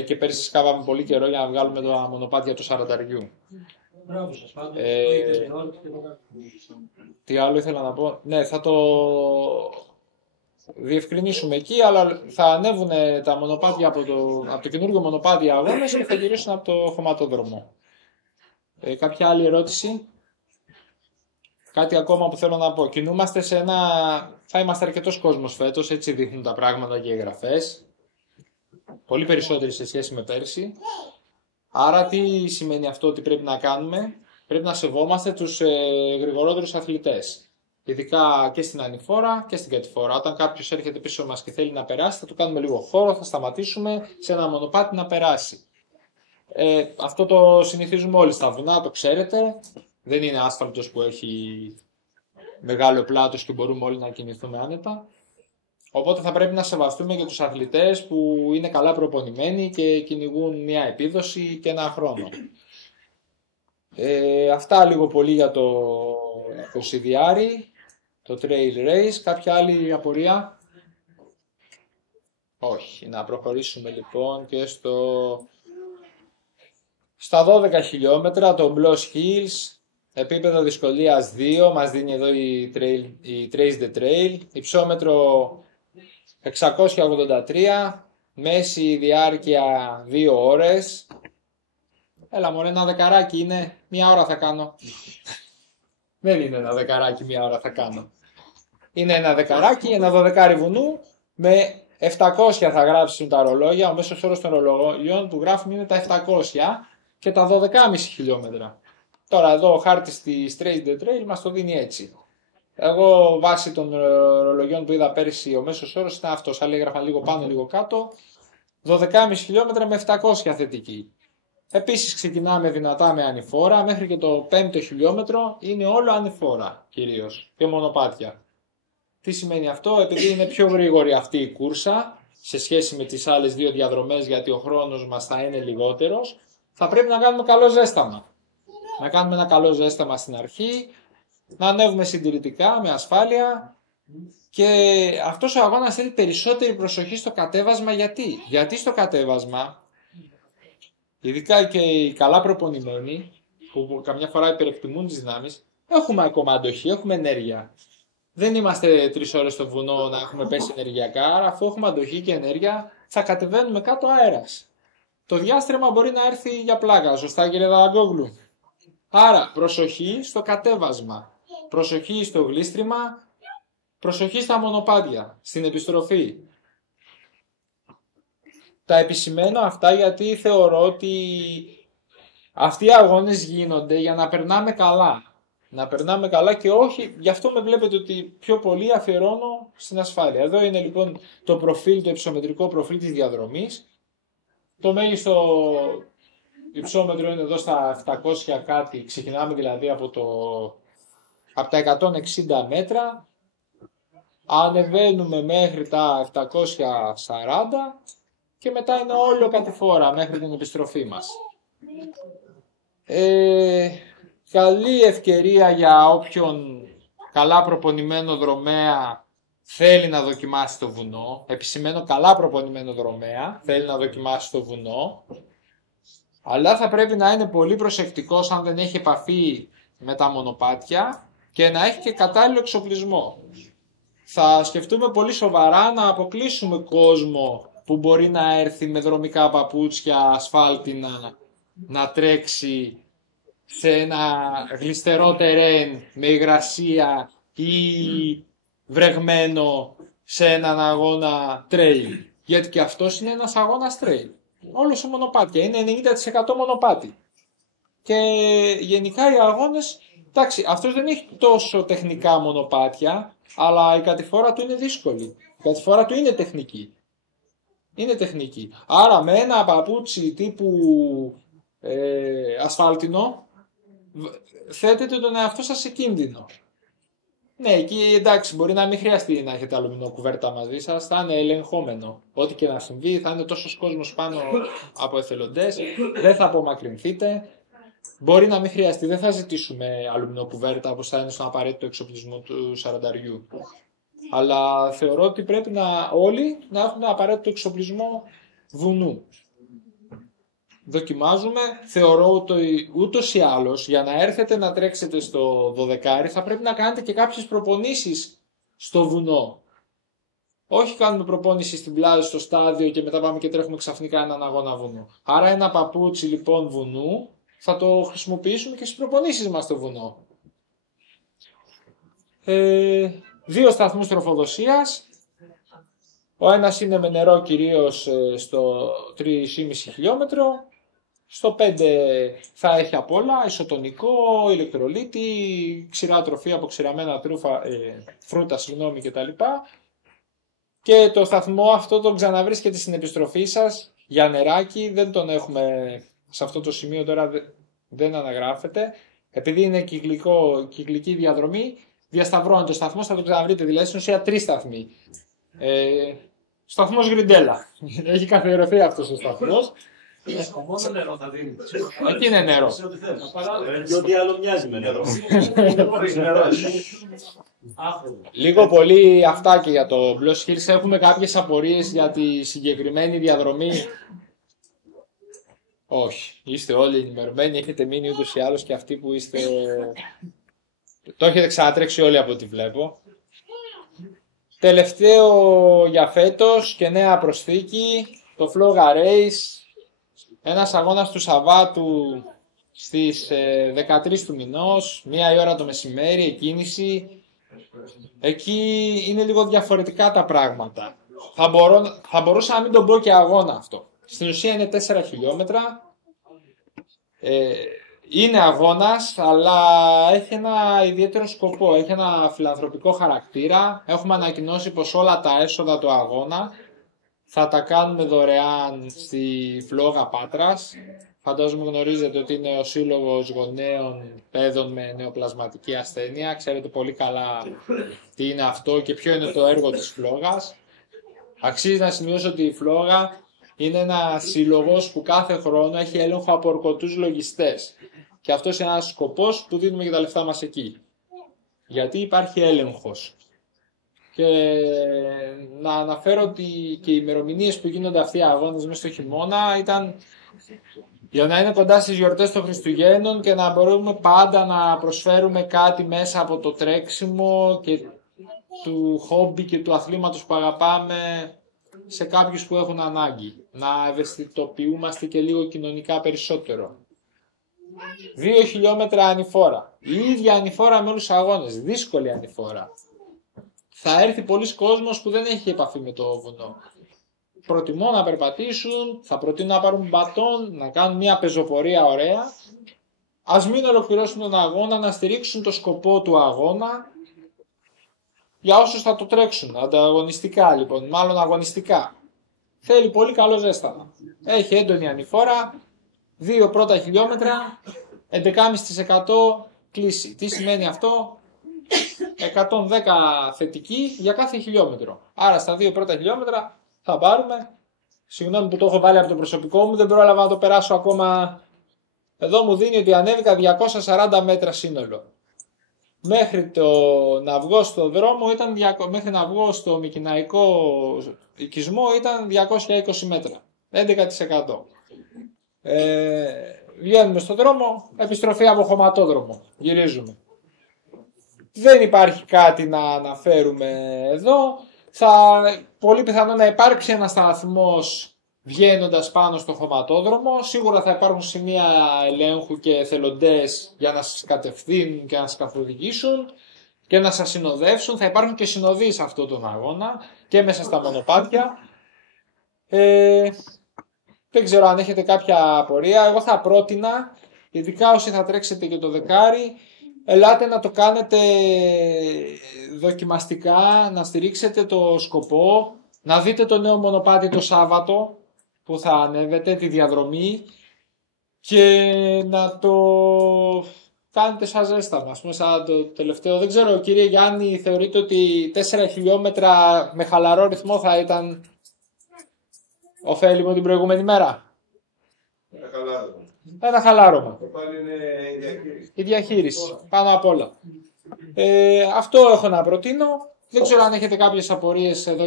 και πέρυσι σκάβαμε πολύ καιρό για να βγάλουμε το μονοπάτια του Σαρανταριού. Μπράβο σας, πάντως. Τι άλλο ήθελα να πω. Ναι, θα το διευκρινίσουμε εκεί, αλλά θα ανέβουν τα μονοπάτια από το καινούργιο μονοπάτι αγώνες και θα γυρίσουν από το χωματόδρομο. Κάποια άλλη ερώτηση? Κάτι ακόμα που θέλω να πω. Κινούμαστε σε ένα... Θα είμαστε αρκετός κόσμος φέτος, έτσι δείχνουν τα πράγματα και οι εγγραφές. Πολύ περισσότεροι σε σχέση με πέρσι. Άρα τι σημαίνει αυτό ότι πρέπει να κάνουμε? Πρέπει να σεβόμαστε τους γρηγορότερους αθλητές. Ειδικά και στην ανηφόρα και στην κατηφόρα. Όταν κάποιος έρχεται πίσω μας και θέλει να περάσει, θα του κάνουμε λίγο χώρο, θα σταματήσουμε σε ένα μονοπάτι να περάσει. Αυτό το συνηθίζουμε όλοι στα βουνά, το ξέρετε. Δεν είναι άσφαλτος που έχει μεγάλο πλάτος και μπορούμε όλοι να κινηθούμε άνετα. Οπότε θα πρέπει να σεβαστούμε και τους αθλητές που είναι καλά προπονημένοι και κυνηγούν μια επίδοση και ένα χρόνο. Αυτά λίγο πολύ για το CDR, το Trail Race. Κάποια άλλη απορία? Όχι. Να προχωρήσουμε λοιπόν και στα 12 χιλιόμετρα, το Bloss Hills, επίπεδο δυσκολίας 2, μας δίνει εδώ η Trace the Trail, υψόμετρο 683, μέση διάρκεια 2 ώρες. Έλα μωρέ, ένα δεκαράκι είναι, 1 ώρα θα κάνω. Δεν είναι ένα δεκαράκι, 1 ώρα θα κάνω. Είναι ένα δεκαράκι, ένα 12 βουνού, με 700 θα γράψουν τα ρολόγια, ο μέσος όρος των ρολογιών που γράφουν είναι τα 700 και τα 12,5 χιλιόμετρα. Τώρα εδώ ο χάρτης της Trace the Trail μας το δίνει έτσι. Εγώ βάσει των ρολογιών που είδα πέρυσι ο μέσος όρος ήταν αυτός, άλλοι έγραφαν λίγο πάνω λίγο κάτω, 12,5 χιλιόμετρα με 700 θετική. Επίσης ξεκινάμε δυνατά με ανηφόρα, μέχρι και το 5ο χιλιόμετρο είναι όλο ανηφόρα κυρίως και μονοπάτια. Τι σημαίνει αυτό? Επειδή είναι πιο γρήγορη αυτή η κούρσα σε σχέση με τις άλλες 2 διαδρομές, γιατί ο χρόνος μας θα είναι λιγότερος, θα πρέπει να κάνουμε καλό ζέσταμα. Να κάνουμε ένα καλό ζέσταμα στην αρχή, να ανέβουμε συντηρητικά, με ασφάλεια, και αυτός ο αγώνας θέλει περισσότερη προσοχή στο κατέβασμα. Γιατί στο κατέβασμα, ειδικά και οι καλά προπονημένοι, που καμιά φορά υπερεκτιμούν τις δυνάμεις, έχουμε ακόμα αντοχή, έχουμε ενέργεια. Δεν είμαστε 3 ώρες στο βουνό να έχουμε πέσει ενεργειακά, άρα αφού έχουμε αντοχή και ενέργεια, θα κατεβαίνουμε κάτω αέρας. Το διάστρεμα μπορεί να έρθει για πλάκα, σωστά κύριε Δαγκόγλου? Άρα προσοχή στο κατέβασμα, προσοχή στο γλίστριμα, προσοχή στα μονοπάτια, στην επιστροφή. τα επισημαίνω αυτά γιατί θεωρώ ότι αυτοί οι αγώνες γίνονται για να περνάμε καλά. Να περνάμε καλά και όχι, γι' αυτό με βλέπετε ότι πιο πολύ αφιερώνω στην ασφάλεια. Εδώ είναι λοιπόν το προφίλ, το υψομετρικό προφίλ της διαδρομής. Το μέγιστο υψόμετρο είναι εδώ στα 700 κάτι, ξεκινάμε δηλαδή από τα 160 μέτρα. Ανεβαίνουμε μέχρι τα 740 και μετά είναι όλο κατηφόρα μέχρι την επιστροφή μας. Καλή ευκαιρία για όποιον καλά προπονημένο δρομέα θέλει να δοκιμάσει το βουνό. Επισημαίνω καλά προπονημένο δρομέα θέλει να δοκιμάσει το βουνό. Αλλά θα πρέπει να είναι πολύ προσεκτικός αν δεν έχει επαφή με τα μονοπάτια και να έχει και κατάλληλο εξοπλισμό. Θα σκεφτούμε πολύ σοβαρά να αποκλείσουμε κόσμο που μπορεί να έρθει με δρομικά παπούτσια ασφάλτινα να τρέξει σε ένα γλιστερό τερέν με υγρασία ή βρεγμένο σε έναν αγώνα trail. Γιατί και αυτός είναι ένας αγώνας trail. Όλο σε μονοπάτια. Είναι 90% μονοπάτι. Και γενικά οι αγώνες, εντάξει, αυτός δεν έχει τόσο τεχνικά μονοπάτια, αλλά η κατηφόρα του είναι δύσκολη. Η κατηφόρα του είναι τεχνική. Είναι τεχνική. Άρα με ένα παπούτσι τύπου ασφάλτινο θέτετε τον εαυτό σας σε κίνδυνο. Ναι, εκεί εντάξει, μπορεί να μην χρειαστεί να έχετε αλουμινοκουβέρτα μαζί σας, θα είναι ελεγχόμενο. Ό,τι και να συμβεί, θα είναι τόσος κόσμος πάνω από εθελοντές, δεν θα απομακρυνθείτε. Μπορεί να μην χρειαστεί, δεν θα ζητήσουμε αλουμινοκουβέρτα όπως θα είναι στον απαραίτητο εξοπλισμό του 40. Αλλά θεωρώ ότι πρέπει όλοι να έχουν απαραίτητο εξοπλισμό βουνού. Δοκιμάζουμε, θεωρώ ότι ούτως ή άλλως για να έρθετε να τρέξετε στο 12 θα πρέπει να κάνετε και κάποιες προπονήσεις στο βουνό. Όχι κάνουμε προπόνηση στην πλάζα, στο στάδιο και μετά πάμε και τρέχουμε ξαφνικά έναν αγώνα βουνού. Άρα ένα παπούτσι λοιπόν βουνού θα το χρησιμοποιήσουμε και στις προπονήσεις μας στο βουνό. 2 σταθμούς τροφοδοσίας. Ο ένας είναι με νερό κυρίως στο 3,5 χιλιόμετρο. Στο 5 θα έχει απ' όλα, ισοτονικό, ηλεκτρολίτη, ξηρά τροφή από ξηραμένα φρούτα κτλ. Και το σταθμό αυτό τον ξαναβρίσκεται στην επιστροφή σας για νεράκι, δεν τον έχουμε σε αυτό το σημείο τώρα, δεν αναγράφεται. Επειδή είναι κυκλική διαδρομή, διασταυρώνεται ο σταθμός, θα τον ξαναβρείτε, δηλαδή στην ουσία 3 σταθμοί. Σταθμός Γκριντέλα. Έχει καθιερωθεί αυτός ο σταθμός. Μόνο νερό θα δίνει. Εκεί είναι νερό. Και ό,τι άλλο μοιάζει με νερό. Λίγο πολύ αυτά και για το Blos Hills. Έχουμε κάποιες απορίες για τη συγκεκριμένη διαδρομή. Όχι. Είστε όλοι ενημερωμένοι. Έχετε μείνει ούτως ή άλλως και αυτοί που είστε... Το έχετε ξανατρέξει όλοι από ό,τι βλέπω. Τελευταίο για φέτος και νέα προσθήκη. Το Floga Race. Ένας αγώνας του Σαββάτου στις 13 του μηνός, 1 η ώρα το μεσημέρι, εκκίνηση. Εκεί είναι λίγο διαφορετικά τα πράγματα. Θα μπορούσα να μην τον πω και αγώνα αυτό. Στην ουσία είναι 4 χιλιόμετρα. Είναι αγώνας, αλλά έχει ένα ιδιαίτερο σκοπό. Έχει ένα φιλανθρωπικό χαρακτήρα. Έχουμε ανακοινώσει πως όλα τα έσοδα του αγώνα θα τα κάνουμε δωρεάν στη Φλόγα Πάτρας. Φαντάζομαι γνωρίζετε ότι είναι ο Σύλλογος Γονέων Παιδών με Νεοπλασματική Ασθένεια. Ξέρετε πολύ καλά τι είναι αυτό και ποιο είναι το έργο της Φλόγας. Αξίζει να σημειώσω ότι η Φλόγα είναι ένα σύλλογος που κάθε χρόνο έχει έλεγχο από ορκωτούς λογιστές. Και αυτός είναι ένας σκοπός που δίνουμε και τα λεφτά μας εκεί. Γιατί υπάρχει έλεγχος. Και να αναφέρω ότι και οι ημερομηνίες που γίνονται αυτοί οι αγώνες μέσα στο χειμώνα ήταν για να είναι κοντά στις γιορτές των Χριστουγέννων και να μπορούμε πάντα να προσφέρουμε κάτι μέσα από το τρέξιμο και του χόμπι και του αθλήματος που αγαπάμε σε κάποιους που έχουν ανάγκη. Να ευαισθητοποιούμαστε και λίγο κοινωνικά περισσότερο. 2 χιλιόμετρα ανηφόρα. Η ίδια ανηφόρα με όλους τους αγώνες. Δύσκολη ανηφόρα. Θα έρθει πολλοί κόσμος που δεν έχει επαφή με το βουνό. προτιμώ να περπατήσουν, θα προτείνω να πάρουν μπατόν, να κάνουν μια πεζοπορία ωραία. Ας μην ολοκληρώσουν τον αγώνα, να στηρίξουν το σκοπό του αγώνα για όσους θα το τρέξουν. Ανταγωνιστικά λοιπόν, μάλλον αγωνιστικά. Θέλει πολύ καλό ζέσταμα. Έχει έντονη ανηφόρα, 2 πρώτα χιλιόμετρα, 11,5% κλίση. Τι σημαίνει αυτό? 110 θετική για κάθε χιλιόμετρο. Άρα στα 2 πρώτα χιλιόμετρα θα πάρουμε. Συγγνώμη που το έχω βάλει από το προσωπικό μου, δεν πρόλαβα να το περάσω ακόμα. Εδώ μου δίνει ότι ανέβηκα 240 μέτρα σύνολο. Μέχρι να βγω στο δρόμο μέχρι να βγω στο Μικηναϊκό οικισμό ήταν 220 μέτρα. 11%. Βγαίνουμε στο δρόμο, επιστροφή από χωματόδρομο. Γυρίζουμε. Δεν υπάρχει κάτι να αναφέρουμε εδώ. Πολύ πιθανό να υπάρξει ένα σταθμός βγαίνοντας πάνω στο χωματόδρομο. Σίγουρα θα υπάρχουν σημεία ελέγχου και εθελοντές για να σας κατευθύνουν και να σας καθοδηγήσουν και να σας συνοδεύσουν. Θα υπάρχουν και συνοδοί σε αυτόν τον αγώνα και μέσα στα μονοπάτια. Δεν ξέρω αν έχετε κάποια απορία. Εγώ θα πρότεινα, ειδικά όσοι θα τρέξετε και το δεκάρι, ελάτε να το κάνετε δοκιμαστικά, να στηρίξετε το σκοπό, να δείτε το νέο μονοπάτι το Σάββατο που θα ανέβετε, τη διαδρομή, και να το κάνετε σαν ζέσταμα. Ας πούμε σαν το τελευταίο, δεν ξέρω κύριε Γιάννη, θεωρείτε ότι 4 χιλιόμετρα με χαλαρό ρυθμό θα ήταν ωφέλιμο την προηγούμενη μέρα? Ένα χαλάρωμα. Το πάλι είναι η διαχείριση. Πάνω απ' όλα. Αυτό έχω να προτείνω. Δεν ξέρω αν έχετε κάποιες απορίες εδώ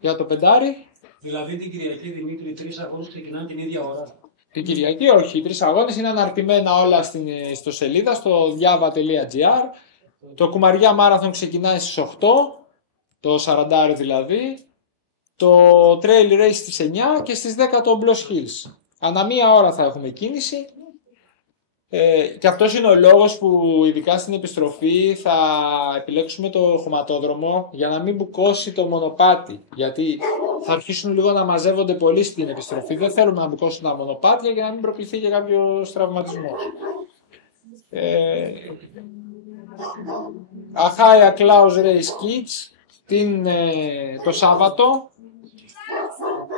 για το πεντάρι. Δηλαδή την Κυριακή, Δημήτρη, 3 αγώνες ξεκινάνε την ίδια ώρα? Την Κυριακή όχι. Οι 3 αγώνες είναι αναρτημένα όλα στο σελίδα, στο διάβα.gr. Το Κουμαριά Μάραθον ξεκινάει στις 8, το 40 δηλαδή. Το Trail Race στις 9 και στις 10 το Bloss Hills. Ανά μία ώρα θα έχουμε κίνηση. Και αυτός είναι ο λόγος που ειδικά στην επιστροφή θα επιλέξουμε το χωματόδρομο για να μην μπουκώσει το μονοπάτι. Γιατί θα αρχίσουν λίγο να μαζεύονται πολύ στην επιστροφή. Δεν θέλουμε να μπουκώσουν τα μονοπάτια για να μην προκληθεί και κάποιος τραυματισμός. Αχάια Klaus Race Kids το Σάββατο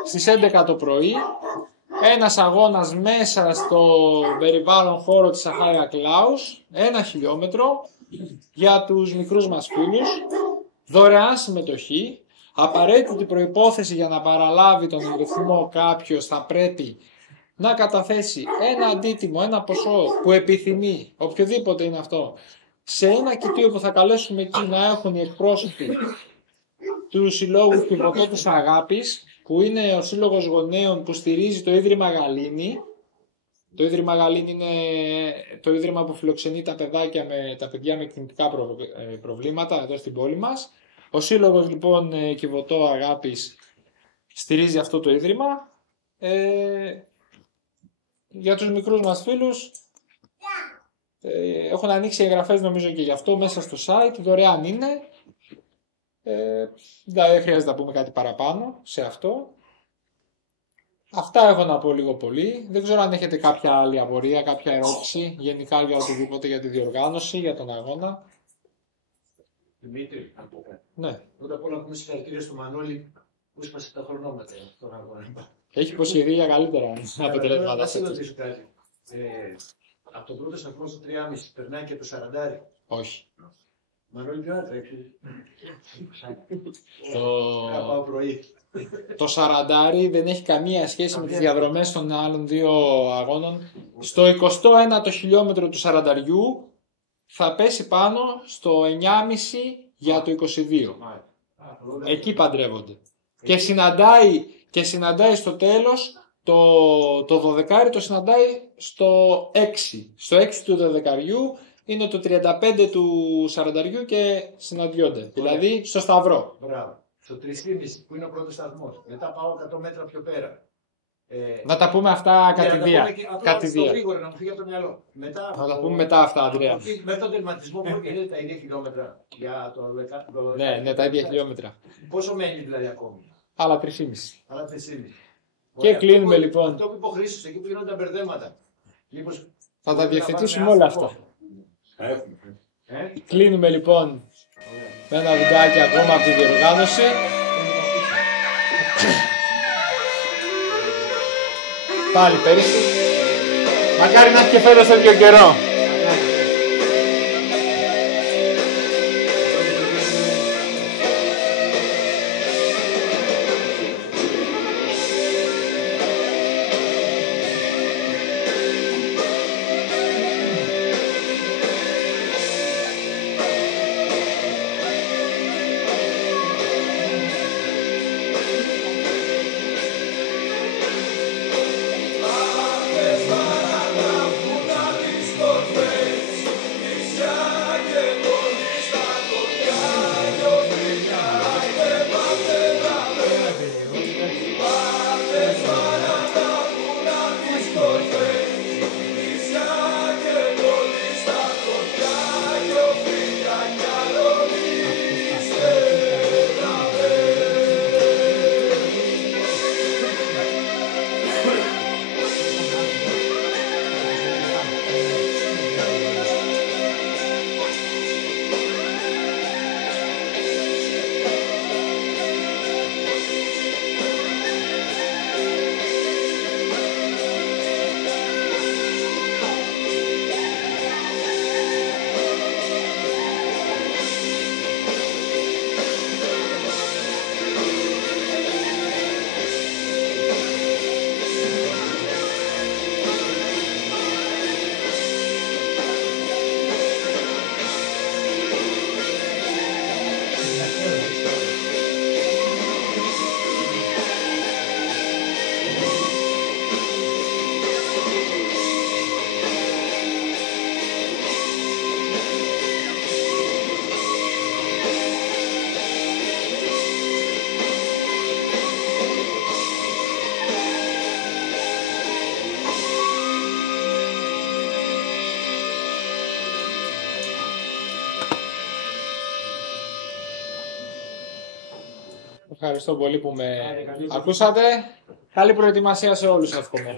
στις 11 το πρωί. Ένας αγώνας μέσα στο περιβάλλον χώρο της Αχάια Klaus, 1 χιλιόμετρο για τους μικρούς μας φίλους, δωρεάν συμμετοχή. Απαραίτητη προϋπόθεση για να παραλάβει τον αριθμό κάποιος θα πρέπει να καταθέσει ένα αντίτιμο, ένα ποσό που επιθυμεί, οποιοδήποτε είναι αυτό, σε ένα κοιτίο που θα καλέσουμε εκεί να έχουν οι εκπρόσωποι του Συλλόγου Κιβωτό της Αγάπης, που είναι ο σύλλογος γονέων που στηρίζει το Ίδρυμα Γαλήνη. Το Ίδρυμα Γαλήνη είναι το ίδρυμα που φιλοξενεί τα παιδιά με κινητικά προβλήματα εδώ στην πόλη μας. Ο σύλλογος λοιπόν Κιβωτό Αγάπης στηρίζει αυτό το ίδρυμα. Για τους μικρούς μας φίλους έχουν ανοίξει εγγραφές νομίζω και γι' αυτό μέσα στο site, δωρεάν είναι. Δεν χρειάζεται να πούμε κάτι παραπάνω σε αυτό. Αυτά έχω να πω λίγο πολύ. Δεν ξέρω αν έχετε κάποια άλλη απορία, κάποια ερώτηση γενικά για οτιδήποτε, για τη διοργάνωση, για τον αγώνα. Δημήτρη, να πω κάτι. Ναι. Πρώτα απ' όλα να πούμε συγχαρητήρια στο Μανώλη που έσπασε τα χρονόμετρα στον αγώνα. Έχει υποσχεθεί για καλύτερα αποτελέσματα. Να σε ρωτήσω κάτι. Από τον πρώτο σταθμό στο 3,5 περνάει και το 40. Όχι. Μανώλη, ποιο να τρέξει? Το πρωί. Το 40 δεν έχει καμία σχέση με τις διαδρομές των άλλων 2 αγώνων. Στο 21ο χιλιόμετρο του 40 θα πέσει πάνω στο 9,5 για το 22. Εκεί παντρεύονται. Και συναντάει στο τέλος το 12 το συναντάει στο 6. Στο 6 του 12 είναι το 35 του 40 και συναντιόνται. Δηλαδή στο Σταυρό. Μπράβο. Στο 3,5 που είναι ο πρώτος σταθμός. Μετά πάω 100 μέτρα πιο πέρα. Να τα πούμε αυτά κατηδία. Στο γρήγορα να μου φύγει από το μυαλό. Μετά, Θα τα πούμε μετά αυτά, Ανδρέα. Μετά τον τερματισμό που είναι τα ίδια χιλιόμετρα για το 10. Ναι, τα ίδια χιλιόμετρα. Πόσο μένει δηλαδή ακόμη? Άλλα 3,5. Άλλα 3,5. Και κλείνουμε λοιπόν. Αυτό που είπε ο Χρήστος, εκεί που γίνονται τα μπερδέματα. Θα τα διευθετήσουμε όλα αυτά. Κλείνουμε λοιπόν με ένα βιντεάκι ακόμα από τη διοργάνωση. Πάλι πέρυσι. Μακάρι να έχει και φέτος τέτοιο καιρό. Ευχαριστώ πολύ που με ακούσατε. Καλή προετοιμασία σε όλους, εύχομαι.